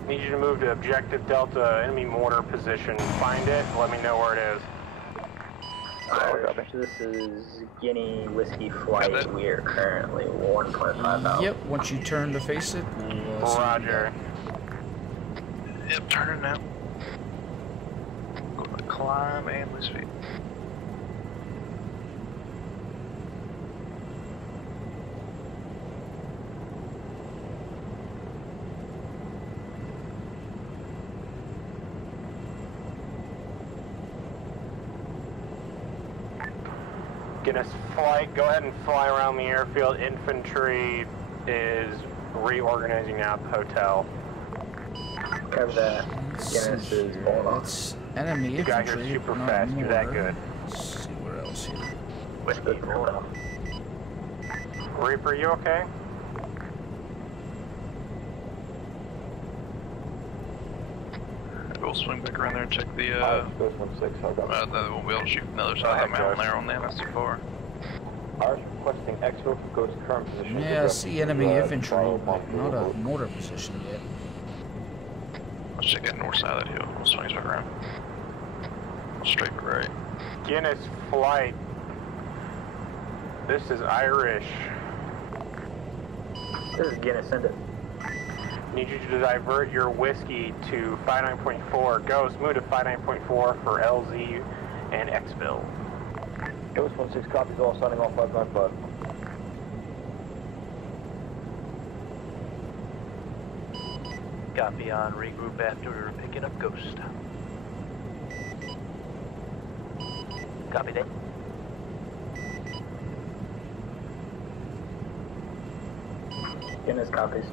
Need you to move to objective Delta, enemy mortar position. Find it, let me know where it is. This is Guinea Whiskey Flight. We are currently 1.5 out. Yep, once you turn to face it, we'll Roger. Yep, turning now. Go to climb and lose feet. Guinness flight, go ahead and fly around the airfield. Infantry is reorganizing out the hotel. Cover that. Guinness is going on. It's enemy You got here infantry. super not fast, you're that mortar. good. Let's see where else here. Whiskey, Reaper, you okay? We'll swing back around there and check the, no, they won't be able to shoot from the other side of the mountain there on them, that's too far. Ours requesting exfil from Ghost current position. Yeah, I see enemy infantry, but not a mortar position yet. Let's check that north side of that hill. We'll swing back around. Straight right. Guinness flight. This is Irish. This is Guinness, send it. Need you to divert your whiskey to 59.4. Ghost, move to 59.4 for LZ and Xville. Ghost 16 copies, all signing off 595. Copy on regroup after picking up Ghost. Copy that. Guinness copies.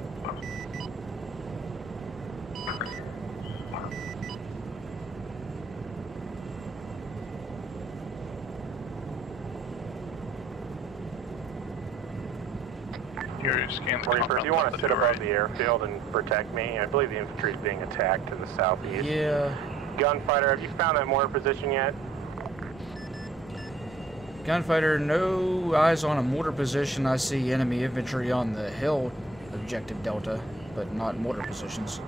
Reaper, if you want to sit above the airfield and protect me, I believe the infantry is being attacked to the southeast. Yeah. Gunfighter, have you found that mortar position yet? Gunfighter, no eyes on a mortar position. I see enemy infantry on the hill, objective Delta, but not mortar positions.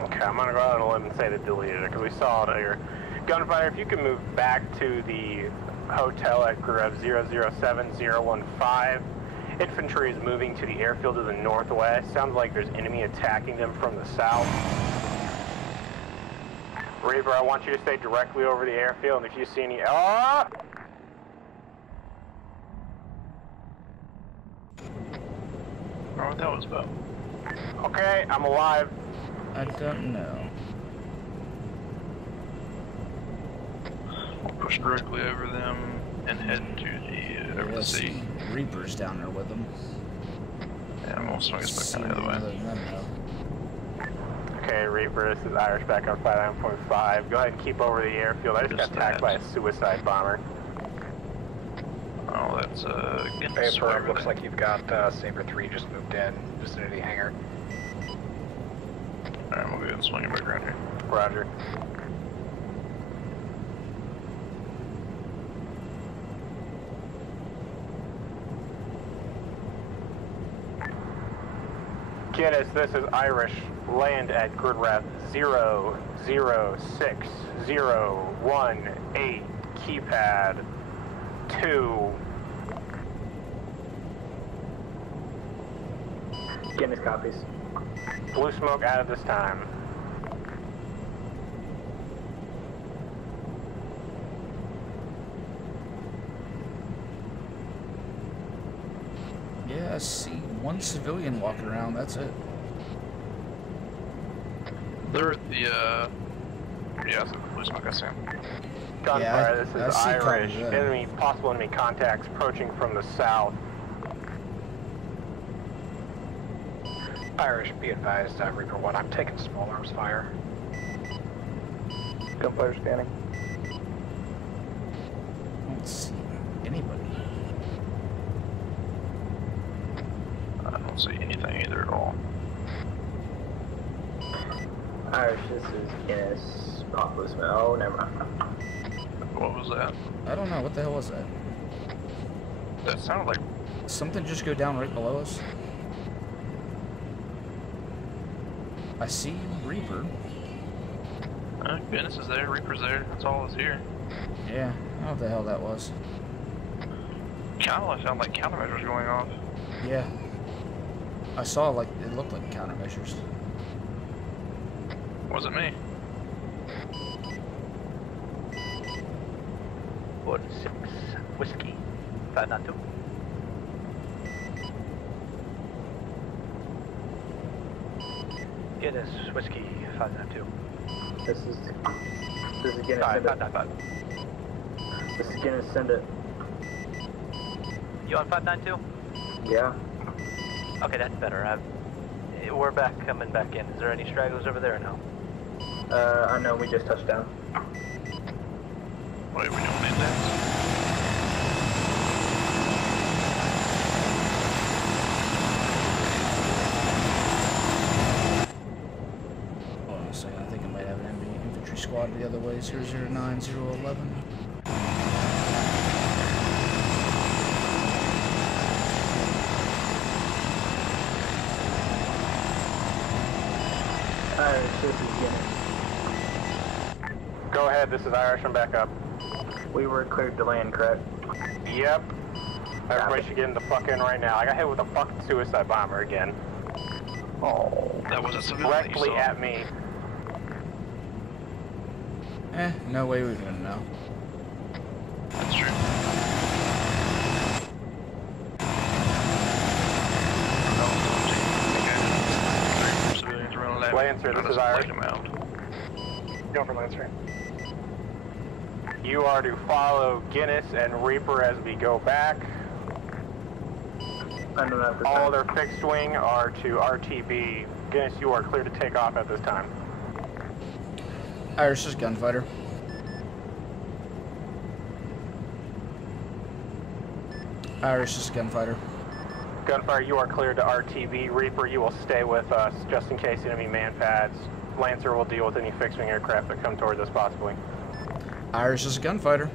Okay, I'm gonna go out on a limb and say they deleted it, because we saw it here. Gunfighter, if you can move back to the hotel at Grev 007015. Infantry is moving to the airfield to the northwest. Sounds like there's enemy attacking them from the south. Reaper, I want you to stay directly over the airfield, and if you see any... Oh! What that was about? Okay, I'm alive. I don't know. We'll push directly over them and head to the over the sea. Reapers down there with them. Yeah, I'm also swing us back down the other way. Okay, Reaper, this is Irish back on 59.5. Go ahead and keep over the airfield. I just got attacked by a suicide bomber. Oh, that's Paper, looks like you've got Saber 3 just moved in, vicinity hangar. Alright, we'll go ahead and swing it back around here. Roger. Guinness, this is Irish. Land at grid ref 006018, keypad 2. Guinness copies. Blue smoke out of this time. Yeah, I see one civilian walking around, that's it. They're at the, yeah, it's the blue smoke, I see him. Gunfire, this is Irish. Possible enemy contacts approaching from the south. Irish, be advised, Reaper 1, I'm taking small arms fire. Gunfire scanning. I don't see anybody. I don't see anything either at all. Irish, this is Guinness. Populous. Oh, never mind. What was that? I don't know, what the hell was that? That sounded like... Something just go down right below us. I see Reaper. Guinness is there, Reaper's there, that's all that's here. Yeah, I don't know what the hell that was. Kinda sounded like countermeasures going off. Yeah. I saw, like, it looked like countermeasures. Wasn't me. 46 whiskey 592. Guinness whiskey 592. This is Guinness. 595. This is Guinness. Send it. You on 592? Yeah. Okay, that's better. We're coming back in. Is there any stragglers over there or no? Unknown, we just touched down. Wait, we don't need that. Hold on a second, I think I might have an enemy infantry squad the other way, 009011. Irish, this is Guinness. Go ahead, this is Irish, I'm back up. We were cleared to land, correct? Yep. Everybody should get in the fuck in right now. I got hit with a fucking suicide bomber again. Oh, that was a civilian. Directly at me. No way we're gonna know. That's true. Lancer, this is Irish. Go for Lancer. You are to follow Guinness and Reaper as we go back. All other fixed wing are to RTB. Guinness, you are clear to take off at this time. Irish is gunfighter. Irish is gunfighter. Gunfire, you are cleared to RTB. Reaper, you will stay with us just in case enemy man pads. Lancer will deal with any fixed wing aircraft that come towards us possibly. Irish is a gunfighter.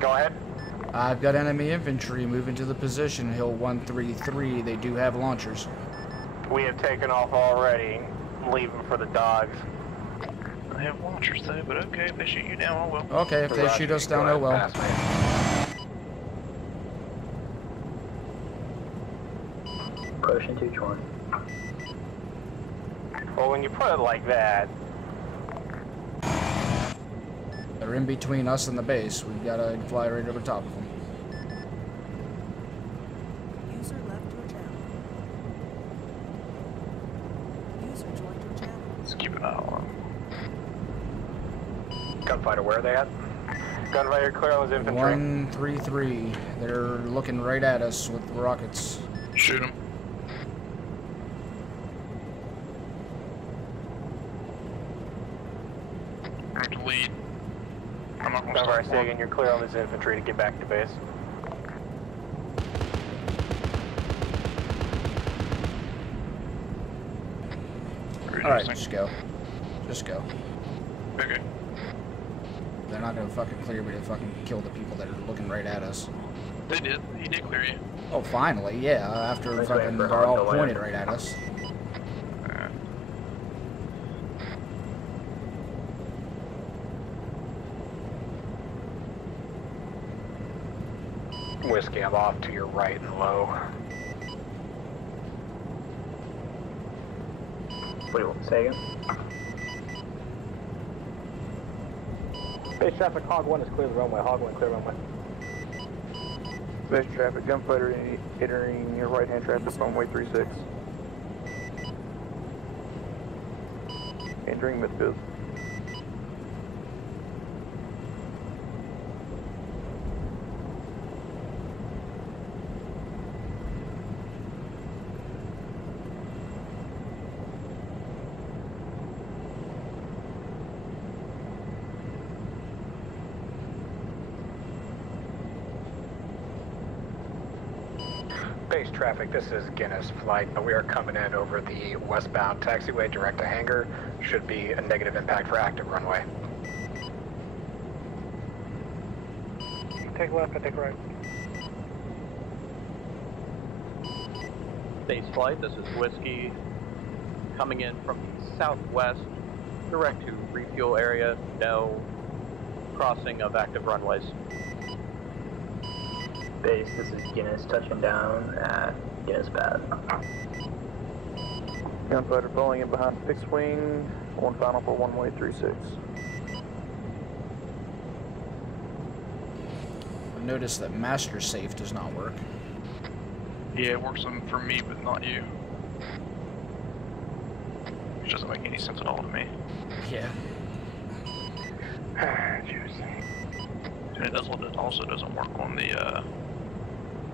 Go ahead. I've got enemy infantry moving to the position, Hill 133. They do have launchers. We have taken off already. Leave them for the dogs. I have launchers though, but okay, if they shoot you down, oh well. Okay, if they shoot us down, oh well. Ocean 220. Well, when you put it like that... They're in between us and the base. We've got to fly right over top of them. User left your channel. User joined your channel. Let's keep an eye on them. Gunfighter, where are they at? Gunfighter, clear on those infantry. 133. They're looking right at us with rockets. Shoot them. Lead. I'm not gonna Gunfire, stop say again, you're clear on this infantry to get back to base. Alright, just go. Just go. Okay. They're not gonna fucking clear me to fucking kill the people that are looking right at us. They did. He did clear you. Oh, finally, yeah, after fucking they're all pointed right at us. Whiskey, I'm off to your right and low. What do you want to say again? Base traffic, Hog 1 is clear the runway. Hog 1, clear runway. Base traffic, gunfighter entering your right-hand traffic, runway 36. Entering midfield. Base traffic, this is Guinness flight. We are coming in over the westbound taxiway direct to hangar. Should be a negative impact for active runway. Take left, I take right. Base flight, this is Whiskey, coming in from the southwest, direct to refuel area, no crossing of active runways. Base, this is Guinness touching down at Guinness Pad. Gunfighter falling in behind fixed wing, one final for runway 36. I noticed that master safe does not work. Yeah, it works for me, but not you. Which doesn't make any sense at all to me. Yeah. And it also doesn't work on the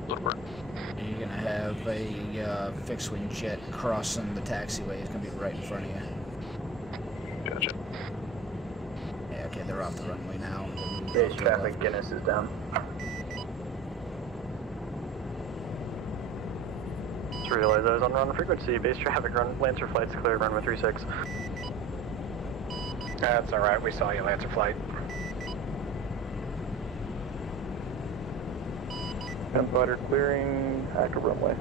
Woodward. You're gonna have a fixed wing jet crossing the taxiway. It's gonna be right in front of you. Gotcha. Yeah, okay, they're off the runway now. Base traffic, Guinness is down. Just realized I was on run frequency. Base traffic, Lancer flight's clear, runway 36. That's alright, we saw you, Lancer flight. Gunfighter clearing active runway.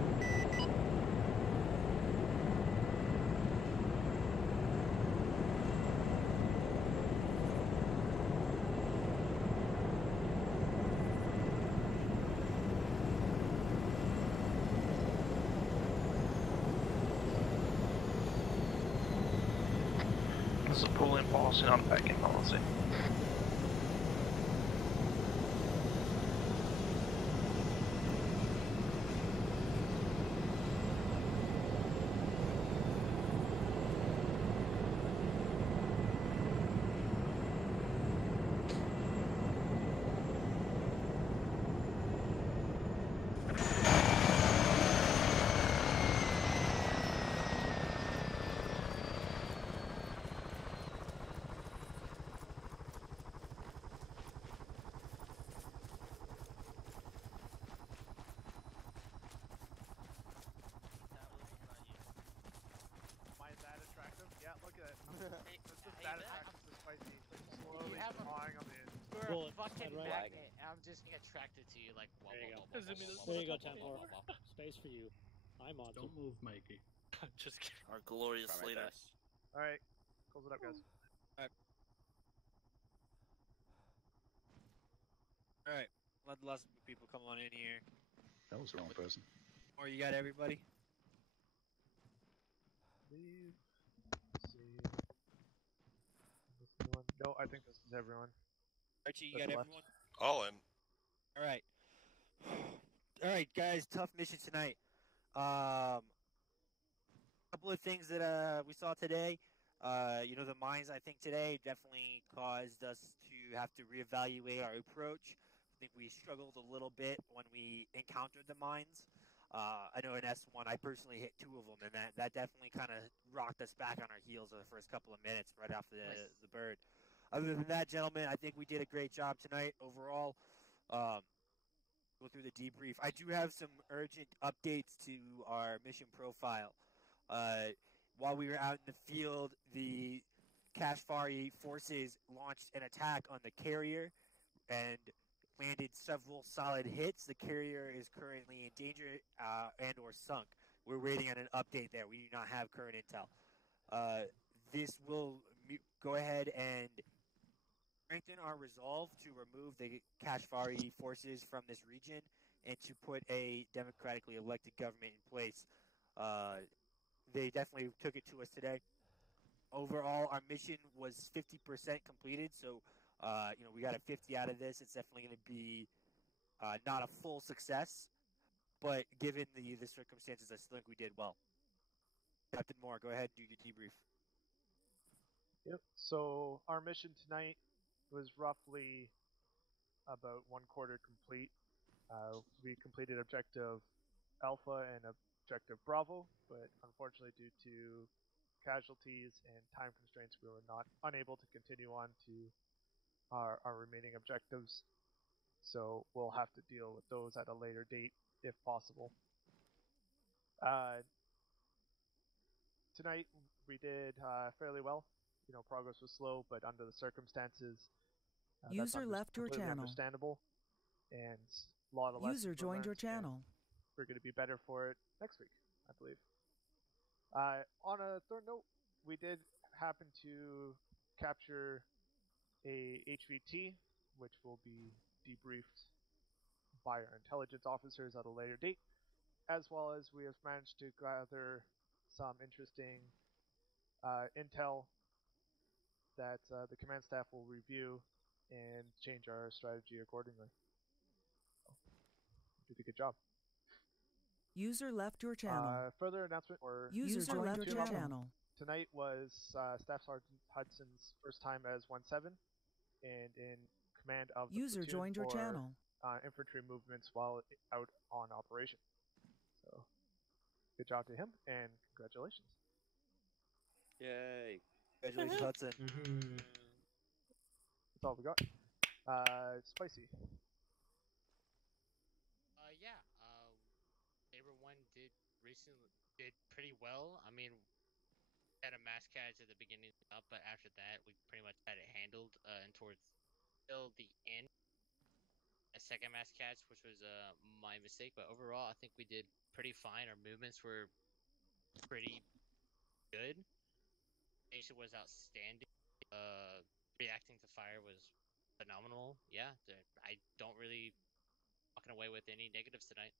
This is a pull-in policy, not a back-in policy. a bullet. fucking Right. magnet, and I'm just getting attracted to you like. Whoa, There you whoa, go. whoa, whoa, whoa, whoa, There you go, whoa, whoa, Templar. whoa, whoa. Space for you. I'm on. Don't move, Mikey. Just kidding. Our glorious Try my leader. best. All right, close it up, guys. All right. Let lots of people come on in here. That was the wrong person. Or you got everybody? Leave. Let's see. This one. No, I think this is everyone. Archie, you That's got left. everyone? All in. All right. All right, guys. Tough mission tonight. Couple of things that we saw today. The mines, I think, today definitely caused us to have to reevaluate our approach. I think we struggled a little bit when we encountered the mines. I know in S1, I personally hit 2 of them, and that definitely kind of rocked us back on our heels for the first couple of minutes right after the bird. Other than that, gentlemen, I think we did a great job tonight overall. Go through the debrief. I do have some urgent updates to our mission profile. While we were out in the field, the Kashfari forces launched an attack on the carrier and landed several solid hits. The carrier is currently in danger and or sunk. We're waiting on an update there. We do not have current intel. This will go ahead and strengthen our resolve to remove the Kashfari forces from this region and to put a democratically elected government in place. They definitely took it to us today. Overall, our mission was 50% completed, so we got a 50 out of this. It's definitely going to be not a full success, but given the circumstances, I still think we did well. Captain Moore, go ahead and do your debrief. Yep. So our mission tonight was roughly about 1/4 complete. We completed objective Alpha and objective Bravo, but unfortunately due to casualties and time constraints, we were unable to continue on to our remaining objectives. So we'll have to deal with those at a later date if possible. Tonight we did fairly well. Progress was slow, but under the circumstances, User left your completely channel. Understandable, and a lot of lessons User joined your were learned, and channel. we're going to be better for it next week, I believe. On a third note, we did happen to capture a HVT, which will be debriefed by our intelligence officers at a later date, as well as we have managed to gather some interesting intel that the command staff will review and change our strategy accordingly. So, you did a good job. User left your channel. Further announcement or User joined your channel. Tonight was Staff Sergeant Hudson's first time as 1-7 and in command of the User platoon joined your for, channel. Infantry movements while out on operation. So, good job to him and congratulations. Yay. Congratulations, Hudson. That's all we got. Spicy. Saber 1 did pretty well. I mean, we had a mass catch at the beginning up, but after that, we pretty much had it handled and towards till the end. A second mass catch, which was my mistake, but overall, I think we did pretty fine. Our movements were pretty good. Station was outstanding. Reacting to fire was phenomenal. Yeah, I don't really walking away with any negatives tonight.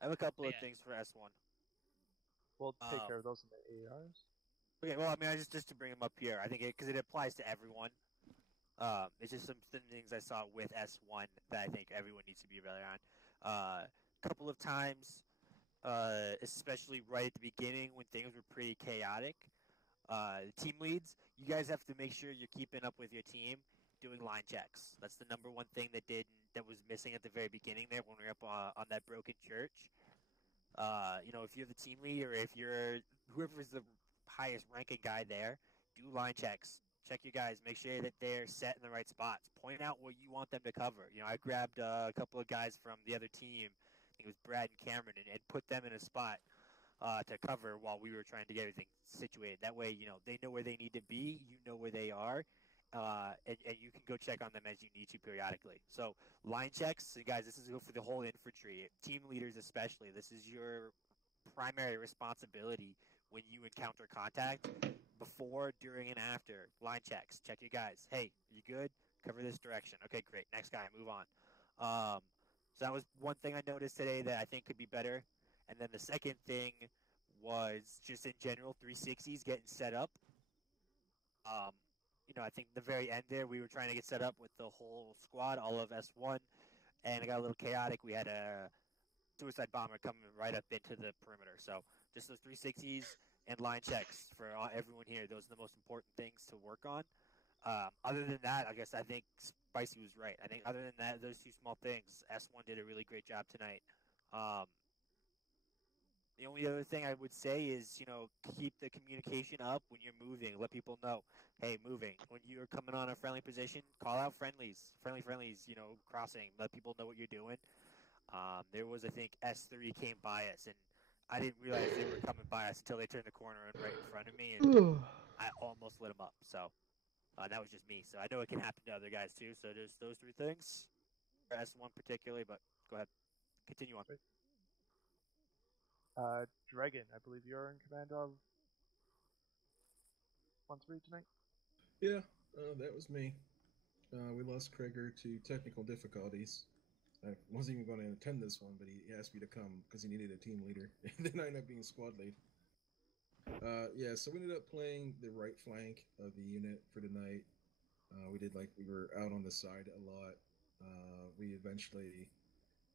I have a couple of things for S1. We'll take care of those in the ARs. Okay, well, I mean, just to bring them up here, I think because it applies to everyone. It's just some things I saw with S1 that I think everyone needs to be really on. A couple of times, especially right at the beginning when things were pretty chaotic, the team leads, you guys have to make sure you're keeping up with your team, doing line checks. That's the number one thing that was missing at the very beginning there when we were up on that broken church. If you're the team lead or if you're whoever's the highest ranking guy there, do line checks. Check your guys. Make sure that they're set in the right spots. Point out what you want them to cover. I grabbed a couple of guys from the other team. I think it was Brad and Cameron, and put them in a spot to cover while we were trying to get everything situated. That way, they know where they need to be. You know where they are, and you can go check on them as you need to periodically. So line checks, and guys, this is for the whole infantry, team leaders especially. This is your primary responsibility when you encounter contact. Before, during, and after, line checks. Check your guys. Hey, you good? Cover this direction. Okay, great. Next guy, move on. So that was one thing I noticed today that I think could be better. And then the second thing was just in general 360s getting set up. I think the very end there, we were trying to get set up with the whole squad, all of S1, and it got a little chaotic. We had a suicide bomber coming right up into the perimeter. So just those 360s and line checks for everyone here. Those are the most important things to work on. Other than that, I guess I think Spicy was right. I think other than that, those two small things, S1 did a really great job tonight. The only other thing I would say is, keep the communication up when you're moving. Let people know, hey, moving. When you're coming on a friendly position, call out friendlies, crossing. Let people know what you're doing. There was, I think, S3 came by us, and I didn't realize they were coming by us until they turned the corner and right in front of me, and I almost lit them up. So that was just me. So I know it can happen to other guys too. So there's those three things for S1 particularly, but go ahead. Continue on. Dragon, I believe you're in command of 1-3 tonight? Yeah, that was me. We lost Krieger to technical difficulties. I wasn't even going to attend this one, but he asked me to come because he needed a team leader. And then I ended up being squad lead. So we ended up playing the right flank of the unit for tonight. We were out on the side a lot. We eventually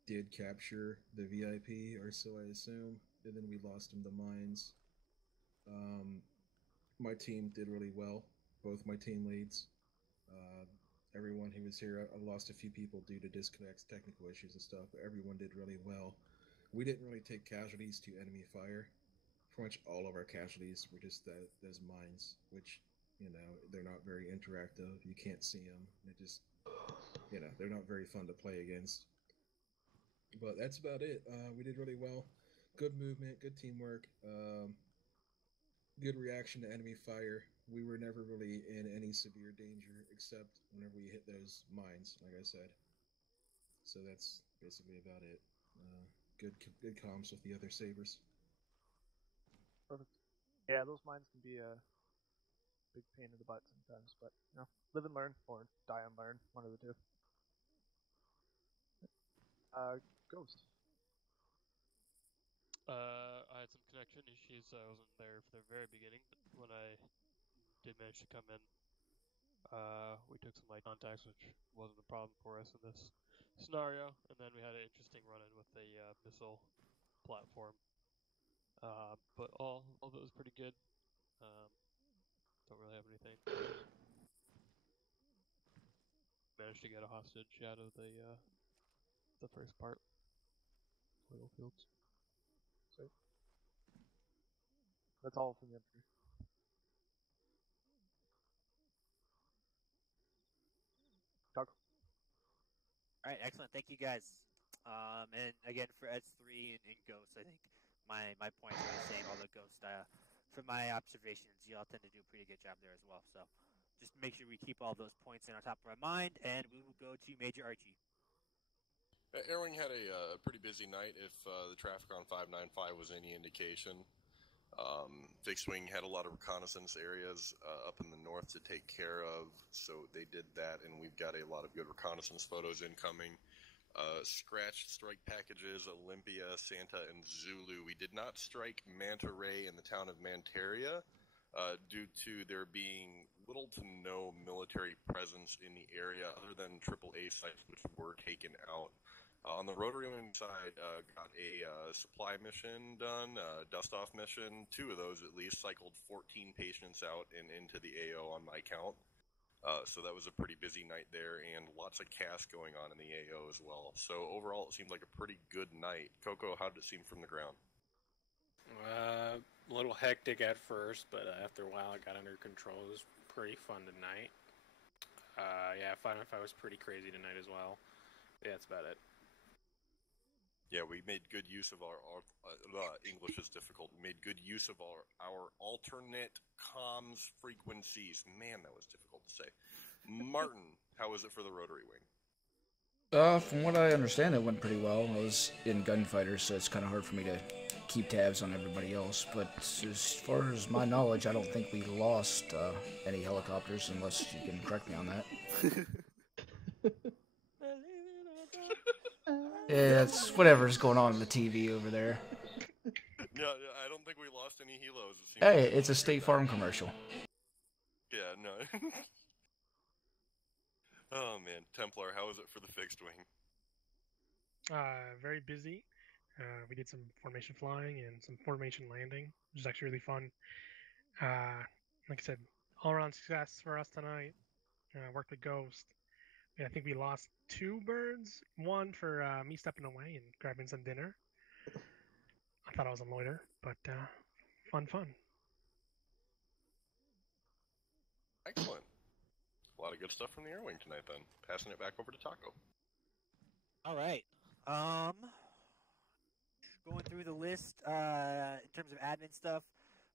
did capture the VIP, or so I assume, and then we lost him to mines. My team did really well, both my team leads. Everyone who was here, I lost a few people due to disconnects, technical issues and stuff, but everyone did really well. We didn't really take casualties to enemy fire. Pretty much all of our casualties were just those mines, which, they're not very interactive. You can't see them. They're not very fun to play against. But that's about it. We did really well. Good movement, good teamwork, good reaction to enemy fire. We were never really in any severe danger except whenever we hit those mines, like I said. So that's basically about it. Good comms with the other sabers. Perfect. Yeah, those mines can be a big pain in the butt sometimes, but live and learn, or die and learn, one of the two. Ghost. I had some connection issues, so I wasn't there for the very beginning, but when I did manage to come in, we took some light contacts, which wasn't a problem for us in this scenario, and then we had an interesting run-in with a missile platform. But all of it was pretty good. Don't really have anything. Managed to get a hostage out of the first part. Little fields. Sweet. That's all from the infantry. Doug. All right, excellent. Thank you guys. And again for S3 and Ghost, I think my points are the same. Although Ghost, from my observations, y'all tend to do a pretty good job there as well. So just make sure we keep all those points in our top of our mind, and we will go to Major Archie. Airwing had a pretty busy night, if the traffic on 595 was any indication. Fixed Wing had a lot of reconnaissance areas up in the north to take care of, so they did that, and we've got a lot of good reconnaissance photos incoming. Scratched strike packages, Olympia, Santa, and Zulu. We did not strike Manta Ray in the town of Mantaria due to there being little to no military presence in the area other than AAA sites which were taken out. On the Rotary Wing side, got a supply mission done, dust-off mission, 2 of those at least, cycled 14 patients out and into the AO on my count. So that was a pretty busy night there, and lots of CAS going on in the AO as well. So overall, it seemed like a pretty good night. Coco, how did it seem from the ground? A little hectic at first, but after a while it got under control. It was pretty fun tonight. 595 was pretty crazy tonight as well. Yeah, that's about it. Yeah, we made good use of our English is difficult. We made good use of our alternate comms frequencies. Man, that was difficult to say. Martin, how was it for the rotary wing? From what I understand, it went pretty well. I was in gunfighters, so it's kind of hard for me to keep tabs on everybody else. But as far as my knowledge, I don't think we lost any helicopters, unless you can correct me on that. Yeah, it's whatever's going on the TV over there. No, I don't think we lost any helos. Hey, it's a State Farm commercial. Yeah, no. Oh man, Templar, how was it for the fixed wing? Very busy. We did some formation flying and some formation landing, which was actually really fun. Like I said, all-around success for us tonight. Worked with Ghost. I think we lost 2 birds. One for me stepping away and grabbing some dinner. I thought I was a loiter, but fun. Excellent. A lot of good stuff from the air wing tonight then. Passing it back over to Taco. All right. Going through the list in terms of admin stuff,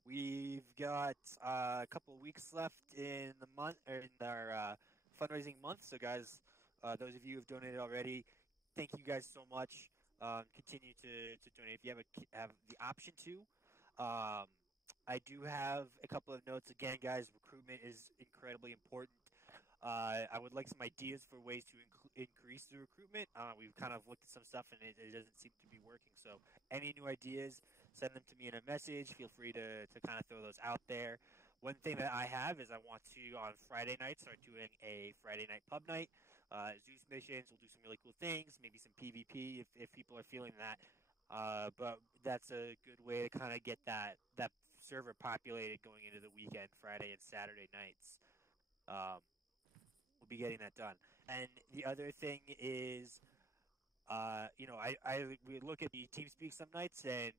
we've got a couple of weeks left in the month, or in our fundraising month. So, guys, those of you who've donated already, thank you guys so much. Continue to donate if you have the option to. I do have a couple of notes. Again, guys, recruitment is incredibly important. I would like some ideas for ways to increase the recruitment. We've kind of looked at some stuff and it doesn't seem to be working. So any new ideas, send them to me in a message. Feel free to kind of throw those out there. One thing that I have is I want to, on Friday night, start doing a Friday night pub night. Zeus missions, we'll do some really cool things, maybe some PvP if people are feeling that. But that's a good way to kind of get that server populated going into the weekend, Friday and Saturday nights. We'll be getting that done. And the other thing is, we look at the TeamSpeak some nights, and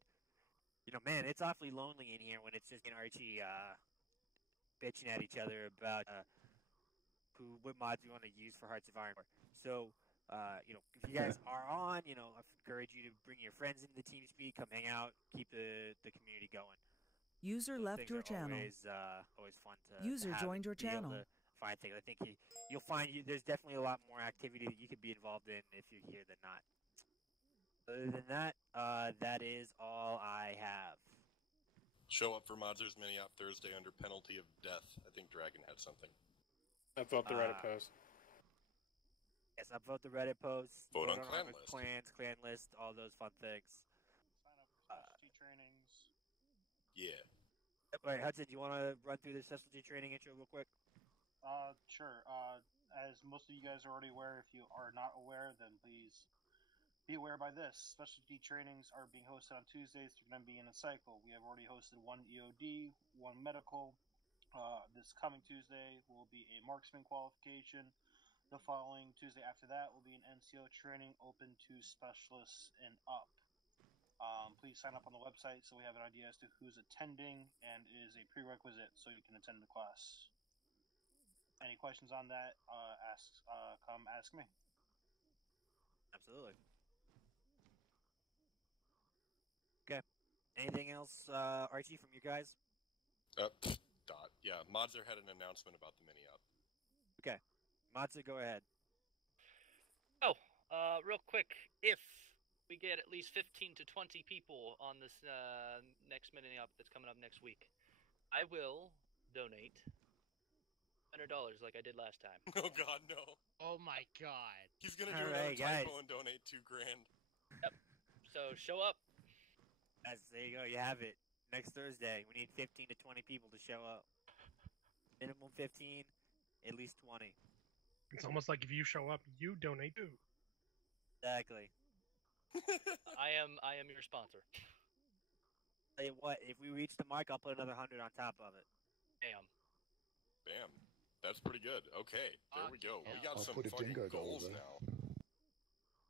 man, it's awfully lonely in here when it's just Archie bitching at each other about what mods we want to use for Hearts of Iron. So, if you guys are on, I encourage you to bring your friends into the TeamSpeak, come hang out, keep the community going. User left your channel. Always fun to User joined your channel. Find things. I think you'll find there's definitely a lot more activity that you could be involved in if you're here than not. Other than that, that is all I have. Show up for Modzer's Mini-Op Thursday under penalty of death. I think Dragon had something. Upvote the Reddit post. Yes, upvote the Reddit post. Vote on clan list. Clan list, all those fun things. Sign up for specialty trainings. Yeah. Alright, Hudson, do you want to run through the specialty training intro real quick? Sure. As most of you guys are already aware, if you are not aware, then please be aware by this. Specialty trainings are being hosted on Tuesdays. They're going to be in a cycle. We have already hosted one EOD, one medical. This coming Tuesday will be a marksman qualification. The following Tuesday after that will be an NCO training open to specialists and up. Please sign up on the website so we have an idea as to who's attending, and it is a prerequisite so you can attend the class. Any questions on that, come ask me. Absolutely. Okay. Anything else, Archie, from you guys? Yeah, Modzer had an announcement about the Mini-Op. Okay. Modzer, go ahead. Real quick, if we get at least 15 to 20 people on this next Mini-Op that's coming up next week, I will donate $100 like I did last time. Oh God, no! Oh my God! He's gonna do another typo and donate $2,000. Yep. So show up. There you go. You have it. Next Thursday, we need 15 to 20 people to show up. Minimum 15, at least 20. It's almost like if you show up, you donate too. Exactly. I am your sponsor. Tell you what, if we reach the mark, I'll put another 100 on top of it. Bam. That's pretty good. Okay, there we go. We got some fucking goals now.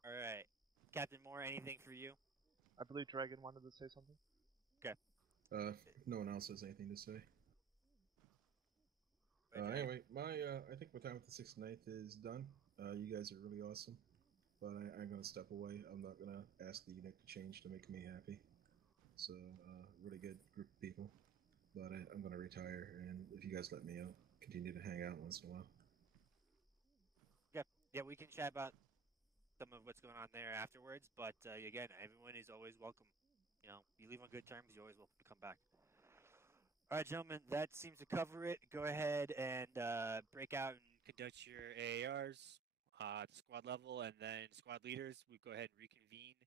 All right. Captain Moore, anything for you? I believe Dragon wanted to say something. Okay. No one else has anything to say. Anyway, I think my time with the 6th and 9th is done. You guys are really awesome, but I'm gonna step away. I'm not gonna ask the unit to change to make me happy. So, really good group of people, but I'm gonna retire, and if you guys let me, I'll continue to hang out once in a while. Yeah, we can chat about some of what's going on there afterwards. But again, everyone is always welcome. You know, you leave on good terms, you're always welcome to come back. All right, gentlemen, that seems to cover it. Go ahead and break out and conduct your AARs at the squad level, and then squad leaders, we go ahead and reconvene